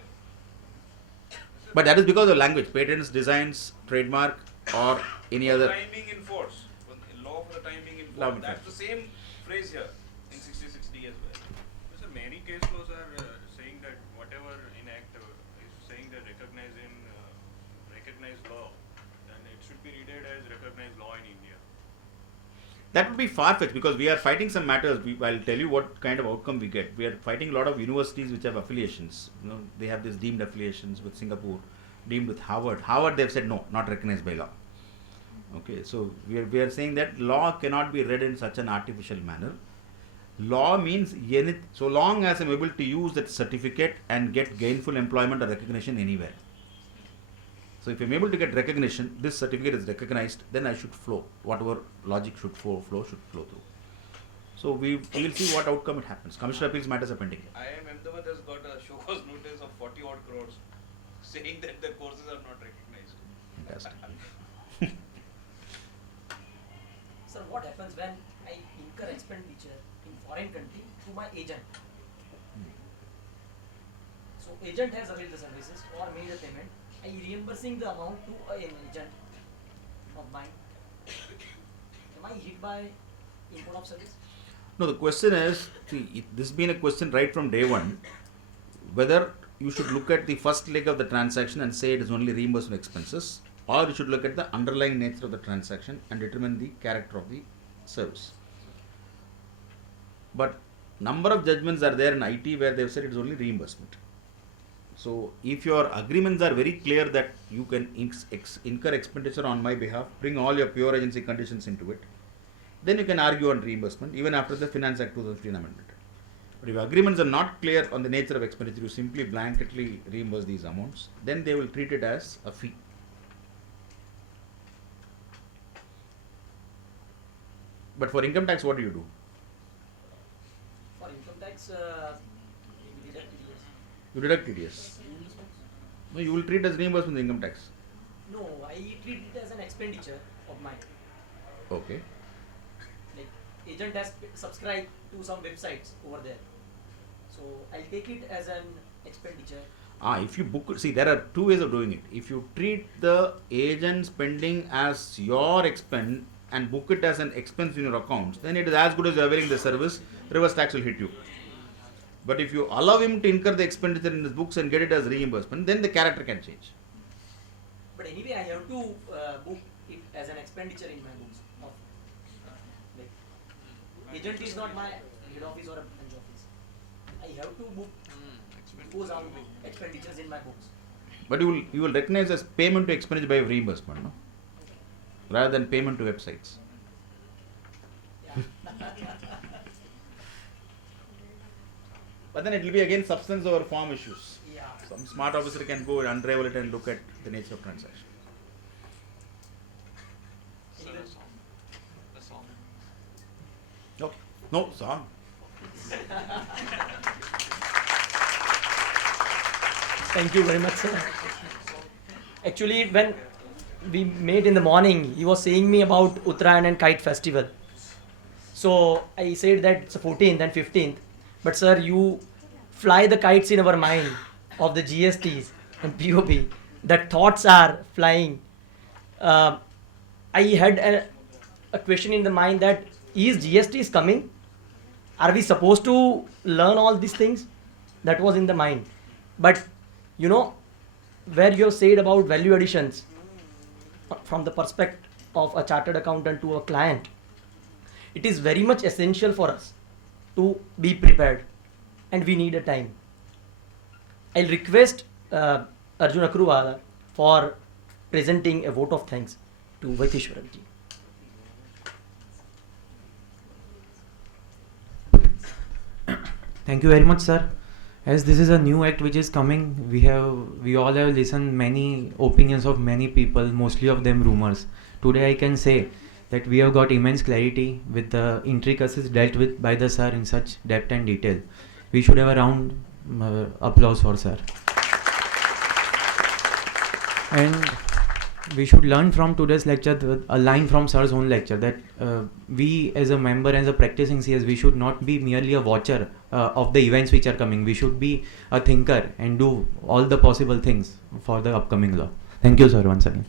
But that is because of language, patents, designs, trademark, or any other. Time being enforced. Law for the time being Law enforced. That's enforced. the same phrase here in 66D as well. So many case laws are saying that whatever in act is saying that recognized law, then it should be read as recognized law in India. That would be far-fetched, because we are fighting some matters. I'll tell you what kind of outcome we get. We are fighting a lot of universities which have affiliations. They have these deemed affiliations with Singapore, deemed with Harvard. Harvard, they've said no, not recognized by law. Okay, so we are saying that law cannot be read in such an artificial manner. Law means so long as I'm able to use that certificate and get gainful employment or recognition anywhere. So if I'm able to get recognition, this certificate is recognized, then I should flow. Whatever logic should flow should flow through. So we will see what outcome it happens. Commissioner Appeals matters are pending. IIM Ahmedabad has got a show cause notice of 40 odd crores saying that the courses are not recognized. Fantastic. Sir, what happens when I incur expenditure in foreign country through my agent? So agent has availed the services or made a payment. I reimbursing the amount to an agent of mine. Am I hit by import of service? No, the question is, this has been a question right from day one, whether you should look at the first leg of the transaction and say it is only reimbursement expenses, or you should look at the underlying nature of the transaction and determine the character of the service. But number of judgments are there in IT where they've said it's only reimbursement. So if your agreements are very clear that you can incur expenditure on my behalf, bring all your pure agency conditions into it, then you can argue on reimbursement even after the Finance Act 2015 amendment. But if agreements are not clear on the nature of expenditure, you simply blanketly reimburse these amounts, then they will treat it as a fee. But for income tax, what do you do? For income tax, we deduct TDS. You deduct TDS. No, you will treat as reimbursement the income tax. No, I treat it as an expenditure of mine. Okay. Like agent has subscribed to some websites over there, so I'll take it as an expenditure. If you book, see, there are two ways of doing it. If you treat the agent spending as your expense and book it as an expense in your accounts, then it is as good as availing the service. Reverse tax will hit you. But if you allow him to incur the expenditure in his books and get it as reimbursement, then the character can change. But anyway, I have to book it as an expenditure in my books. Of, like, agent is not my head office or a branch office. I have to book those out expenditures in my books. But you will recognize as payment to expenditure by reimbursement, no? Rather than payment to websites. Yeah. But then it will be again substance over form issues. Yeah. Some smart officer can go and unravel it and look at the nature of transaction. Anyway, No, song. thank you very much, sir. Actually, when we met in the morning, he was saying me about Uttarayan and Kite Festival. So I said that it's the 14th and 15th. But sir, you fly the kites in our mind of the GSTs and POP. The thoughts are flying. I had a question in the mind that is GST coming? Are we supposed to learn all these things? That was in the mind. But you know, where you have said about value additions from the perspective of a chartered accountant to a client, it is very much essential for us to be prepared, and we need a time. I'll request Arjun Akruwala for presenting a vote of thanks to Vaithishwaran ji. Thank you very much, sir. As this is a new act which is coming, we all have listened many opinions of many people, mostly of them rumors. Today I can say that we have got immense clarity with the intricacies dealt with by the sir in such depth and detail. We should have a round applause for sir. And we should learn from today's lecture a line from sir's own lecture, that we as a member, as a practicing CS, we should not be merely a watcher of the events which are coming. We should be a thinker and do all the possible things for the upcoming law. Thank you, sir, once again.